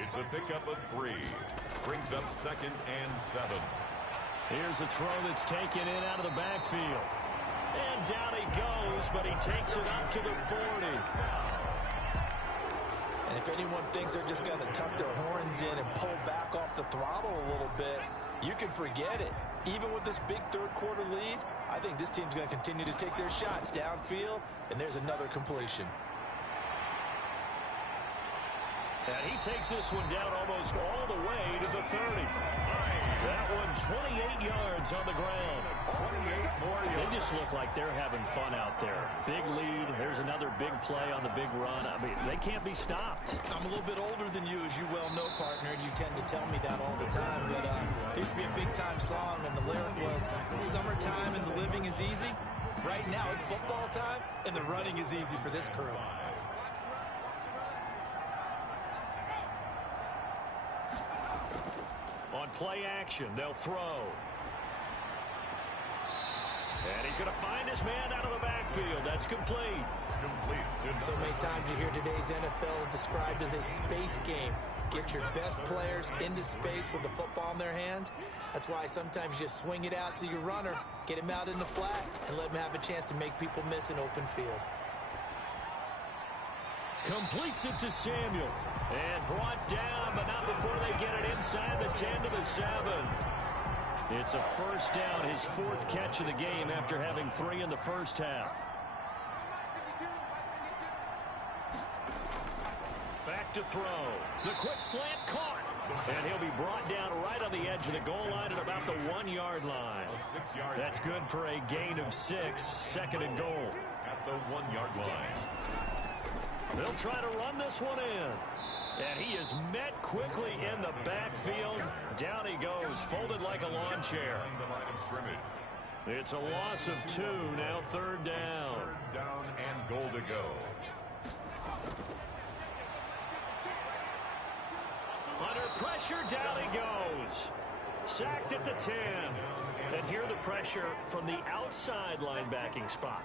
It's a pickup of 3. Brings up 2nd and 7. Here's a throw that's taken in out of the backfield. And down he goes, but he takes it up to the 40. And if anyone thinks they're just going to tuck their horns in and pull back off the throttle a little bit, you can forget it. Even with this big third quarter lead, I think this team's going to continue to take their shots downfield, and there's another completion. And he takes this one down almost all the way to the 30. That one 28 yards on the ground. 28 more yards. They just look like they're having fun out there. Big lead. There's another big play on the big run. I mean, they can't be stopped. I'm a little bit older than you, as you well know, partner, and you tend to tell me that all the time. But it used to be a big-time song, and the lyric was, "Summertime and the living is easy." Right now, it's football time, and the running is easy for this crew. On play action, they'll throw. And he's going to find his man out of the backfield. That's complete. So many times you hear today's NFL described as a space game. Get your best players into space with the football in their hands. That's why sometimes you swing it out to your runner, get him out in the flat, and let him have a chance to make people miss an open field. Completes it to Samuel. And brought down, but not before they get it inside the 10 to the 7. It's a first down, his 4th catch of the game after having 3 in the first half. Back to throw. The quick slant caught. And he'll be brought down right on the edge of the goal line at about the 1-yard line. That's good for a gain of 6, 2nd and goal. At the 1-yard line. They'll try to run this one in. And he is met quickly in the backfield. Down he goes, folded like a chair. The line of scrimmage. It's a loss of 2, now third down. Third down and goal to go. Under pressure, down he goes. Sacked at the 10. And here the pressure from the outside linebacking spot.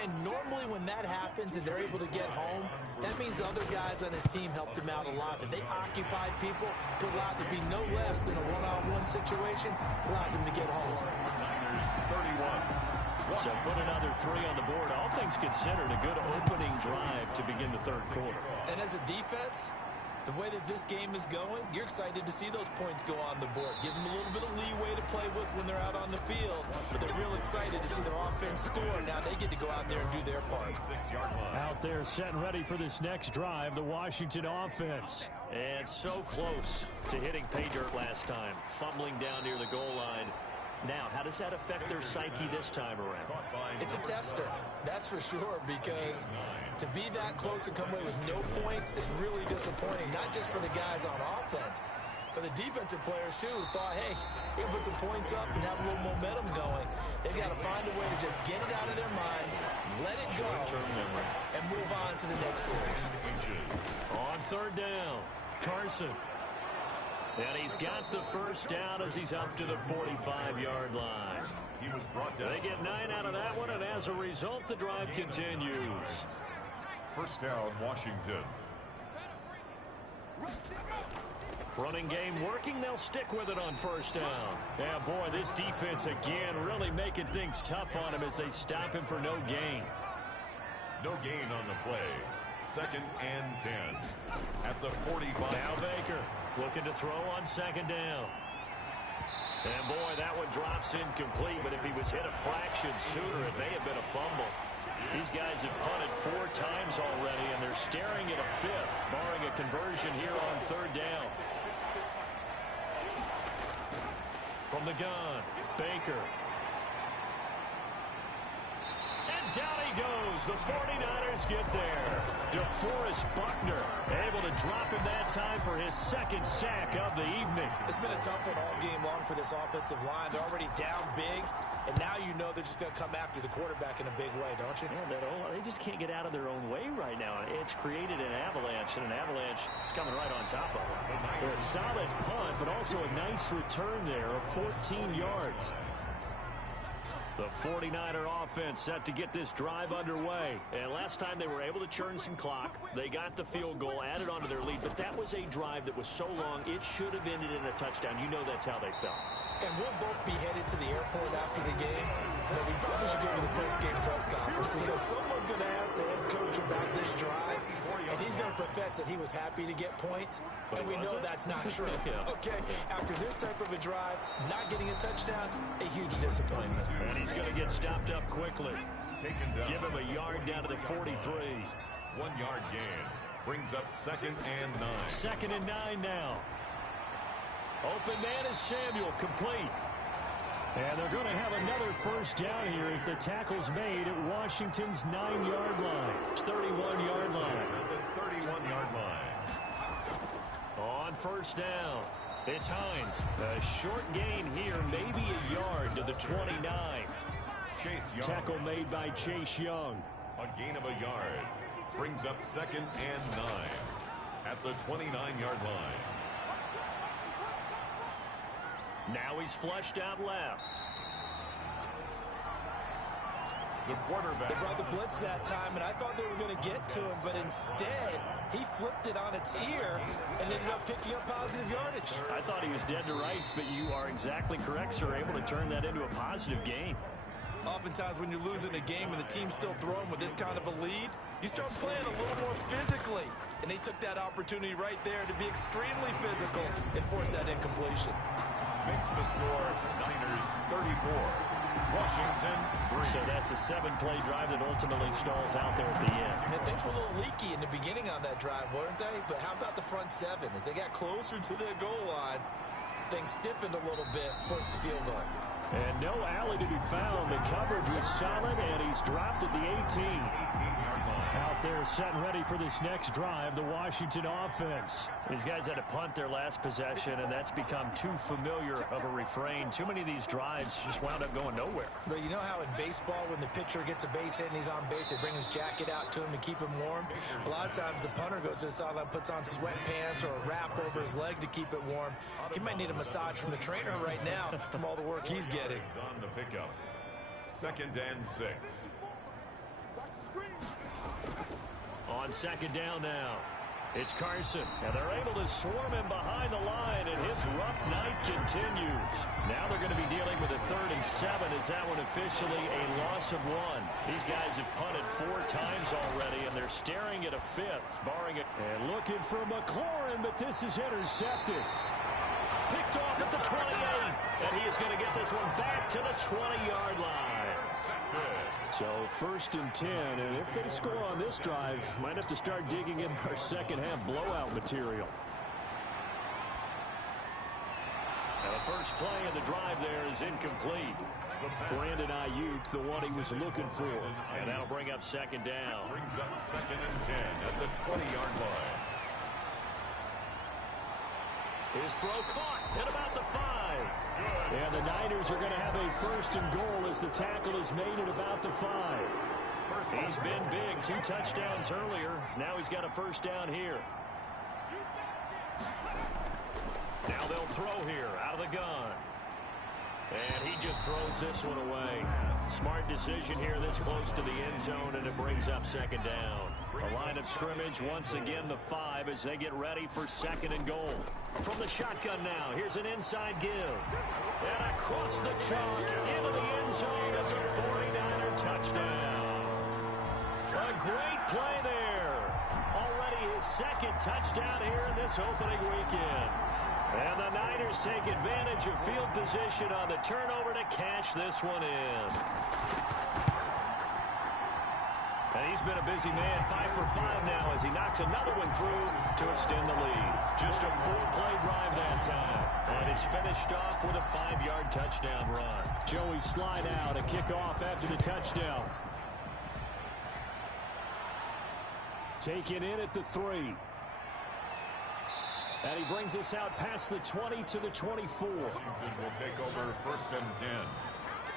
And normally when that happens and they're able to get home, that means other guys on his team helped him out a lot. That they occupied people to allow it to be no less than a one-on-one situation, allows him to get home. 31. So put another 3 on the board. All things considered, a good opening drive to begin the third quarter. And as a defense, the way that this game is going, you're excited to see those points go on the board. Gives them a little bit of leeway to play with when they're out on the field, but they're real excited to see their offense score. Now they get to go out there and do their part. 6-yard line. Out there set and ready for this next drive, the Washington offense. And so close to hitting pay dirt last time, fumbling down near the goal line. Now, how does that affect their psyche this time around? It's a tester, that's for sure, because to be that close and come away with no points is really disappointing, not just for the guys on offense, but the defensive players, too, who thought, hey, we can put some points up and have a little momentum going. They've got to find a way to just get it out of their minds, let it go, and move on to the next series. On third down, Carson. And he's got the first down as he's up to the 45-yard line. He was brought down. They get 9 out of that one, and as a result, the drive continues. First down, Washington. Running game working. They'll stick with it on first down. Yeah, boy, this defense again really making things tough on him as they stop him for no gain. No gain on the play. Second and 10. At the 45. Now Baker looking to throw on second down. And boy, that one drops incomplete, but if he was hit a fraction sooner, it may have been a fumble. These guys have punted 4 times already, and they're staring at a 5th, barring a conversion here on third down. From the gun, Baker. And down he goes. The 49ers get there. DeForest Buckner able to drop him that time for his second sack of the evening. It's been a tough one all game long for this offensive line. They're already down big, and now you know they're just going to come after the quarterback in a big way, don't you? Yeah, they just can't get out of their own way right now. It's created an avalanche, and an avalanche is coming right on top of them. A solid punt, but also a nice return there of 14 yards. The 49er offense set to get this drive underway. And last time they were able to churn some clock. They got the field goal, added onto their lead. But that was a drive that was so long, it should have ended in a touchdown. You know that's how they felt. And we'll both be headed to the airport after the game. But we probably should go to the post-game press conference because someone's going to ask the head coach about this drive. And he's going to profess that he was happy to get points. And we know that's not true. Yeah. Okay, after this type of a drive, not getting a touchdown, a huge disappointment. And he's going to get stopped up quickly. Taken down. Give him a yard down to the 43. 1 yard gain. Brings up second and 9. Second and 9 now. Open man is Samuel, complete. And they're going to have another first down here as the tackle's made at Washington's 9-yard line. 31-yard line. The 31-yard line. On first down, it's Hines. A short gain here, maybe a yard to the 29. Chase Young. Tackle made by Chase Young. A gain of a yard. Brings up second and 9. At the 29-yard line. Now he's flushed out left. The quarterback. They brought the blitz that time, and I thought they were going to get to him, but instead, he flipped it on its ear and ended up picking up positive yardage. I thought he was dead to rights, but you are exactly correct, sir. Able to turn that into a positive gain. Oftentimes when you're losing a game and the team's still throwing with this kind of a lead, you start playing a little more physically. And they took that opportunity right there to be extremely physical and force that incompletion. Makes the score Niners 34. Washington 3. So that's a 7-play drive that ultimately stalls out there at the end. And things were a little leaky in the beginning on that drive, weren't they? But how about the front 7? As they got closer to the goal line, things stiffened a little bit, forced the field goal. And no alley to be found. The coverage was solid, and he's dropped at the 18. 18-yard line. Out there set and ready for this next drive, the Washington offense. These guys had to punt their last possession, and that's become too familiar of a refrain. Too many of these drives just wound up going nowhere. But you know how in baseball, when the pitcher gets a base hit and he's on base, they bring his jacket out to him to keep him warm? A lot of times the punter goes to the sideline, puts on sweatpants or a wrap over his leg to keep it warm. He might need a massage from the trainer right now from all the work he's getting. On the pickup. 2nd and 6. On 2nd down now, it's Carson. And they're able to swarm him behind the line, and his rough night continues. Now they're going to be dealing with a 3rd and 7. Is that one officially a loss of 1? These guys have punted 4 times already, and they're staring at a 5th, barring it. And looking for McLaurin, but this is intercepted. Picked off at the 28, and he is going to get this one back to the 20-yard line. So 1st and 10, and if they score on this drive, might have to start digging in our second-half blowout material. Now the first play of the drive there is incomplete. Brandon Ayuk, the one he was looking for. And that'll bring up 2nd down. Brings up 2nd and 10 at the 20-yard line. His throw caught at about the 5. Good. And the Niners are going to have a 1st and goal as the tackle is made at about the 5. He's been big. 2 touchdowns earlier. Now he's got a 1st down here. Now they'll throw here out of the gun. And he just throws this one away. Smart decision here this close to the end zone, and it brings up 2nd down. A line of scrimmage once again the 5 as they get ready for 2nd and goal. From the shotgun now, here's an inside give. And across the chalk into the end zone. It's a 49er touchdown. A great play there. Already his 2nd touchdown here in this opening weekend. And the Niners take advantage of field position on the turnover to cash this one in. And he's been a busy man, 5 for 5 now as he knocks another one through to extend the lead. Just a 4-play drive that time. And it's finished off with a 5-yard touchdown run. Joey slide out, a kickoff after the touchdown. Taken in at the 3. And he brings us out past the 20 to the 24. Washington will take over 1st and 10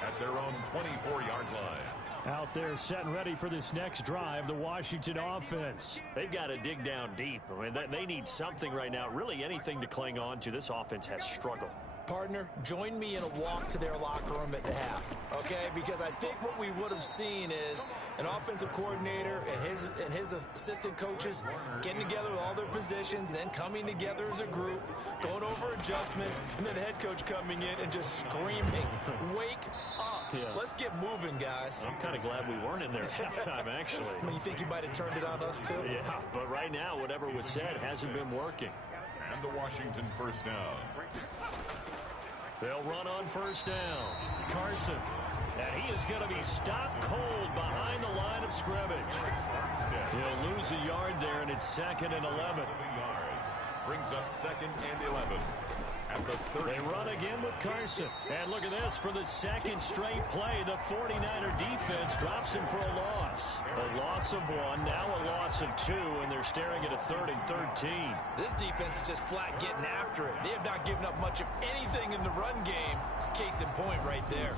at their own 24-yard line. Out there set and ready for this next drive, the Washington offense. They've got to dig down deep. I mean, they need something right now, really anything to cling on to. This offense has struggled. Partner, join me in a walk to their locker room at the half, okay? Because I think what we would have seen is an offensive coordinator and his assistant coaches getting together with all their positions, then coming together as a group, going over adjustments, and then the head coach coming in and just screaming, "Wake up. Yeah. Let's get moving, guys." I'm kind of glad we weren't in there at halftime, actually. I mean, you think you might have turned it on us, too? Yeah, but right now, whatever was said hasn't been working. And the Washington 1st down. They'll run on 1st down. Carson. And he is going to be stopped cold behind the line of scrimmage. He'll lose a yard there, and it's 2nd and 11. Brings up 2nd and 11. At the 30. They run again with Carson. And look at this. For the 2nd straight play, the 49er defense drops him for a loss. A loss of 1, now a loss of 2, and they're staring at a 3rd and 13. This defense is just flat getting after it. They have not given up much of anything in the run game. Case in point right there.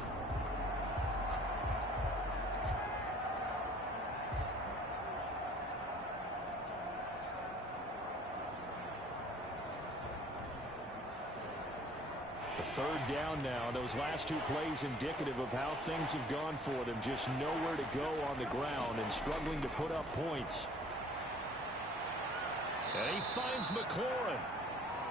A 3rd down now. Those last 2 plays indicative of how things have gone for them. Just nowhere to go on the ground and struggling to put up points. And he finds McLaurin.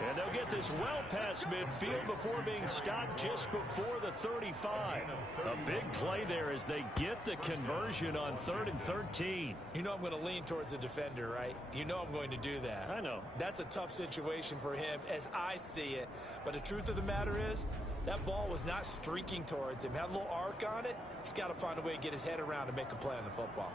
And they'll get this well past midfield before being stopped just before the 35. A big play there as they get the conversion on 3rd and 13. You know I'm going to lean towards the defender, right? You know I'm going to do that. I know. That's a tough situation for him as I see it. But the truth of the matter is, that ball was not streaking towards him. Had a little arc on it. He's got to find a way to get his head around and make a play on the football.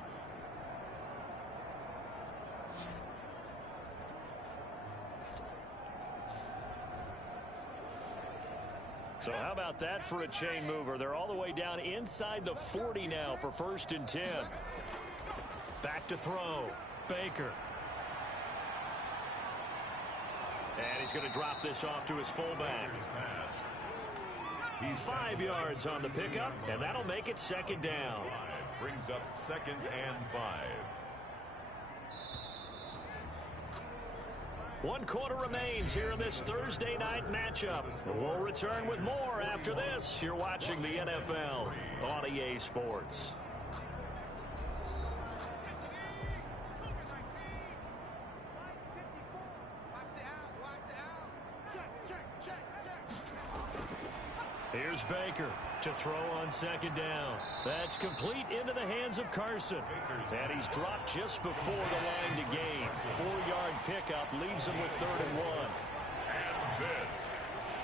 So how about that for a chain mover? They're all the way down inside the 40 now for 1st and 10. Back to throw. Baker. And he's going to drop this off to his fullback. 5 yards on the pickup, and that'll make it second down. Brings up 2nd and 5. 1 quarter remains here in this Thursday night matchup. And we'll return with more after this. You're watching the NFL on EA Sports. Here's Baker to throw on second down. That's complete into the hands of Carson. And he's dropped just before the line to gain. 4-yard pickup leaves him with 3rd and 1. And this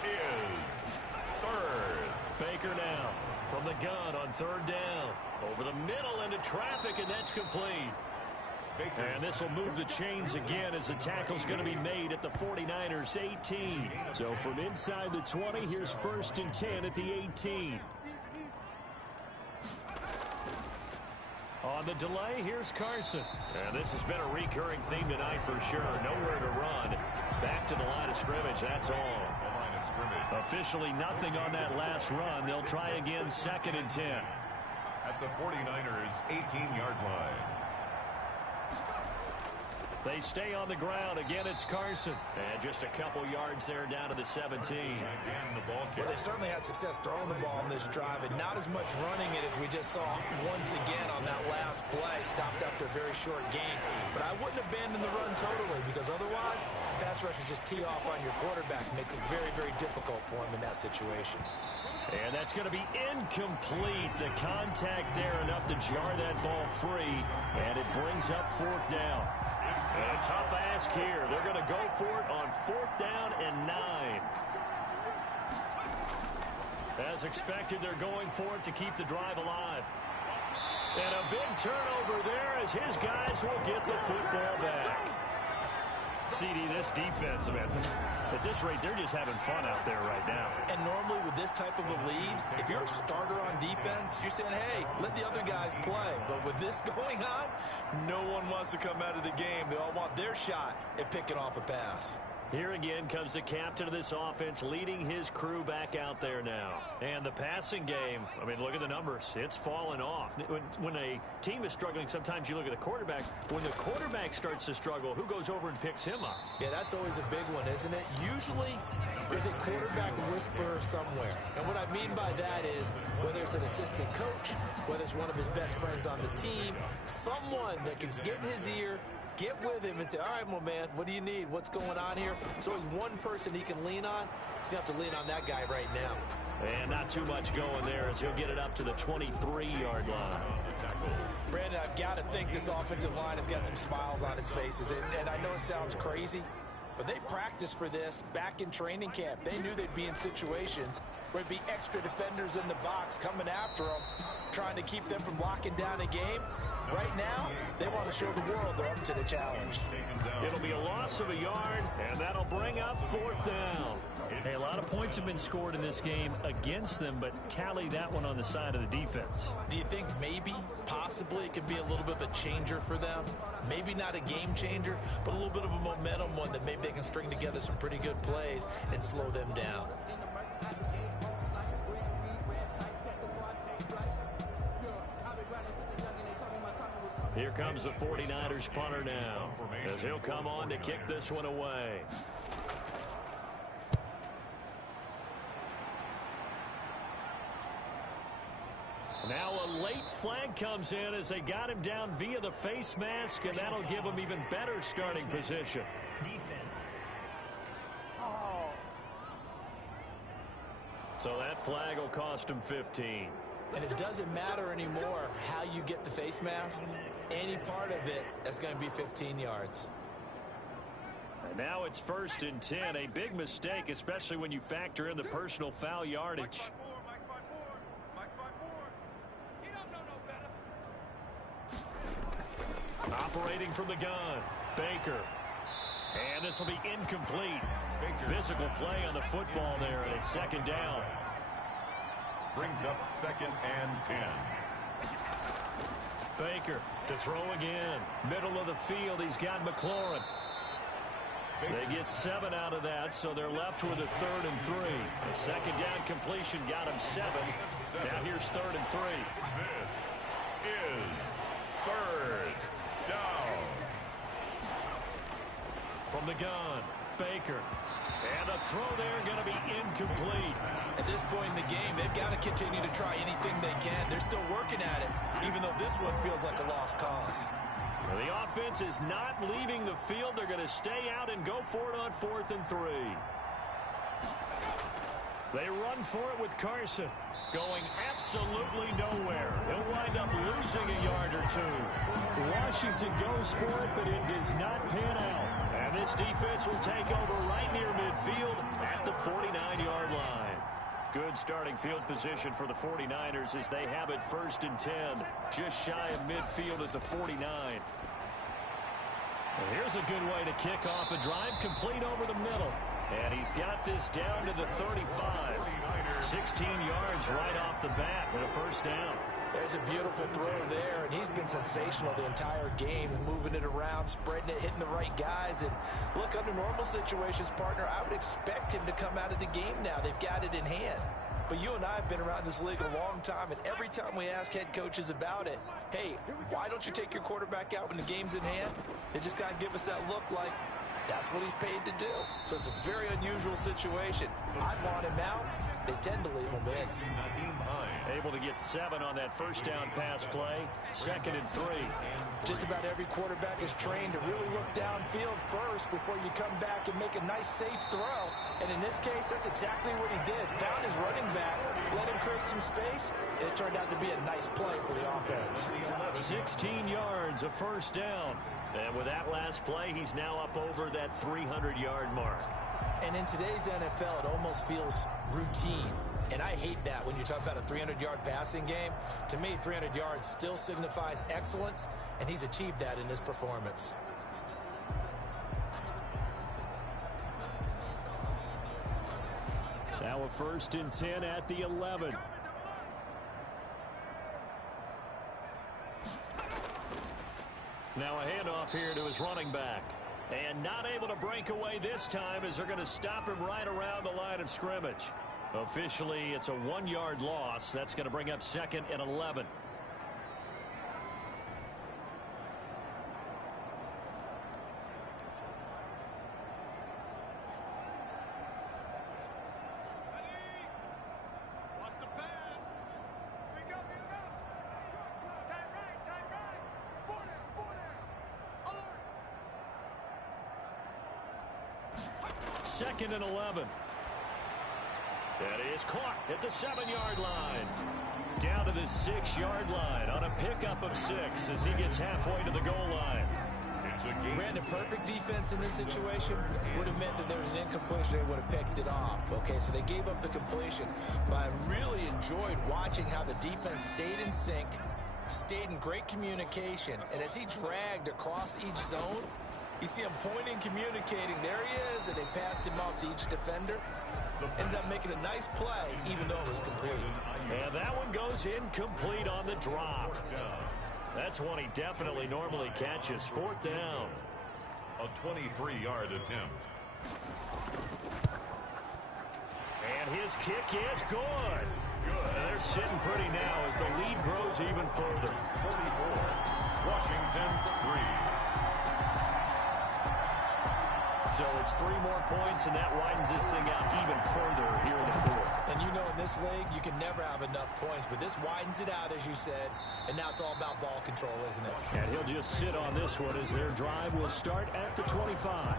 is 3rd. Baker now from the gun on 3rd down. Over the middle into traffic, and that's complete. And this will move the chains again as the tackle's going to be made at the 49ers 18. So from inside the 20, here's 1st and 10 at the 18. On the delay, here's Carson. And this has been a recurring theme tonight for sure. Nowhere to run. Back to the line of scrimmage, that's all. Officially nothing on that last run. They'll try again 2nd and 10. At the 49ers 18-yard line. They stay on the ground. Again, it's Carson. And just a couple yards there down to the 17. Well, they certainly had success throwing the ball on this drive, and not as much running it as we just saw once again on that last play. Stopped after a very short gain. But I wouldn't abandon the run totally, because otherwise, pass rushers just tee off on your quarterback. Makes it very, very difficult for him in that situation. And that's going to be incomplete. The contact there enough to jar that ball free, and it brings up 4th down. And a tough ask here. They're going to go for it on 4th down and 9. As expected, they're going for it to keep the drive alive. And a big turnover there as his guys will get the football back. CD, this defense, man, at this rate, they're just having fun out there right now. And normally with this type of a lead, if you're a starter on defense, you're saying, hey, let the other guys play. But with this going on, no one wants to come out of the game. They all want their shot at picking off a pass. Here again comes the captain of this offense leading his crew back out there now. And the passing game, I mean, look at the numbers. It's fallen off. When a team is struggling, sometimes you look at the quarterback. When the quarterback starts to struggle, who goes over and picks him up? Yeah, that's always a big one, isn't it? Usually, there's a quarterback whisperer somewhere. And what I mean by that is, whether it's an assistant coach, whether it's one of his best friends on the team, someone that can get in his ear, get with him and say, all right, my man, what do you need? What's going on here? There's always one person he can lean on. He's going to have to lean on that guy right now. And not too much going there as he'll get it up to the 23-yard line. Brandon, I've got to think this offensive line has got some smiles on its faces. And I know it sounds crazy, but they practiced for this back in training camp. They knew they'd be in situations where there'd be extra defenders in the box coming after them, trying to keep them from locking down a game. Right now, they want to show the world they're up to the challenge. It'll be a loss of a yard, and that'll bring up 4th down. Hey, a lot of points have been scored in this game against them, but tally that one on the side of the defense. Do you think maybe, possibly, it could be a little bit of a changer for them? Maybe not a game changer, but a little bit of a momentum one that maybe they can string together some pretty good plays and slow them down. Here comes the 49ers punter now, as he'll come on to kick this one away. Now a late flag comes in as they got him down via the face mask, and that'll give him even better starting position. Defense. So that flag will cost him 15. And it doesn't matter anymore how you get the face mask. Any part of it is going to be 15 yards. And now it's 1st and 10. A big mistake, especially when you factor in the personal foul yardage. Operating from the gun, Baker. And this will be incomplete. Physical play on the football there, and it's 2nd down. Brings up 2nd and 10. Baker to throw again. Middle of the field, he's got McLaurin. They get 7 out of that, so they're left with a 3rd and 3. A second down completion got him 7. Now here's 3rd and 3. This is 3rd down. From the gun, Baker. And the throw there going to be incomplete. At this point in the game, they've got to continue to try anything they can. They're still working at it, even though this one feels like a lost cause. The offense is not leaving the field. They're going to stay out and go for it on 4th and 3. They run for it with Carson. Going absolutely nowhere. He'll wind up losing a yard or 2. Washington goes for it, but it does not pan out. And this defense will take over right near midfield at the 49-yard line. Good starting field position for the 49ers as they have it 1st and 10. Just shy of midfield at the 49. Well, here's a good way to kick off a drive, complete over the middle. And he's got this down to the 35. 16 yards right off the bat with a 1st down. There's a beautiful throw there, and he's been sensational the entire game, moving it around, spreading it, hitting the right guys. And look, under normal situations, partner, I would expect him to come out of the game now. They've got it in hand. But you and I have been around this league a long time, and every time we ask head coaches about it, hey, why don't you take your quarterback out when the game's in hand? They just kind of give us that look like that's what he's paid to do. So it's a very unusual situation. I want him out. They tend to leave him in. Able to get 7 on that 1st down pass play. 2nd and 3. Just about every quarterback is trained to really look downfield first before you come back and make a nice, safe throw. And in this case, that's exactly what he did. Found his running back, let him create some space, and it turned out to be a nice play for the offense. 16 yards, a 1st down. And with that last play, he's now up over that 300-yard mark. And in today's NFL, it almost feels routine. And I hate that when you talk about a 300-yard passing game. To me, 300 yards still signifies excellence, and he's achieved that in this performance. Now a 1st and 10 at the 11. Now a handoff here to his running back. And not able to break away this time as they're going to stop him right around the line of scrimmage. Officially, it's a 1-yard loss. That's going to bring up 2nd and 11. Watch the pass. Here we go, here we go. Tight right. 4 down. Alert. 2nd and 11. That is caught at the 7-yard line. Down to the 6-yard line on a pickup of 6 as he gets halfway to the goal line. Brandon, perfect defense in this situation would have meant that there was an incompletion. They would have picked it off. Okay, so they gave up the completion. But I really enjoyed watching how the defense stayed in sync, stayed in great communication. And as he dragged across each zone, you see him pointing, communicating. There he is, and they passed him off to each defender. Ended up making a nice play, even though it was complete. And that one goes incomplete on the drop. That's one he definitely normally catches. 4th down. A 23-yard attempt. And his kick is good. And they're sitting pretty now as the lead grows even further. 44. Washington 3. So it's 3 more points, and that widens this thing out even further here in the 4th. And you know in this league, you can never have enough points, but this widens it out, as you said, and now it's all about ball control, isn't it? And he'll just sit on this one as their drive will start at the 25.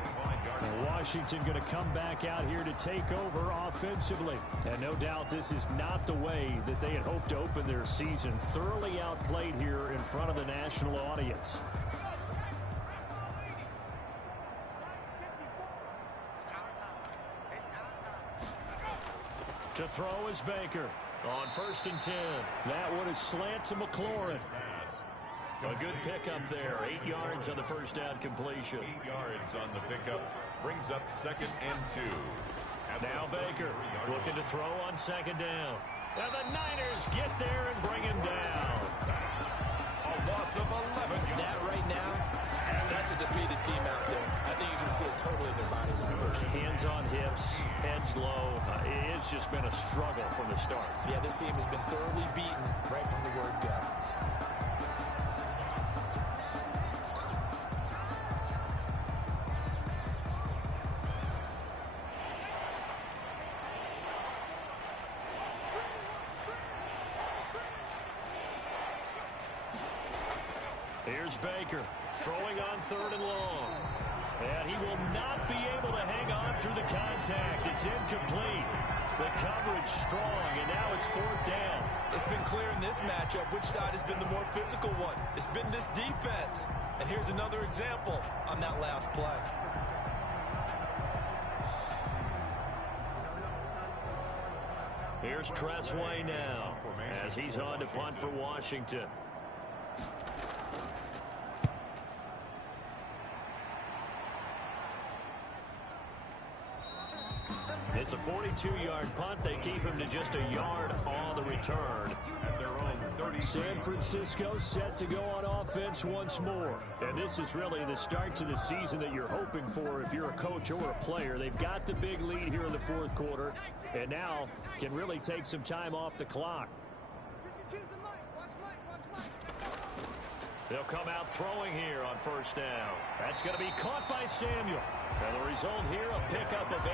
And Washington going to come back out here to take over offensively. And no doubt this is not the way that they had hoped to open their season. Thoroughly outplayed here in front of the national audience. To throw is Baker on 1st and 10. That one is slant to McLaurin. A good pickup there. 8 yards on the 1st down completion. 8 yards on the pickup brings up 2nd and 2. Now Baker looking to throw on 2nd down. And the Niners get there and bring him down. A loss loss of 11 yards. That right now, that's a defeated team out there. I think you can see it totally in their body language. Hands on hips, heads low. It's just been a struggle from the start. Yeah, this team has been thoroughly beaten right from the word go. Here's Baker throwing on 3rd and long. And he will not be able to hang on through the contact. It's incomplete. The coverage strong, and now it's 4th down. It's been clear in this matchup which side has been the more physical one. It's been this defense. And here's another example on that last play. Here's Tressway now as he's on to punt for Washington. It's a 42-yard punt. They keep him to just a yard on the return. At their own 30. San Francisco set to go on offense once more. And this is really the start to the season that you're hoping for if you're a coach or a player. They've got the big lead here in the 4th quarter, and now can really take some time off the clock. They'll come out throwing here on 1st down. That's going to be caught by Samuel. And the result here, a pickup of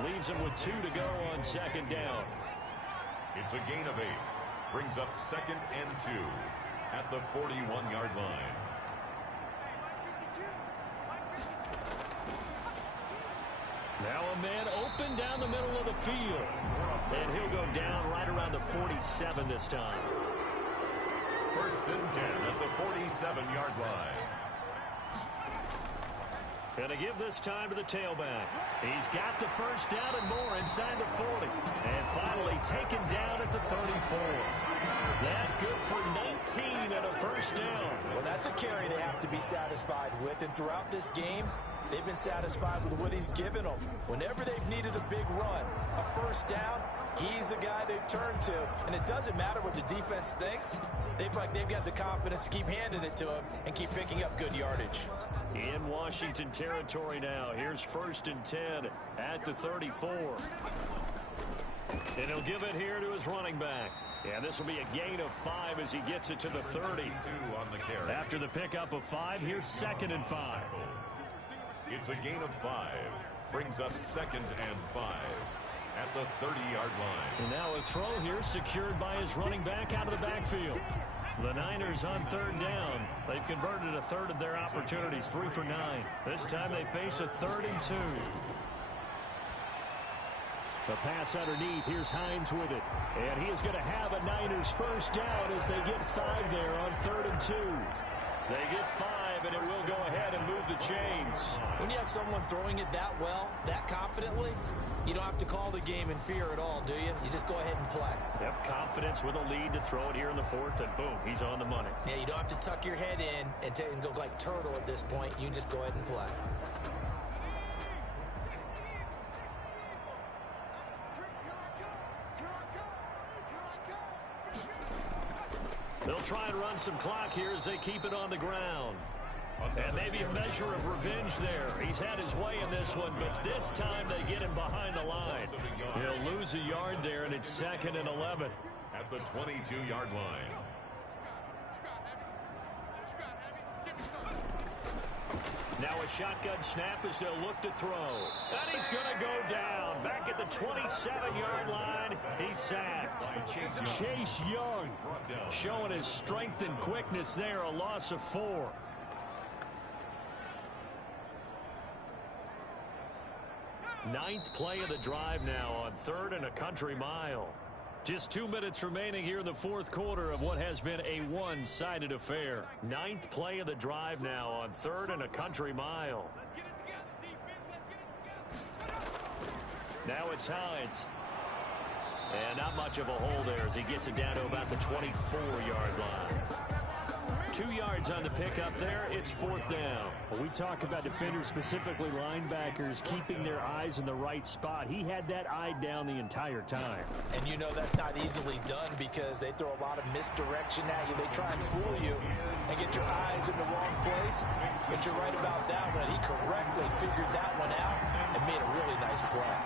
8. Leaves him with 2 to go on 2nd down. It's a gain of 8. Brings up 2nd and 2 at the 41-yard line. Now a man open down the middle of the field. And he'll go down right around the 47 this time. 1st and 10 at the 47-yard line. And to give this time to the tailback. He's got the 1st down and more inside the 40. And finally taken down at the 34. That good for 19 and a 1st down. Well, that's a carry they have to be satisfied with. And throughout this game, they've been satisfied with what he's given them. Whenever they've needed a big run, a 1st down, he's the guy they've turned to. And it doesn't matter what the defense thinks. They've got the confidence to keep handing it to him and keep picking up good yardage. In Washington territory now. Here's 1st and 10 at the 34. And he'll give it here to his running back. Yeah, this will be a gain of 5 as he gets it to the 30. On the carry. After the pickup of 5, here's 2nd and 5. It's a gain of 5. Brings up 2nd and 5 at the 30-yard line. And now a throw here secured by his running back out of the backfield. The Niners on 3rd down. They've converted a third of their opportunities, 3 for 9. This time they face a 3rd and 2. The pass underneath. Here's Hines with it. And he is going to have a Niners 1st down as they get 5 there on 3rd and 2. They get 5, and it will go ahead and move the chains. When you have someone throwing it that well, that confidently, you don't have to call the game in fear at all, do you? You just go ahead and play. Yep, confidence with a lead to throw it here in the 4th, and boom, he's on the money. Yeah, you don't have to tuck your head in and go like turtle at this point. You just go ahead and play. They'll try and run some clock here as they keep it on the ground. And maybe a measure of revenge there. He's had his way in this one, but this time they get him behind the line. He'll lose a yard there, and it's 2nd and 11. At the 22-yard line. Now a shotgun snap as they'll look to throw. And he's going to go down. Back at the 27-yard line, he's sacked. Chase Young showing his strength and quickness there, a loss of 4. Ninth play of the drive now on 3rd and a country mile. Just 2 minutes remaining here in the 4th quarter of what has been a one-sided affair. 9th play of the drive now on 3rd and a country mile. Let's get it together, defense. Let's get it together. Now it's Hines. And not much of a hole there as he gets it down to about the 24-yard line. 2 yards on the pickup there. It's 4th down. Well, we talk about defenders, specifically linebackers, keeping their eyes in the right spot. He had that eye down the entire time. And you know that's not easily done because they throw a lot of misdirection at you. They try and fool you and get your eyes in the wrong place. But you're right about that one. He correctly figured that one out and made a really nice play.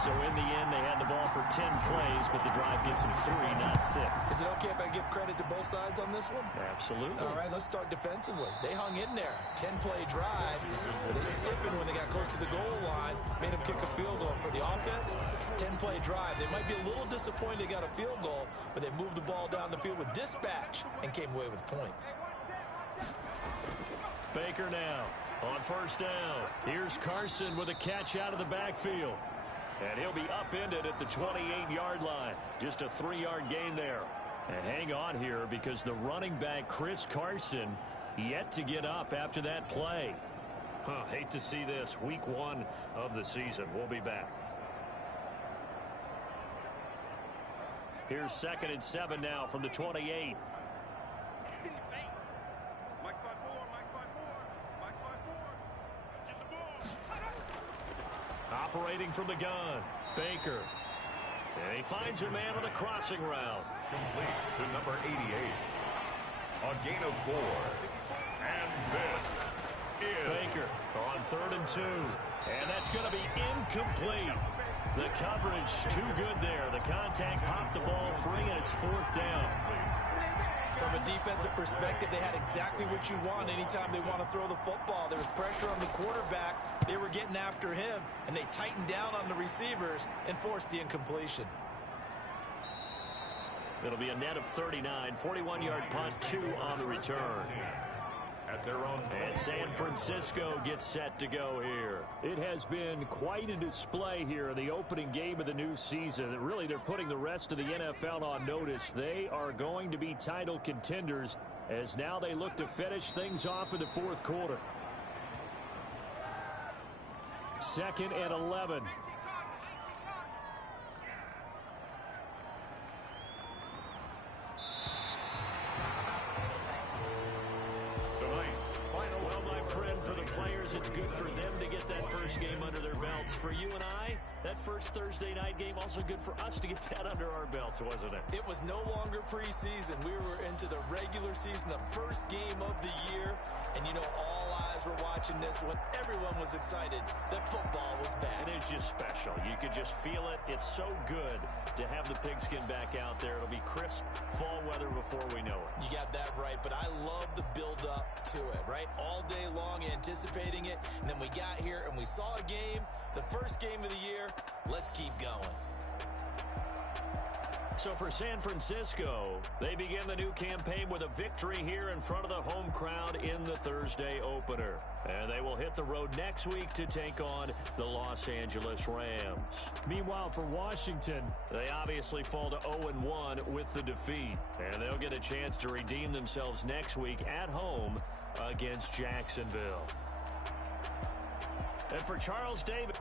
So in the end, they had the ball for 10 plays, but the drive gets them 3, not 6. Is it okay if I give credit to both sides on this one? Absolutely. All right, let's start defensively. They hung in there. 10-play drive, but they stiffened when they got close to the goal line, made them kick a field goal. For the offense, 10-play drive. They might be a little disappointed they got a field goal, but they moved the ball down the field with dispatch and came away with points. Baker now on 1st down. Here's Carson with a catch out of the backfield. And he'll be upended at the 28-yard line. Just a 3-yard gain there. And hang on here because the running back, Chris Carson, yet to get up after that play. Hate to see this. Week 1 of the season. We'll be back. Here's 2nd and 7 now from the 28. Operating from the gun, Baker. And he finds a man on a crossing route. Complete to number 88. A gain of 4. And this is Baker on 3rd and 2. And that's going to be incomplete. The coverage too good there. The contact popped the ball free, and it's 4th down. From a defensive perspective, they had exactly what you want anytime they want to throw the football. There was pressure on the quarterback. They were getting after him, and they tightened down on the receivers and forced the incompletion. It'll be a net of 39, 41-yard punt, 2 on the return. at their own. And San Francisco gets set to go here. It has been quite a display here in the opening game of the new season. Really, they're putting the rest of the NFL on notice. They are going to be title contenders as now they look to finish things off in the fourth quarter. 2nd and 11. Well, my friend, for the players, it's good for them to get that first game under their belts. For you and I, that first Thursday night game, also good for us to get that under our belts, wasn't it? It was no longer preseason. We were into the regular season, the first game of the year. And, you know, all eyes were watching this when everyone was excited that football was back. It is just special. You could just feel it. It's so good to have the pigskin back out there. It'll be crisp fall weather before we know it. You got that right, but I love the build-up to it, right? All day long anticipating it, and then we got here and we saw a game, the first game of the year. Let's keep going. So for San Francisco, they begin the new campaign with a victory here in front of the home crowd in the Thursday opener. And they will hit the road next week to take on the Los Angeles Rams. Meanwhile, for Washington, they obviously fall to 0-1 with the defeat. And they'll get a chance to redeem themselves next week at home against Jacksonville. And for Charles Davis...